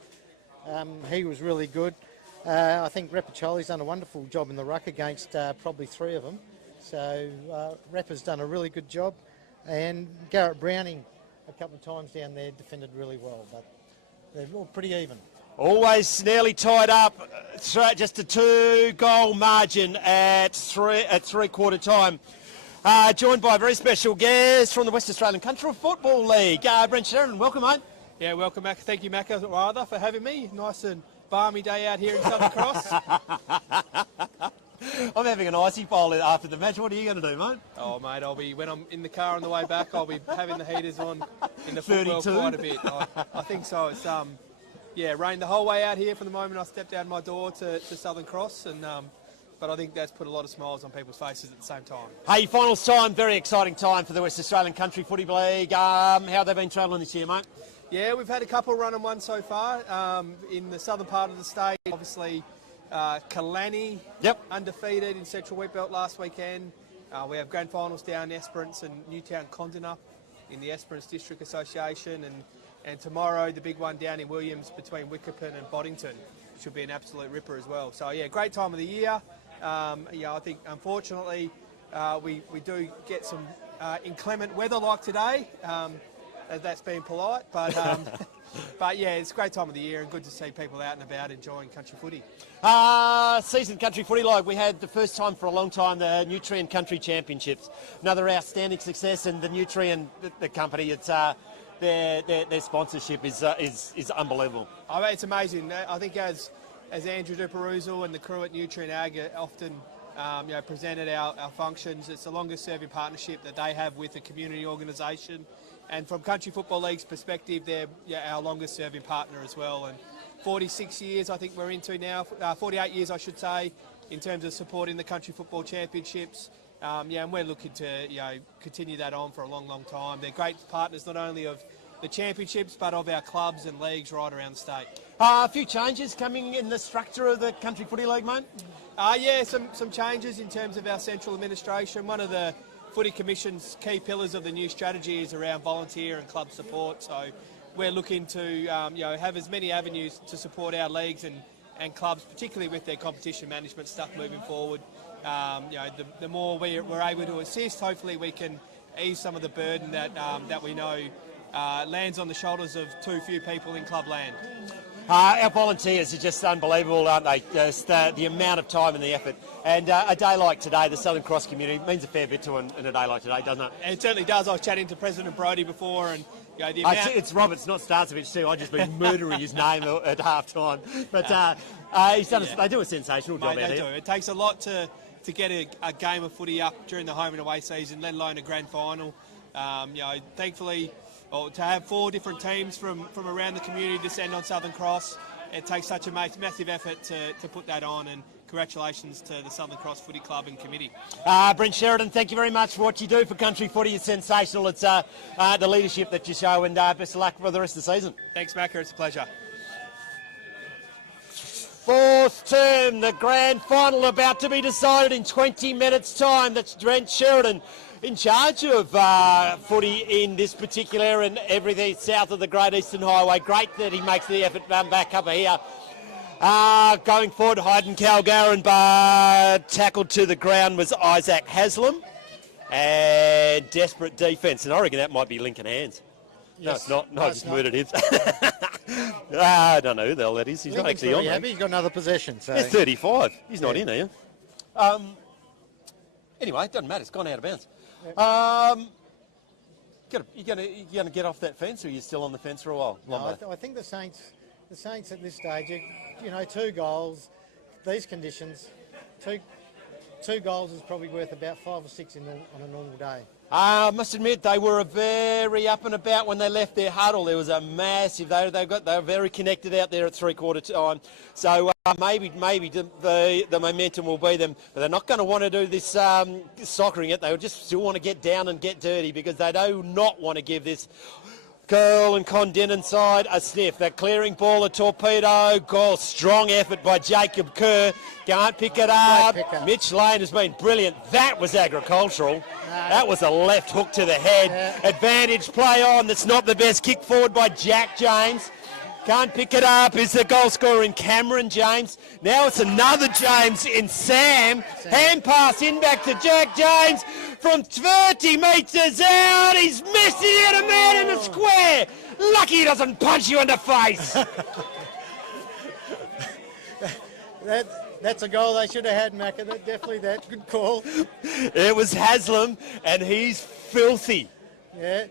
He was really good. I think Repacholi's done a wonderful job in the ruck against probably 3 of them. So Rep has done a really good job, and Garrett Browning a couple of times down there defended really well, but they're all pretty even. Always nearly tied up, just a 2-goal margin at 3/4 time. Joined by a very special guest from the West Australian Country Football League, Brent Sheridan. Welcome, mate. Yeah, welcome, Mac. Thank you, Macca, rather, for having me. Nice and balmy day out here in Southern Cross. I'm having an icy bowl after the match. What are you going to do, mate? Oh, mate, when I'm in the car on the way back, I'll be having the heaters on in the football quite a bit. I think so. It's rained the whole way out here from the moment I stepped out my door to Southern Cross, and but I think that's put a lot of smiles on people's faces at the same time. Hey, finals time, very exciting time for the West Australian Country Footy League. How have they been travelling this year, mate? Yeah, we've had a couple run and one so far in the southern part of the state. Obviously, Kalani, undefeated in Central Wheatbelt last weekend. We have grand finals down Esperance and Newtown Kondinin in the Esperance District Association, and tomorrow the big one down in Williams between Wickerpin and Boddington. Should be an absolute ripper as well. So yeah, great time of the year. I think unfortunately we do get some inclement weather like today. That's being polite, but but yeah, it's a great time of the year and good to see people out and about enjoying country footy. Season Country Footy League, we had the first time for a long time the Nutrien Country Championships. Another outstanding success, and the Nutrien, the company, it's their sponsorship is unbelievable. It's amazing. I think as Andrew Duperuzal and the crew at Nutrien Ag often presented our functions. It's the longest serving partnership that they have with the community organisation. And from Country Football League's perspective, they're our longest serving partner as well. And 46 years I think we're into now, 48 years I should say, in terms of supporting the Country Football Championships. And we're looking to continue that on for a long, long time. They're great partners not only of the championships but of our clubs and leagues right around the state. A few changes coming in the structure of the Country Footy League, mate? Some changes in terms of our central administration. One of the Footy Commission's key pillars of the new strategy is around volunteer and club support. So we're looking to have as many avenues to support our leagues and clubs, particularly with their competition management stuff moving forward. The more we're able to assist, hopefully we can ease some of the burden that we know lands on the shoulders of too few people in club land. Our volunteers are just unbelievable, aren't they? Just the amount of time and the effort. And a day like today, the Southern Cross community means a fair bit to in a day like today, doesn't it? It certainly does. I was chatting to President Brodie before, and the amount... It's Roberts, not Starcevich too. I've just been murdering his name at half time. But he's done. They do a sensational job out they here. Do. It takes a lot to get a game of footy up during the home and away season, let alone a grand final. Thankfully, to have 4 different teams from around the community descend on Southern Cross, it takes such a massive effort to put that on, and congratulations to the Southern Cross Footy Club and Committee. Brent Sheridan, thank you very much for what you do for country footy. It's sensational. It's the leadership that you show, and best of luck for the rest of the season. Thanks, Macca. It's a pleasure. 4th term, the grand final about to be decided in 20 minutes' time. That's Brent Sheridan in charge of footy in this particular area and everything south of the Great Eastern Highway. Great that he makes the effort back up here. Going forward, Hyden Karlarin, tackled to the ground was Isaac Haslam. And desperate defence. And I reckon that might be Lincoln Hands. Yes. No, it's not. No, I just murdered him. I don't know who the hell that is. He's not actually on there. He's got another possession. So. Yeah, 35. He's not in here. Anyway, it doesn't matter. It's gone out of bounds. You going to get off that fence, or are you still on the fence for a while? No, I think the Saints at this stage, 2 goals, these conditions, two goals is probably worth about 5 or 6 on a normal day. I must admit they were very up and about when they left their huddle. There was a massive. They were very connected out there at 3/4 time. So maybe the momentum will be them, but they're not going to want to do this soccering it. They will just still want to get down and get dirty because they do not want to give this Girl and Kondinin side a sniff. That clearing ball, a torpedo goal. Strong effort by Jacob Kerr. Can't pick it up. Mitch Lane has been brilliant. That was agricultural. That was a left hook to the head. Yeah. Advantage play on. That's not the best. Kick forward by Jack James. Can't pick it up. Is the goal scorer in Cameron James. Now it's another James in Sam. Hand pass in back to Jack James from 30 metres out. He's missed it out, a man in the square. Lucky he doesn't punch you in the face. That's a goal they should have had, Macca. Definitely that. Good call. It was Haslam, and he's filthy. Yeah.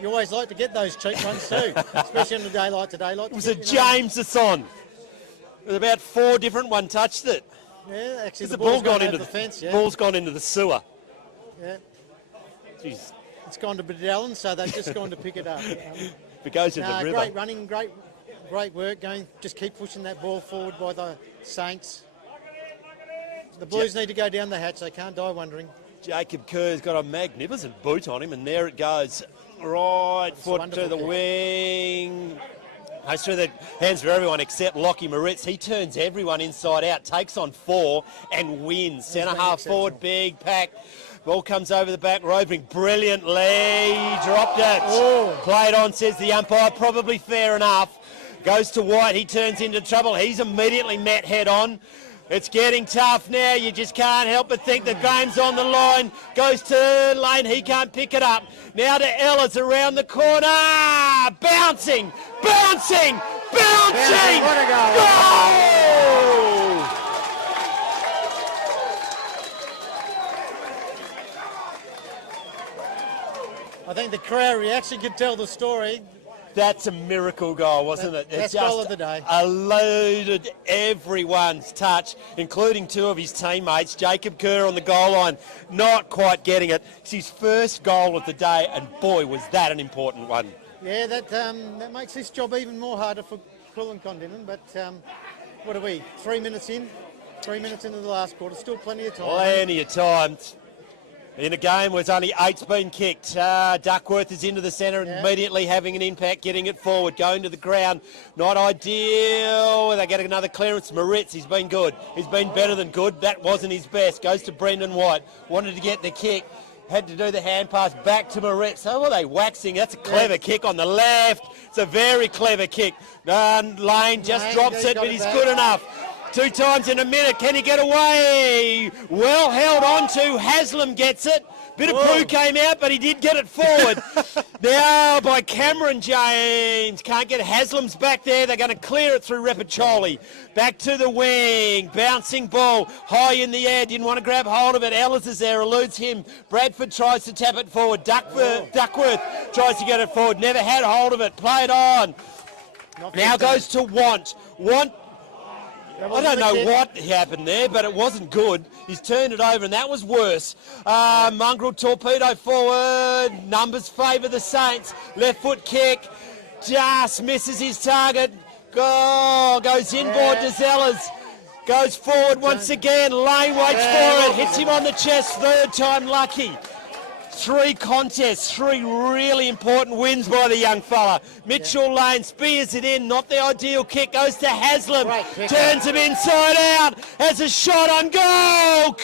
You always like to get those cheap ones too, especially on a day like today. It was a Jameson. With about 4 different one touched it. Yeah, actually the ball's gone into the fence. Yeah. Ball's gone into the sewer. Yeah. Jeez. It's gone to Bedellen, so they've just gone to pick it up. If it goes into the river. Great running, great work going. Just keep pushing that ball forward by the Saints. The Blues need to go down the hatch. They can't die wondering. Jacob Kerr's got a magnificent boot on him, and there it goes. Right foot to the wing. Goes through the hands for everyone except Lockie Moritz. He turns everyone inside out, takes on 4 and wins. Centre half forward, big pack. Ball comes over the back, roving brilliantly. He dropped it. Ooh. Played on, says the umpire. Probably fair enough. Goes to White. He turns into trouble. He's immediately met head on. It's getting tough now. You just can't help but think the game's on the line. Goes to Lane. He can't pick it up. Now to Ellis around the corner. Bouncing. Bouncing. Bouncing. What a goal. Goal! I think the crowd reaction could tell the story. That's a miracle goal, wasn't it? Best goal of the day. Eluded everyone's touch, including two of his teammates. Jacob Kerr on the goal line, not quite getting it. It's his first goal of the day, and boy, was that an important one. Yeah, that makes this job even more harder for Kulin Kondinin, but what are we, 3 minutes in? 3 minutes into the last quarter, still plenty of time. Plenty of time. In a game where only 8's been kicked. Duckworth is into the centre, immediately having an impact, getting it forward, going to the ground. Not ideal. They get another clearance. Moritz, he's been good. He's been better than good. That wasn't his best. Goes to Brendan White. Wanted to get the kick. Had to do the hand pass back to Moritz. Oh, are they waxing? That's a clever kick on the left. It's a very clever kick. Lane just drops it, but he's good enough. 2 times in a minute. Can he get away? Well held on to. Haslam gets it. Bit of poo came out, but he did get it forward. Now by Cameron James. Can't get Haslam's back there. They're going to clear it through Repacholi. Back to the wing. Bouncing ball. High in the air. Didn't want to grab hold of it. Ellis is there. Eludes him. Bradford tries to tap it forward. Duckworth tries to get it forward. Never had hold of it. Play it on. Now goes to Want. I don't know what happened there, but it wasn't good. He's turned it over, and that was worse. Mongrel torpedo forward. Numbers favour the Saints. Left foot kick. Just misses his target. Goes inboard to Zellers. Goes forward once again. Lane waits for it. Hits him on the chest. 3rd time lucky. 3 contests, 3 really important wins by the young fella. Mitchell Lane spears it in, not the ideal kick, goes to Haslam, turns him inside out, has a shot on goal.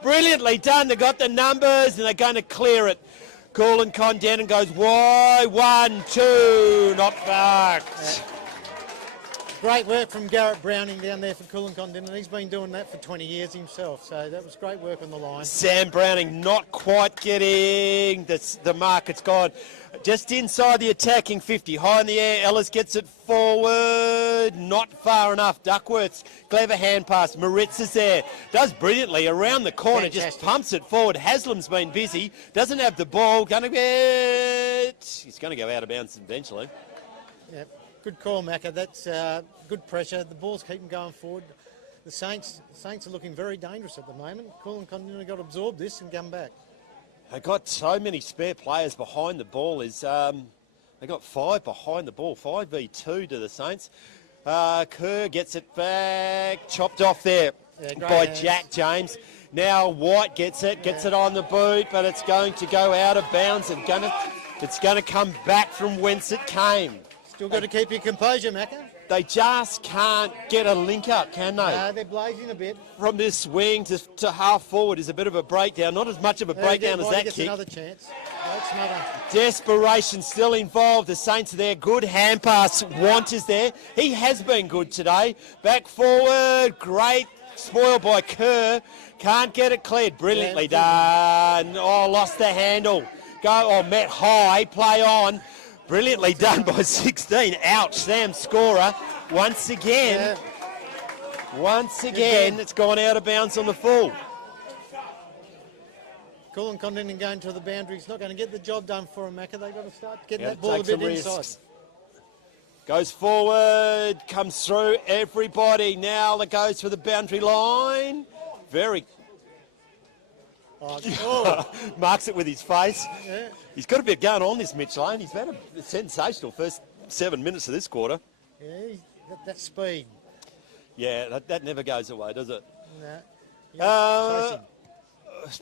Brilliantly done, they got the numbers and they're going to clear it. Kulin Kondinin goes wide, 1, 2, not fucked. Great work from Garrett Browning down there for Kulin Kondinin. He's been doing that for 20 years himself, so that was great work on the line. Sam Browning not quite getting the mark. It's gone just inside the attacking 50. High in the air, Ellis gets it forward. Not far enough. Duckworth's clever hand pass. Moritz is there. Does brilliantly around the corner. Fantastic. Just pumps it forward. Haslam's been busy. Doesn't have the ball. He's going to go out of bounds eventually. Yep. Good call, Macca. That's good pressure. The ball's keeping going forward. The Saints are looking very dangerous at the moment. Kulin Kondinin got to absorb this and come back. They got so many spare players behind the ball. They got 5 behind the ball. 5v2 to the Saints. Kerr gets it back. Chopped off there by Jack James. Now White gets it on the boot, but it's going to go out of bounds and it's going to come back from whence it came. Still got to keep your composure, Macca. They just can't get a link up, can they? They're blazing a bit. From this wing to half forward is a bit of a breakdown. Not as much of a breakdown as that kick. Another chance. Desperation still involved. The Saints are there. Good hand pass. Want is there. He has been good today. Back forward. Great spoil by Kerr. Can't get it cleared. Brilliantly done. Oh, lost the handle. Met high. Play on. Brilliantly done by 16. Ouch, Sam scorer. Once again, it's gone out of bounds on the full. Kulin Kondinin going to the boundary. He's not going to get the job done for him, Macca. They've got to start getting that ball a bit inside. Goes forward, comes through everybody. Now that goes for the boundary line. Marks it with his face. Yeah. He's got a bit going on, this Mitch Lane. He's had a sensational first 7 minutes of this quarter. Yeah, that speed. Yeah, that never goes away, does it? No.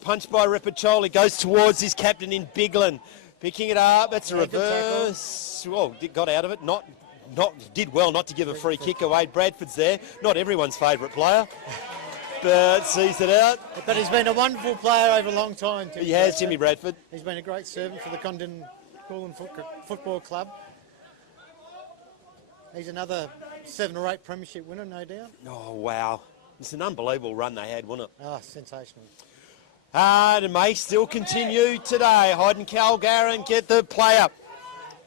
Punched by Repacholi, goes towards his captain in Biglin. Picking it up, that's a reverse. Well, got out of it. Did well not to give a free kick away. Bradford's there. Not everyone's favourite player. But sees it out. But he's been a wonderful player over a long time. He has, Jimmy Bradford. He's been a great servant for the Kulin Football Club. He's another 7 or 8 premiership winner, no doubt. Oh, wow. It's an unbelievable run they had, wasn't it? Oh, sensational. And it may still continue today. Hyden Karlarin get the play up.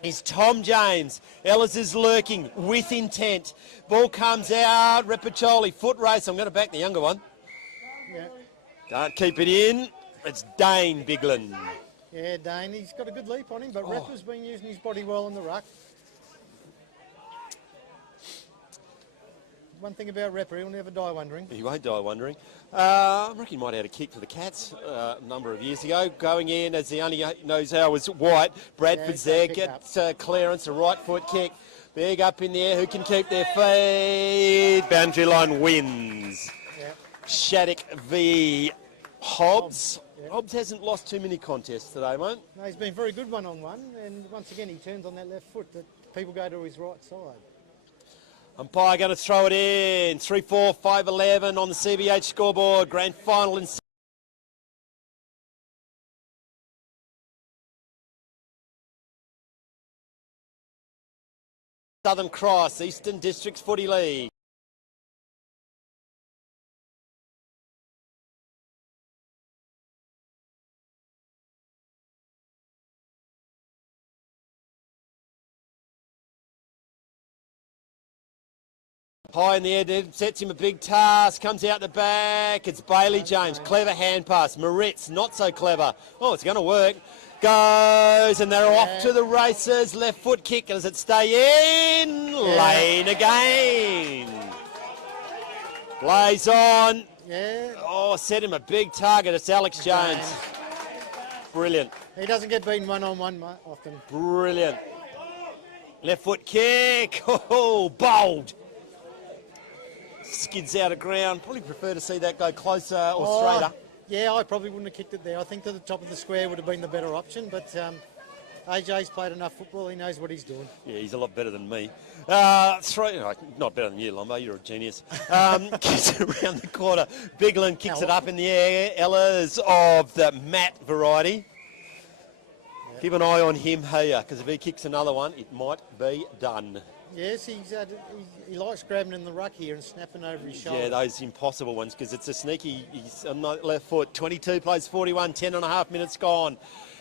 Is Tom James. Ellis is lurking with intent. Ball comes out. Repacholi, foot race. I'm going to back the younger one. Yeah. Can't keep it in. It's Dane Biglin. Yeah, Dane. He's got a good leap on him, but Repa's been using his body well in the ruck. one thing about Repper, he'll never die wondering. He won't die wondering. I reckon he might have had a kick for the Cats a number of years ago. Going in, as he only knows how, was White. Bradford's there, gets clearance, a right foot kick. Big up in the air, who can keep their feet? Boundary line wins. Yeah. Shattuck v Hobbs. Hobbs hasn't lost too many contests today, mate. No, he's been very good one-on-one, and once again he turns on that left foot that people go to his right side. Umpire going to throw it in. 3-4, 5-11 on the CBH scoreboard. Grand final in Southern Cross, Eastern Districts Footy League. High in the air, sets him a big task, comes out the back, it's Bailey James, clever hand pass, Moritz, not so clever, oh it's going to work, goes and they're off to the races, left foot kick, does it stay in? Lane again, plays on, oh set him a big target, it's Alex Jones, brilliant. He doesn't get beaten one-on-one often. Brilliant, left foot kick, oh bold. Skids out of ground. Probably prefer to see that go closer or straighter. Yeah, I probably wouldn't have kicked it there. I think to the top of the square would have been the better option, but AJ's played enough football. He knows what he's doing. Yeah, he's a lot better than me. Not better than you, Lombo. You're a genius. Kicks it around the corner. Biglin kicks it up in the air. Ella's of the mat variety. Yeah. Keep an eye on him here, because if he kicks another one, it might be done. Yes, he likes grabbing in the ruck here and snapping over his shoulder. Yeah, those impossible ones, because it's a sneaky, he's on the left foot. 22 plays 41, 10.5 minutes gone.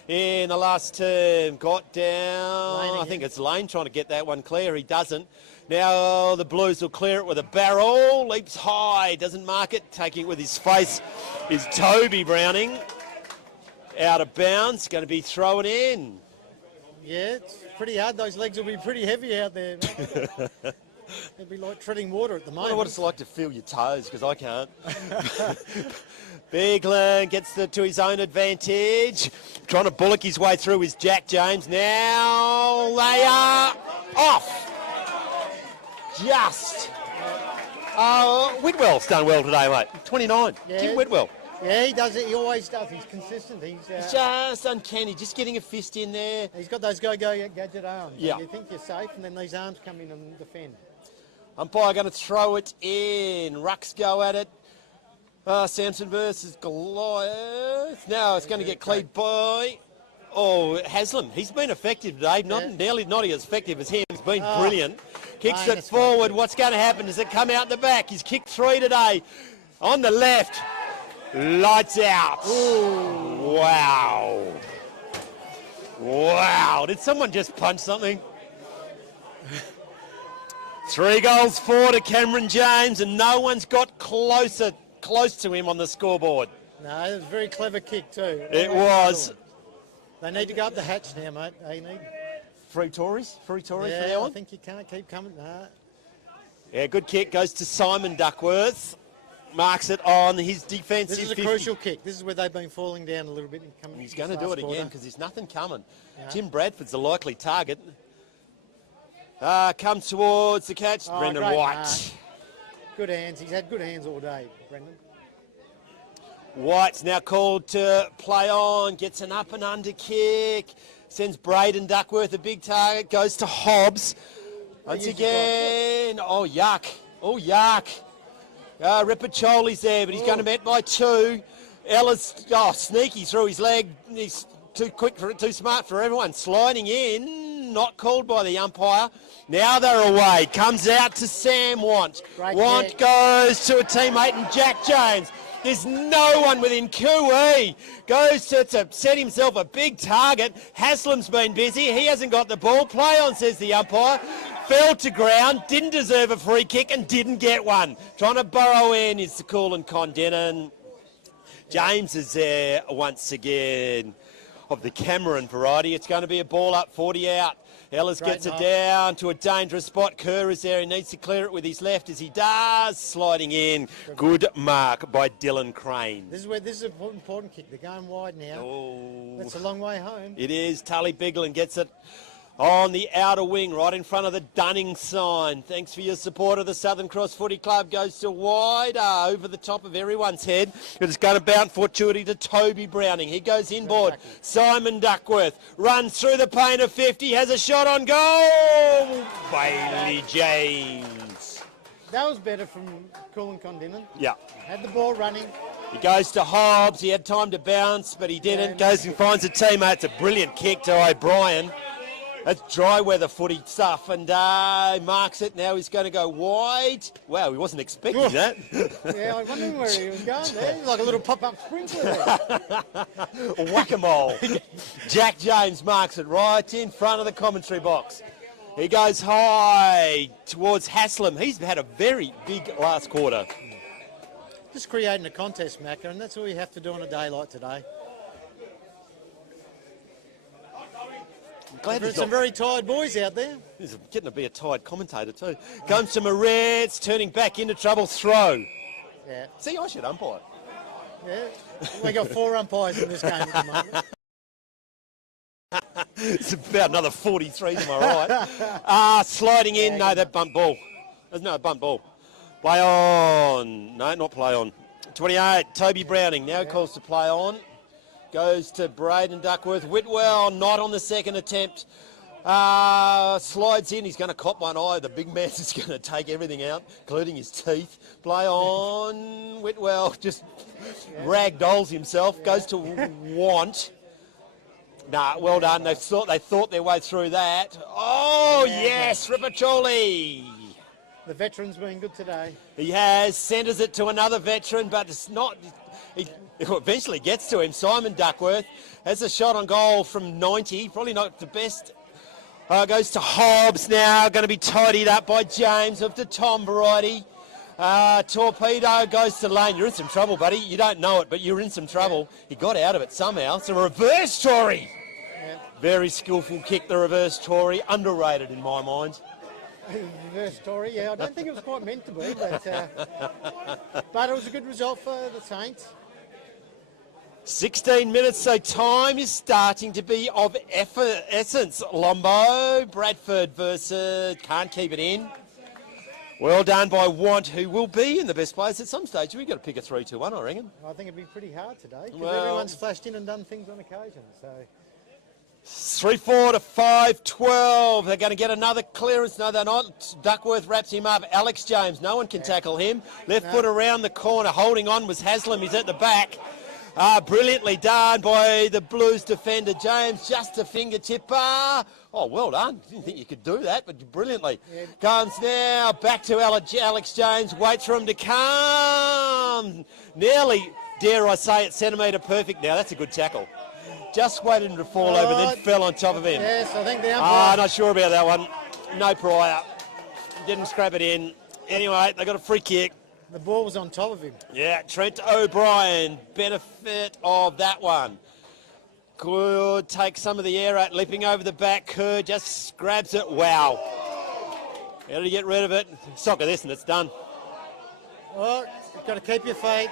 In the last term, got down, I think it's Lane trying to get that one clear, he doesn't. Now the Blues will clear it with a barrel, leaps high, doesn't mark it, taking it with his face is Toby Browning. Out of bounds, going to be thrown in. Yeah, it's pretty hard. Those legs will be pretty heavy out there. It'd be like treading water at the moment. I wonder what it's like to feel your toes, because I can't. Biglin gets to his own advantage. Trying to bullock his way through is Jack James. Now they are off. Just. Whitwell's done well today, mate. 29. Yeah. Tim Whitwell. Yeah, he does it. He always does. He's consistent. He's just uncanny. Just getting a fist in there. He's got those go-go gadget arms. Yeah. You think you're safe, and then these arms come in and defend. Umpire going to throw it in. Rucks go at it. Samson versus Goliath. Now it's going to get cleared by Haslam. He's been effective today. Not as effective as him. He's been brilliant. Kicks it forward. What's going to happen? Does it come out the back? He's kicked 3 today. On the left. Lights out. Ooh. Wow. Wow. Did someone just punch something? 3 goals, 4 to Cameron James, and no one's got close to him on the scoreboard. No, it was a very clever kick too. It was. They need to go up the hatch now, mate. They need. Free Tories for now on? I think you can't keep coming. No. Yeah, good kick. Goes to Simon Duckworth. Marks it on his defensive 50. This is a crucial kick. This is where they've been falling down a little bit. And coming. He's going to do it again because there's nothing coming. Yeah. Tim Bradford's a likely target. Comes towards the catch. Brendan White. Good hands. He's had good hands all day, Brendan. White's now called to play on. Gets an up and under kick. Sends Braden Duckworth a big target. Goes to Hobbs. Once again. Oh, yuck. Oh, yuck. Ripacholi's there, but he's going to be met by 2. Ella's sneaky through his leg. He's too quick for it, too smart for everyone. Sliding in, not called by the umpire. Now they're away. Comes out to Sam Want. Want goes to a teammate and Jack James. There's no one within QE. Goes to set himself a big target. Haslam's been busy. He hasn't got the ball. Play on, says the umpire. Fell to ground, didn't deserve a free kick and didn't get one. Trying to burrow in is the Kulin Kondinin. James is there once again of the Cameron variety. It's going to be a ball up, 40 out. Ellis Great gets it knock. down to a dangerous spot. Kerr is there. He needs to clear it with his left as he does. Sliding in. Good mark by Dylan Crane. This is an important kick. They're going wide now. Oh, That's a long way home. it is. Tully Biglin gets it on the outer wing, right in front of the Dunning sign. Thanks for your support of the Southern Cross Footy Club. Goes to wide over the top of everyone's head. It's going to bounce fortuity to Toby Browning. He goes inboard. Simon Duckworth runs through the paint of 50, has a shot on goal. Bailey James. That was better from Kulin Kondinin. Yeah. Had the ball running. He goes to Hobbs. He had time to bounce, but he didn't. Goes and finds a teammate. It's a brilliant kick to O'Brien. That's dry weather footy stuff, and marks it. Now he's going to go wide. Wow, he wasn't expecting that. Yeah, I was wondering where he was going there. Like a little pop-up sprinkler there. Whack-a-mole. Jack James marks it right in front of the commentary box. He goes high towards Haslam. He's had a very big last quarter. Just creating a contest, Macca, and that's all you have to do on a day like today. Glad There's some very tired boys out there. He's getting to be a tired commentator too. Comes to Moretz, turning back into trouble, throw. Yeah. See, I should umpire. Yeah. We got 4 umpires in this game at the moment. It's about another 43 to my right. Sliding in. No, that bunt ball. There's no bunt ball. Play on. No, not play on. 28, Toby Browning now calls to play on. Goes to Braden Duckworth. Whitwell not on the second attempt. Slides in. He's going to cop one eye. The big man is going to take everything out, including his teeth. Play on. Whitwell just ragdolls himself. Goes to Want. Nah, well done. They thought their way through that. Oh, yes, Ripacholi. The veteran's been good today. He has. Centres it to another veteran, but it's not... It eventually gets to him. Simon Duckworth has a shot on goal from 90. Probably not the best. Goes to Hobbs now. Going to be tidied up by James of the Tom variety. Torpedo goes to Lane. You're in some trouble, buddy. You don't know it, but you're in some trouble. He got out of it somehow. It's a reverse Tory. Yeah. Very skillful kick, the reverse Tory. Underrated in my mind. Reverse story, yeah. I don't think it was quite meant to be, but it was a good result for the Saints. 16 minutes, so time is starting to be of essence. Lombo, Bradford versus can't keep it in. Well done by Want, who will be in the best players at some stage. We've got to pick a 3-2-1, I reckon. I think it'd be pretty hard today, because Well, everyone's flashed in and done things on occasion. So 3-4 to 5-12. They're going to get another clearance. No, they're not. Duckworth wraps him up. Alex James, no one can tackle him. Left foot around the corner. Holding on was Haslam. He's at the back. Brilliantly done by the Blues defender. James, just a fingertip bar. Oh, well done. Didn't think you could do that, but brilliantly. Yeah. Comes now back to Alex James. Waits for him to come. Nearly, dare I say it, centimetre perfect now. That's a good tackle. Just waited him to fall over, then fell on top of him. yes, I think the umpire... Not sure about that one. No prior. Didn't scrap it in. Anyway, they got a free kick. The ball was on top of him. Yeah, Trent O'Brien, benefit of that one. Could take some of the air out, leaping over the back. Kerr just grabs it. Wow. How did he get rid of it? Soccer this and it's done. Oh, you've got to keep your feet.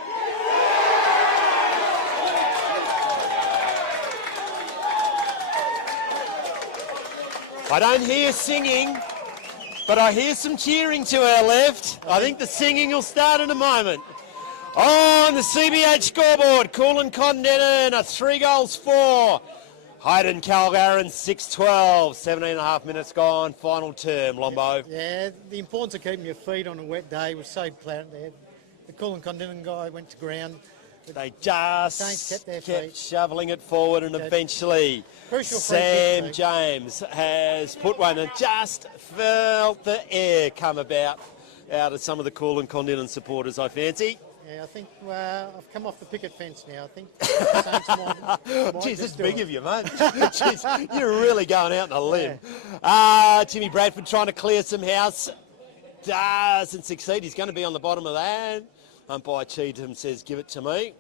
I don't hear singing, but I hear some cheering to our left. I think the singing will start in a moment. On the CBH scoreboard, Kulin Kondinin, 3-4. Hyden Karlarin, 6-12. 17.5 minutes gone, final term, Lombo. Yeah, the importance of keeping your feet on a wet day was so apparent there. The Kulin Kondinin guy went to ground. They just Saints kept their kept feet. shoveling it forward, and eventually Crucial free Sam kick, James has put one and just felt the air come about out of some of the Kulin Kondinin supporters, I fancy. Yeah, I think I've come off the picket fence now. I think the Saints might Jeez, just that's do big it. of you, mate. Jeez, you're really going out on a limb. Timmy Bradford trying to clear some house. Doesn't succeed. He's going to be on the bottom of that. Umpire Cheatham says, give it to me.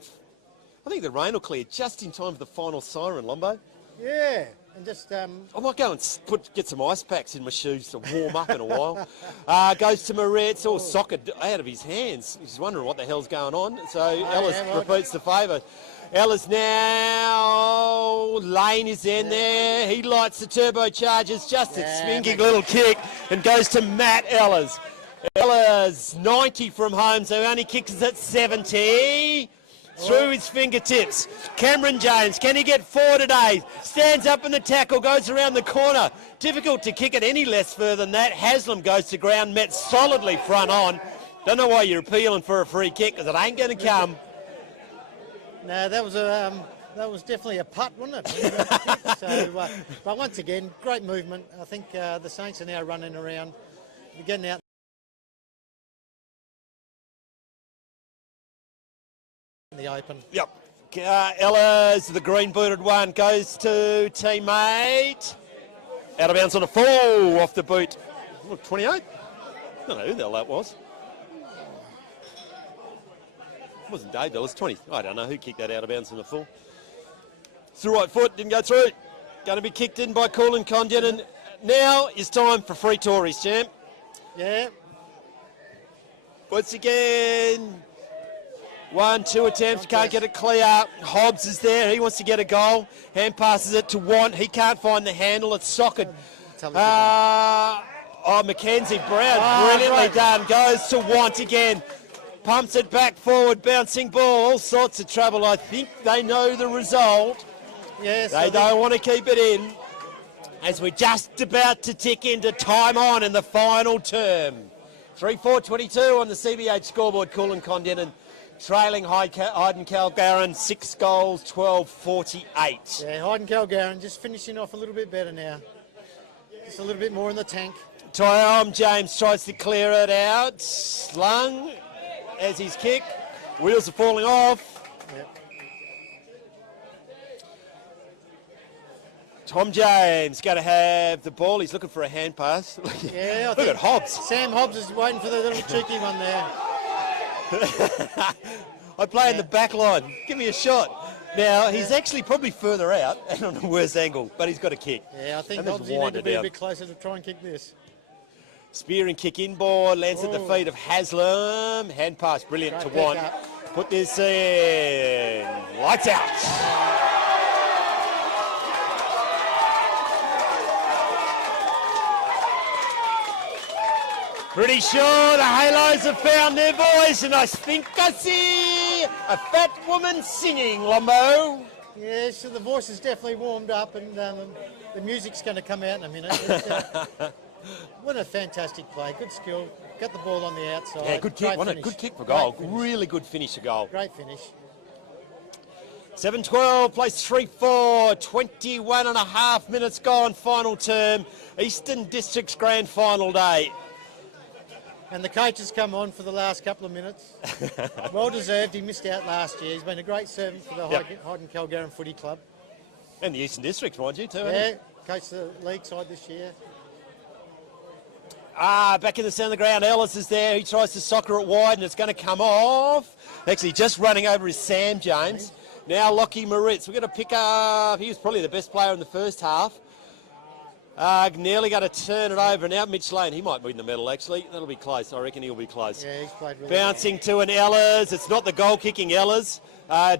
I think the rain will clear just in time for the final siren, Lombo. Yeah, And just I might go and get some ice packs in my shoes to warm up in a while. Goes to Moritz, soccer out of his hands. He's wondering what the hell's going on. So Ellis repeats the favour. Ellis now, Lane is in there. He lights the turbochargers, just a swinging little kick, and goes to Matt Ellis. Ellis, 90 from home, so only kicks us at 70. Through his fingertips. Cameron James, can he get 4 today? Stands up in the tackle, goes around the corner. Difficult to kick it any less further than that. Haslam goes to ground, met solidly front on. Don't know why you're appealing for a free kick, because it ain't going to come. No, that was definitely a putt, wasn't it? So, but once again, great movement. I think the Saints are now running around, getting out in the open. Yep. Ellis, the green-booted one, goes to teammate. Out of bounds on a full off the boot. 28? I don't know who the hell that was. It wasn't Dave, it was 20. I don't know who kicked that out of bounds on the full. It's the right foot, didn't go through. Going to be kicked in by Kulin, Kondinin. Now is time for free Tories, champ. Yeah. Once again, 1, 2 attempts, can't get it clear. Hobbs is there, he wants to get a goal. Hand passes it to Want, he can't find the handle, it's socket. Mackenzie Brown, brilliantly done, goes to Want again. Pumps it back forward, bouncing ball, all sorts of trouble. I think they know the result. Yes, they don't want to keep it in. As we're just about to tick into time on in the final term. 3-4-22 on the CBH scoreboard, Kulin Kondinin trailing Hyden Karlarin 6 goals, 12-48. Yeah, Hyden Karlarin just finishing off a little bit better now. Just a little bit more in the tank. Tyom James tries to clear it out. Slung as his kick. Wheels are falling off. Yep. Tom James going to have the ball. He's looking for a hand pass. Yeah, Look at Hobbs. Sam Hobbs is waiting for the little cheeky one there. I play in the back line. Give me a shot. Now, he's actually probably further out and on a worse angle, but he's got a kick. Yeah, I think Hobbs need to be a bit closer to try and kick this. Spear and kick inboard, lands at the feet of Haslam. Hand pass, brilliant to Want. Put this in. Lights out. Pretty sure the Halos have found their voice, and I think I see a fat woman singing, Lombo. Yeah, so the voice is definitely warmed up, and the music's going to come out in a minute. What a fantastic play. Good skill. Got the ball on the outside. Yeah, good kick, wasn't it? Good kick for goal. Really good finish for goal. Great finish. 7-12, plays 3-4, 21 and a half minutes gone, final term. Eastern District's grand final day. And the coach has come on for the last couple of minutes. Well deserved. He missed out last year. He's been a great servant for the Hyden Karlarin Footy Club. And the Eastern District, mind you, too. Yeah, coached the league side this year. Back in the centre of the ground, Ellis is there. He tries to soccer it wide, and it's going to come off. Actually, just running over is Sam James. Now Lockie Moritz. We're going to pick up, he was probably the best player in the first half. Nearly going to turn it over. Now Mitch Lane, he might win the medal, actually. That'll be close. I reckon he'll be close. Yeah, he's played really Bouncing to an Ellis. It's not the goal-kicking Ellis.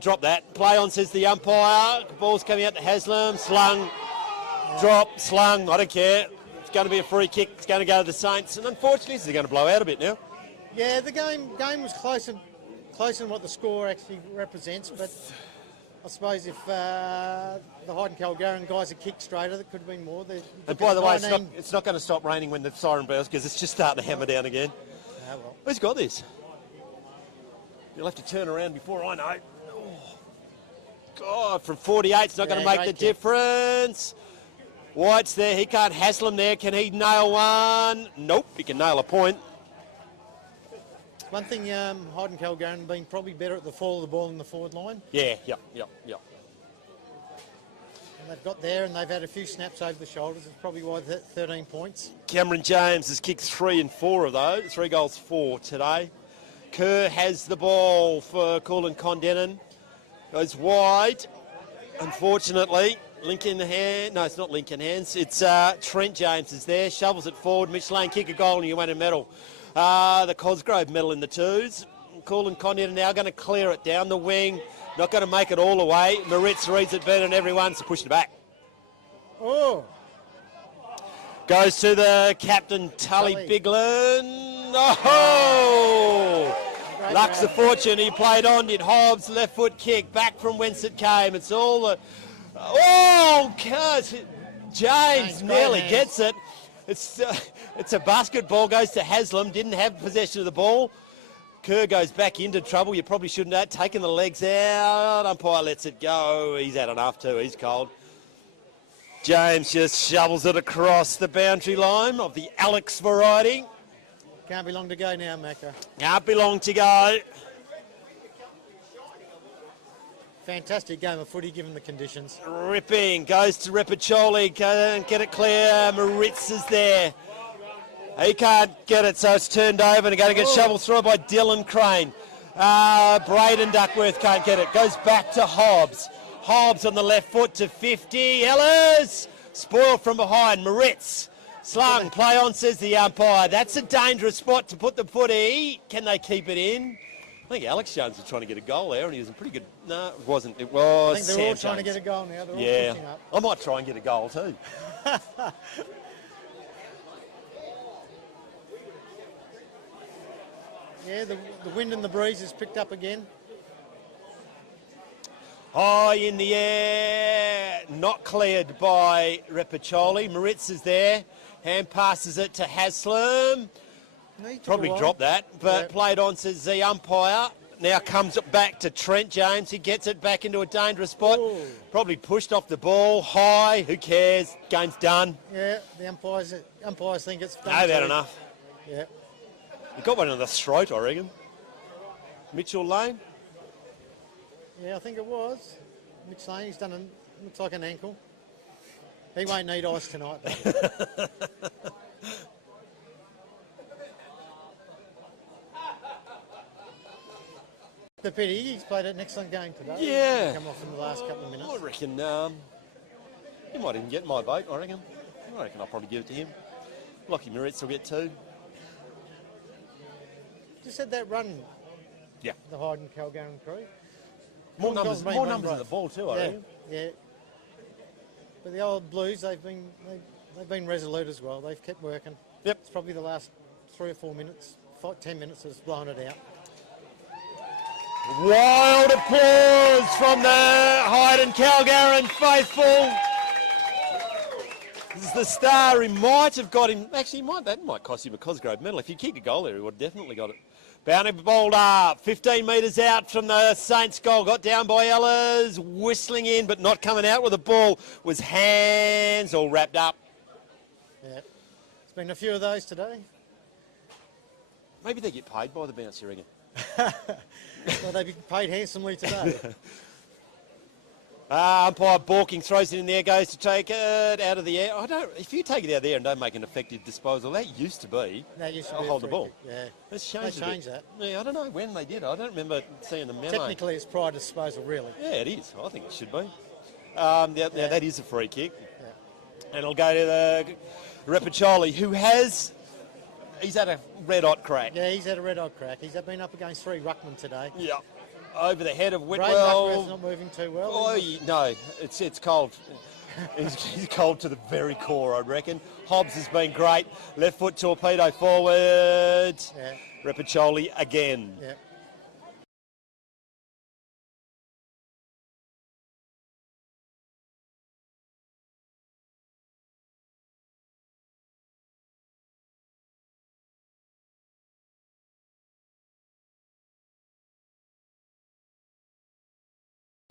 Drop that. Play on, says the umpire. Ball's coming out to Haslam. Slung. Drop. Slung. I don't care. It's going to be a free kick. It's going to go to the Saints. And unfortunately, they're going to blow out a bit now. Yeah, the game was close in what the score actually represents, but I suppose if the Hyden Karlarin guys had kicked straighter, there could have been more. And by the way, it's not going to stop raining when the siren bells, because it's just starting to hammer down again. Well. Who's got this? You'll have to turn around before I know. Oh. God, from 48, it's not going to make the difference. White's there, he can't hassle him there. Can he nail one? Nope, he can nail a point. One thing, Hyden Karlarin been probably better at the fall of the ball in the forward line. Yeah, yep. And they've got there, and they've had a few snaps over the shoulders. It's probably why 13 points. Cameron James has kicked 3 and 4 of those. 3 goals, 4 today. Kerr has the ball for Kulin Kondinin. Goes wide. Unfortunately, Lincoln hand. No, it's not Lincoln hands. It's Trent James is there. Shovels it forward. Mitch Lane kick a goal and you win a medal. The Cosgrove medal in the twos. Kulin Kondinin now going to clear it down the wing. Not going to make it all the way. Moritz reads it better than everyone, so push it back. Oh. Goes to the captain, Tully Biglin. Oh! Luck's the fortune. He played on, did Hobbs, left foot kick, back from whence it came. It's all the... Oh, James nearly gets it. It's a basketball, goes to Haslam, didn't have possession of the ball. Kerr goes back into trouble. You probably shouldn't have taken the legs out. Umpire lets it go. He's had enough too. He's cold. James just shovels it across the boundary line of the Alex variety. Can't be long to go now, Macca. Can't be long to go. Fantastic game of footy given the conditions. Ripping. Goes to Repacholi. Can't get it clear. Moritz is there. He can't get it, so it's turned over and going to get shoveled through by Dylan Crane. Braden Duckworth can't get it. Goes back to Hobbs. Hobbs on the left foot to 50. Ellis spoiled from behind. Moritz slung. Play on, says the umpire. That's a dangerous spot to put the footy. Can they keep it in? I think Alex Jones was trying to get a goal there, and he was in pretty good. No, it wasn't. It was. I think they're all trying to get a goal now. They're all pushing up. I might try and get a goal too. Yeah, the wind and the breeze has picked up again. High in the air, not cleared by Repacholi. Moritz is there. Hand passes it to Haslam. Probably dropped that, but played on, says the umpire. Now comes it back to Trent James. He gets it back into a dangerous spot. Ooh. Probably pushed off the ball. High, who cares? Game's done. Yeah, the umpires think it's done. They've had enough. Yeah. He got one in the throat, I reckon. Mitchell Lane? Yeah, I think it was. Mitch Lane, he's done looks like an ankle. He won't need ice tonight. The pity, he's played an excellent game today. Yeah. Come off in the last couple of minutes. I reckon he might even get my vote, I reckon. I'll probably give it to him. Lockie Moritz will get 2. Just had that run. Yeah. The Hyden Karlarin crew. More numbers of the ball too, I reckon. Yeah. But the old Blues, they've been resolute as well. They've kept working. Yep. It's probably the last 3 or 4 minutes, 10 minutes has blown it out. Wild applause from the Hyden Karlarin faithful. This is the star. He might have got him. Actually, that might cost him a Cosgrove medal. If he kicked a goal there, he would have definitely got it. Boundary ball up, 15 metres out from the Saints goal. Got down by Ellis, whistling in, but not coming out with the ball. Was hands all wrapped up. Yeah, there's been a few of those today. Maybe they get paid by the bounce, you reckon? Well, they've been paid handsomely today. Umpire balking, throws it in there, goes to take it out of the air. If you take it out of there and don't make an effective disposal, that used to be. I'll hold the ball. Yeah. Let's change that. Yeah, I don't know when they did. I don't remember seeing the memo. Technically, it's prior disposal, really. Yeah, it is. I think it should be. That is a free kick. Yeah. And it'll go to the Repacholi, who he's had a red-hot crack. Yeah, he's had a red-hot crack. He's been up against 3 ruckmen today. Yeah. Over the head of Whitwell. Duckworth's not moving too well. Oh, no, it's cold. He's cold to the very core, I reckon. Hobbs has been great. Left foot torpedo forward. Yeah. Repacholi again. Yeah.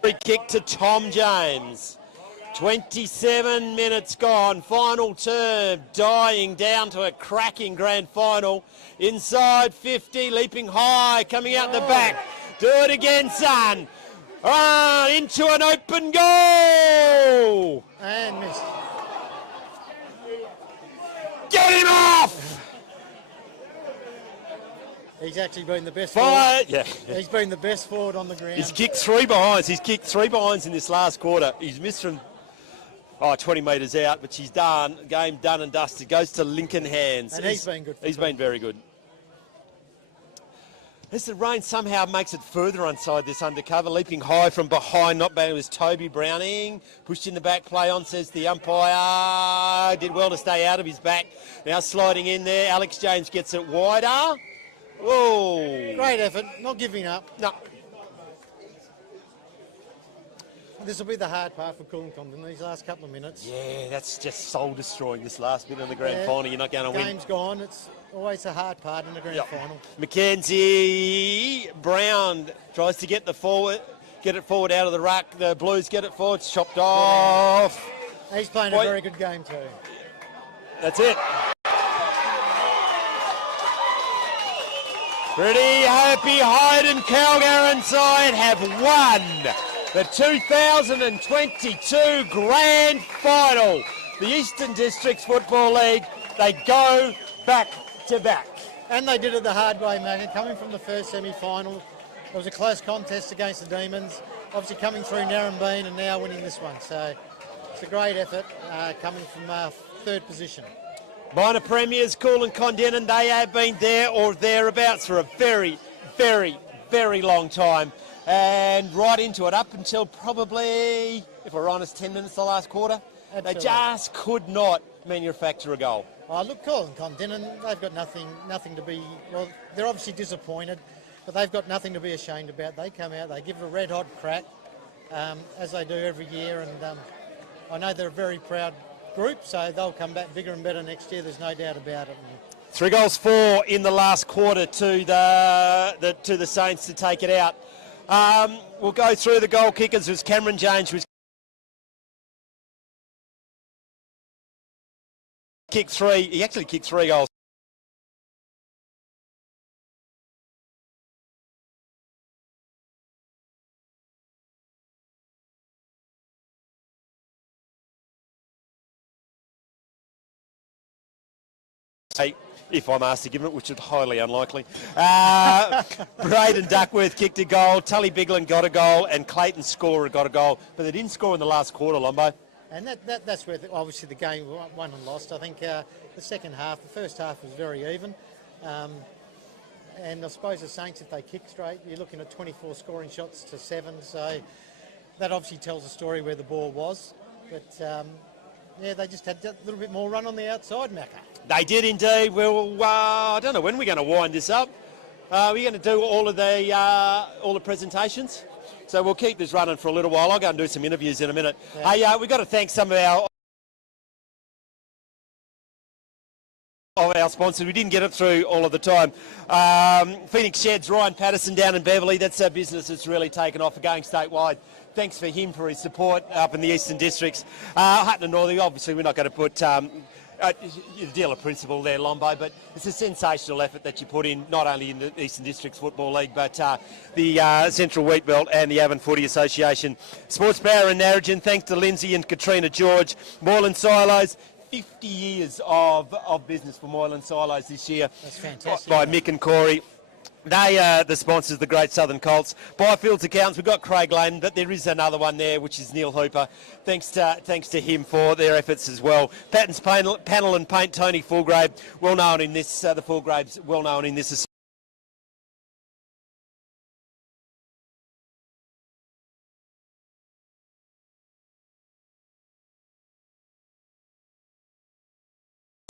Free kick to Tom James. 27 minutes gone. Final term. Dying down to a cracking grand final. Inside 50. Leaping high. Coming out the back. Do it again, son. Into an open goal. And missed. Get him off. He's actually been the best forward. Yeah. He's been the best forward on the ground. He's kicked 3 behinds. He's kicked 3 behinds in this last quarter. He's missed from 20 metres out, but she's done. Game done and dusted. Goes to Lincoln hands. And he's been good. He's been very good. As the rain somehow makes it further onside this undercover, leaping high from behind, not bad. It was Toby Browning. Pushed in the back, play on, says the umpire. Did well to stay out of his back. Now sliding in there. Alex James gets it wider. Whoa. Great effort, not giving up. No. This will be the hard part for Kulin in these last couple of minutes. Yeah, that's just soul-destroying this last bit of the grand final. You're not going to win. Game's gone. It's always a hard part in the grand final. Mackenzie Brown tries to get it forward out of the ruck. The Blues get it forward. It's chopped off. He's playing a very good game too. That's it. Pretty happy Hyden Karlarin side have won the 2022 Grand Final. The Eastern Districts Football League, they go back to back. And they did it the hard way, Mac. Coming from the first semi-final, it was a close contest against the Demons. Obviously coming through Narrabeen and now winning this one. So it's a great effort coming from third position. Minor premiers, Kulin Kondinin, they have been there or thereabouts for a very, very, very long time. And right into it, up until probably, if we're honest, 10 minutes the last quarter. Absolutely. They just could not manufacture a goal. Oh, look, Kondinin, they've got nothing to be, well, they're obviously disappointed, but they've got nothing to be ashamed about. They come out, they give it a red-hot crack, as they do every year, and I know they're a very proud group, so they'll come back bigger and better next year, there's no doubt about it. 3 goals, 4 in the last quarter to the Saints to take it out. We'll go through the goal kickers. It was Cameron James, who was kicked 3. He actually kicked 3 goals. If I'm asked to give it, which is highly unlikely. Braden Duckworth kicked a goal, Tully Bigland got a goal, and Clayton Scorer got a goal, but they didn't score in the last quarter, Lombo. And that's where obviously the game won and lost. I think the second half, the first half was very even. And I suppose the Saints, if they kick straight, you're looking at 24 scoring shots to 7, so that obviously tells a story where the ball was. But yeah, they just had a little bit more run on the outside, Macca. They did indeed. Well, I don't know when we're going to wind this up. We're going to do all the presentations. So we'll keep this running for a little while. I'll go and do some interviews in a minute. Yeah. Hey, we've got to thank some of our sponsors. We didn't get it through all of the time. Phoenix Sheds, Ryan Patterson down in Beverley. That's our business that's really taken off for going statewide. Thanks for him for his support up in the Eastern Districts. Hutton and Northern, obviously we're not going to put the dealer principle there, Lombo, but it's a sensational effort that you put in, not only in the Eastern Districts Football League, but the Central Wheatbelt and the Avon Footy Association. Sports Power in Narrabeen, thanks to Lindsay and Katrina George. Moylan Silos, 50 years of business for Moylan Silos this year. That's fantastic. By Mick and Corey. They are the sponsors, the Great Southern Colts. Byfields Accountants, we've got Craig Lane, but there is another one there, which is Neil Hooper. Thanks to him for their efforts as well. Patton's Panel and Paint, Tony Fulgrave, well known in this, the Fulgraves, well known in this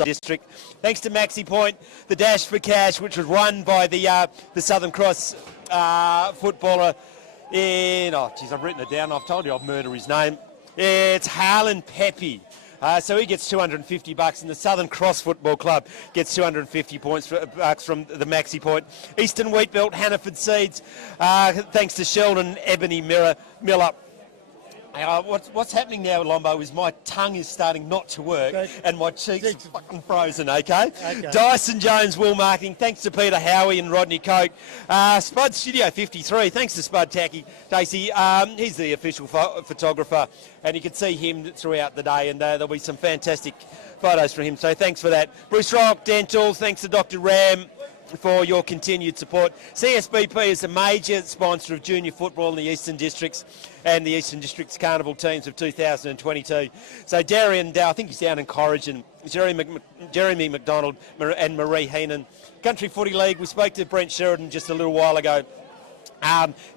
district. Thanks to Maxi Point, the Dash for Cash, which was run by the Southern Cross footballer in, oh geez, I've written it down, I've told you I've murdered his name. It's Harlan Pepe. So he gets $250 and the Southern Cross Football Club gets 250 bucks from the Maxi Point. Eastern Wheatbelt, Hannaford Seeds, thanks to Sheldon Ebony Miller. What's happening now, Lombo, is my tongue is starting not to work and my cheeks are fucking frozen, okay? Dyson Jones Wool Marketing, thanks to Peter Howie and Rodney Coke. Spud Studio 53, thanks to Spud Dacey. He's the official photographer and you can see him throughout the day and there'll be some fantastic photos from him, so thanks for that. Bruce Rock Dental, thanks to Dr. Ram. for your continued support. CSBP is a major sponsor of junior football in the Eastern Districts and the Eastern Districts Carnival teams of 2022. So Darian, I think he's down in Corrigan, Jeremy McDonald and Marie Heenan. Country Footy League, we spoke to Brent Sheridan just a little while ago.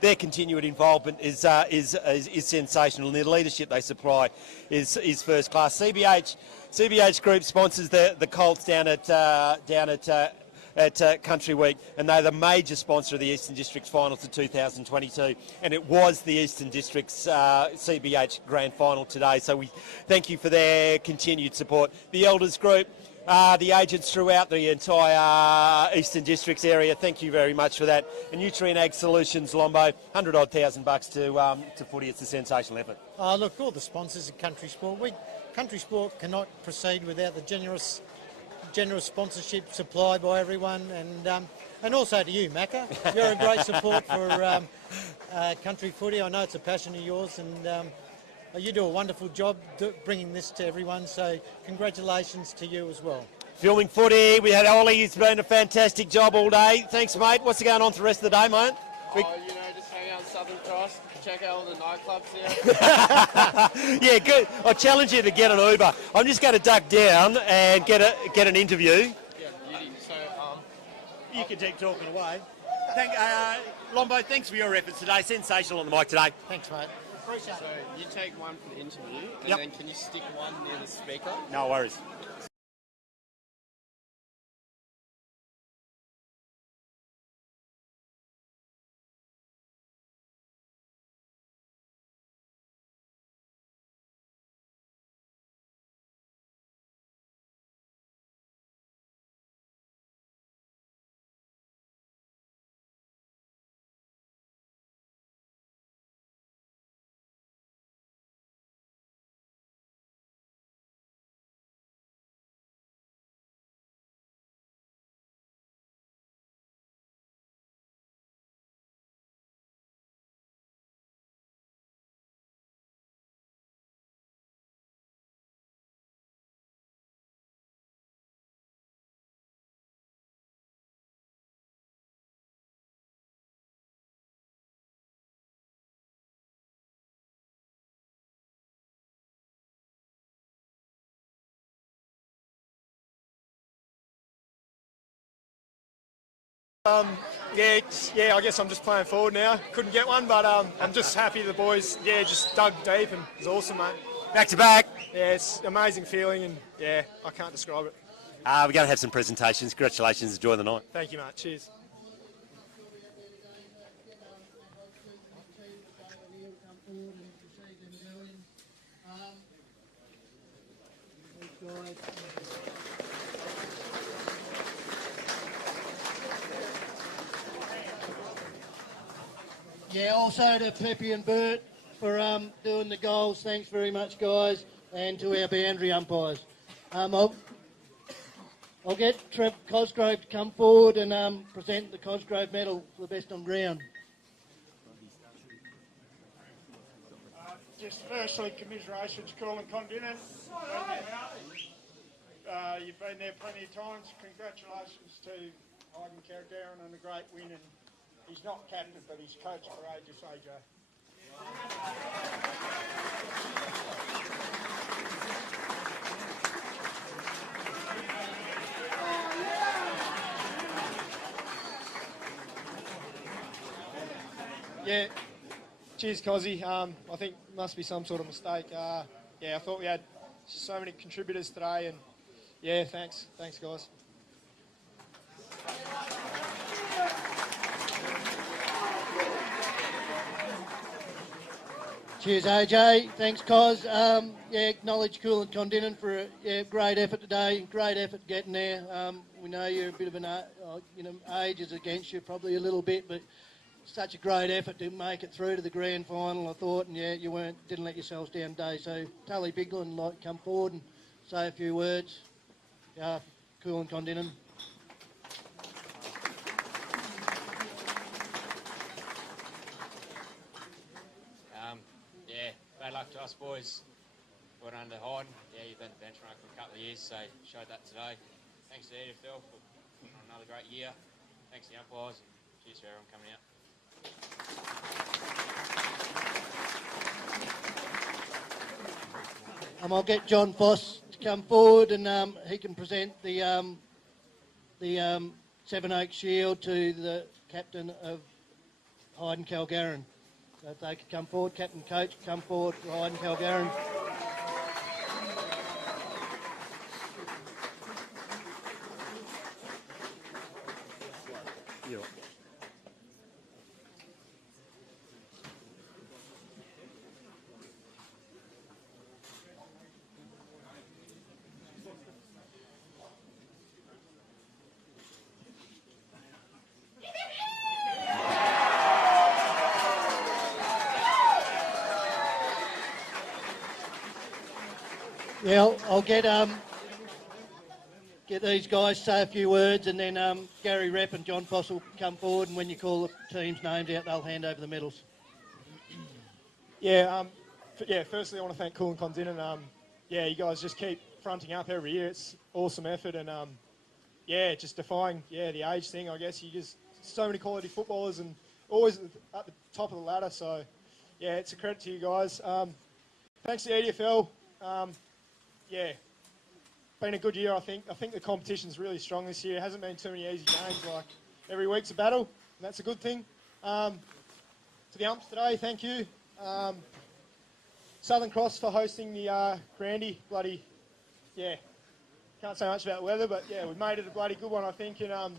Their continued involvement is sensational, and the leadership they supply is first class. CBH Group sponsors the Colts down at Country Week, and they're the major sponsor of the Eastern Districts Finals of 2022, and it was the Eastern Districts CBH Grand Final today, so we thank you for their continued support. The Elders Group, the agents throughout the entire Eastern Districts area, thank you very much for that. And Nutrient Ag Solutions, Lombo, $100,000 to footy. It's a sensational effort. Look, all the sponsors of Country Sport. Country Sport cannot proceed without the generous sponsorship supplied by everyone, and also to you, Macca. You're a great support for country footy. I know it's a passion of yours, and you do a wonderful job bringing this to everyone, so congratulations to you as well. Filming footy, we had Ollie, he's been a fantastic job all day. Thanks, mate. What's going on for the rest of the day, mate? Just hang out in Southern Cross, check out all the nightclubs here. Yeah, good. I challenge you to get an Uber. I'm just going to duck down and get an interview. Yeah, beauty. So, you can keep talking away. Lombo, thanks for your efforts today. Sensational on the mic today. Thanks, mate. Appreciate it. So you take one for the interview, and Yep. then can you stick one near the speaker? No worries. I guess I'm just playing forward now. Couldn't get one, but I'm just happy the boys, just dug deep, and it was awesome, mate. Back to back. Yeah, it's an amazing feeling, and I can't describe it. We're going to have some presentations. Congratulations. Enjoy the night. Thank you, mate. Cheers. Yeah, also to Peppy and Bert for doing the goals. Thanks very much, guys, and to our boundary umpires. I'll get Trev Cosgrove to come forward and present the Cosgrove medal for the best on ground. Just firstly, commiserations, Kulin, Kondinin. You've been there plenty of times. Congratulations to Hyden Karlarin on a great win, and he's not captain, but he's coach courageous AJ. Yeah, cheers, Cozzy. I think it must be some sort of mistake. I thought we had so many contributors today, and thanks, guys. Cheers, AJ. Thanks, Cos. Acknowledge Kulin Kondinin for a great effort today. Great effort getting there. We know you're a bit of an, age is against you probably a little bit, but such a great effort to make it through to the grand final, I thought, and you didn't let yourselves down today. So Tully Biglin like come forward and say a few words. Kulin Kondinin. Bad luck to us boys. Got under Hyden. You've been the benchmark for a couple of years, so showed that today. Thanks to EFL for putting on another great year. thanks to the umpires, and cheers for everyone coming out. I'll get John Foss to come forward, and he can present the Seven Oaks Shield to the captain of Hyden Karlarin. So if they could come forward, captain coach, come forward for Hyden Karlarin. Yeah. Yeah, I'll get these guys to say a few words, and then Gary Repp and John Foss will come forward, and when you call the team's names out, they'll hand over the medals. Yeah, firstly I want to thank Kulin Kondinin. You guys just keep fronting up every year. It's awesome effort, and just defying the age thing, I guess. You just so many quality footballers and always at the top of the ladder, so it's a credit to you guys. Thanks to the EDFL. Been a good year, I think. I think the competition's really strong this year. It hasn't been too many easy games. Like, every week's a battle, and that's a good thing. To the umps today, thank you. Southern Cross for hosting the Grandy. Bloody, can't say much about the weather, but we made it a bloody good one, I think. And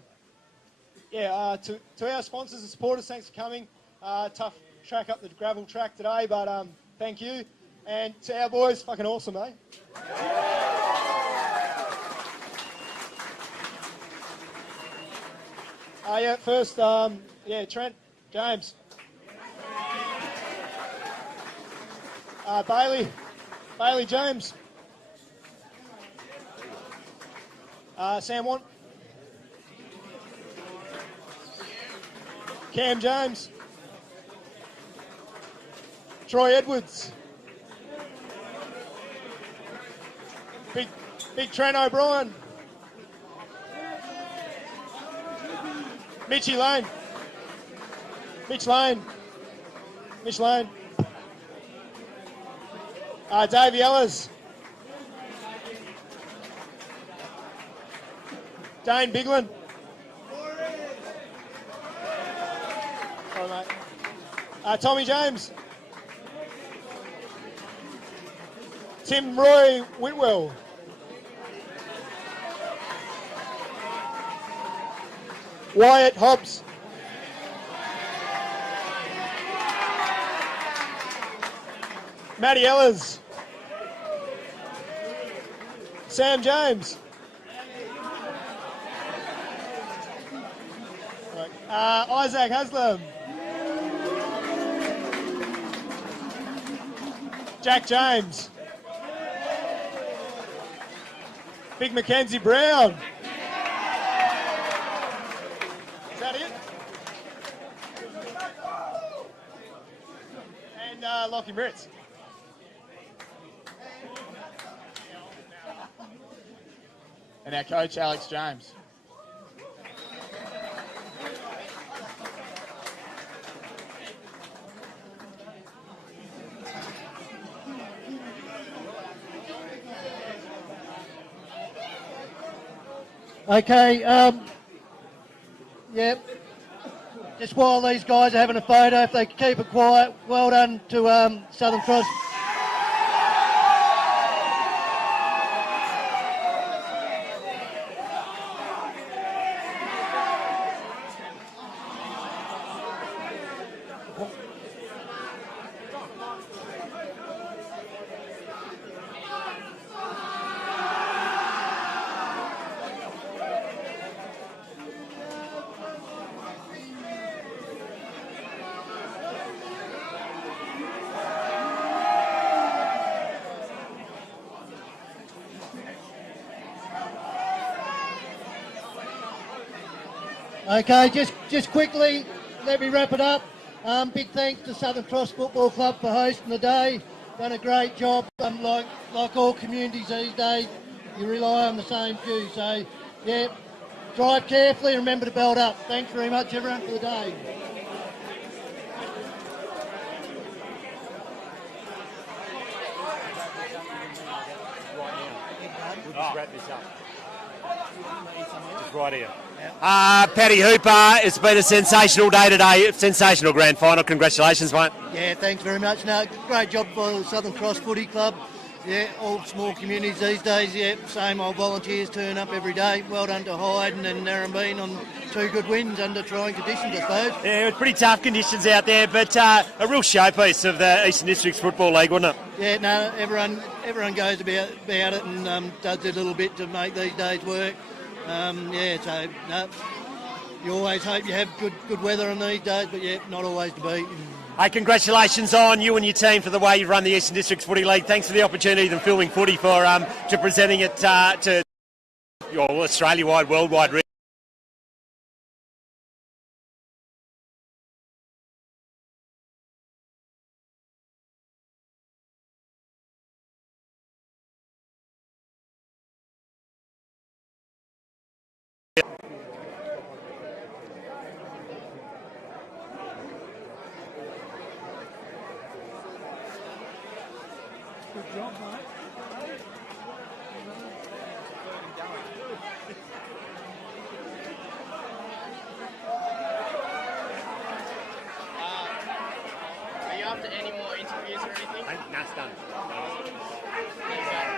to our sponsors and supporters, thanks for coming. Tough track up the gravel track today, but thank you. And to our boys, fucking awesome, eh? First, Trent, James. Bailey James. Sam Want. Cam James. Troy Edwards. Big Trent O'Brien. Mitchy Lane. Mitch Lane. Davey Ellis. Dane Biglin. Sorry, mate. Tommy James. Tim Roy Whitwell. Wyatt Hobbs. Matty Ellers. Sam James. Isaac Haslam. Jack James. Big Mackenzie Brown. Is that it? And Lockie Ritz. And our coach, Alex James. Okay, just while these guys are having a photo, if they could keep it quiet, well done to Southern Cross. Okay, just quickly, let me wrap it up. Big thanks to Southern Cross Football Club for hosting the day. Done a great job. Like all communities these days, you rely on the same few. So, Drive carefully and remember to belt up. Thanks very much, everyone, for the day. We'll just wrap this up. Just right here. Paddy Hooper, it's been a sensational day today, sensational grand final. Congratulations, mate. Yeah, thanks very much. No, great job by the Southern Cross Footy Club. Yeah, all small communities these days, yeah, same old volunteers turn up every day. Well done to Hyden and Narrabeen on 2 good wins under trying conditions, I suppose. Yeah, it was pretty tough conditions out there, but a real showpiece of the Eastern Districts Football League, wasn't it? Yeah, no, everyone goes about it and does their little bit to make these days work. Yeah, so no, you always hope you have good weather on these days, but yeah, not always to be. Hey, congratulations on you and your team for the way you've run the Eastern Districts Footy League. Thanks for the opportunity and filming footy for to presenting it to Australia-wide, worldwide. Good job, mate. Are you up to any more interviews or anything? That's done. Okay.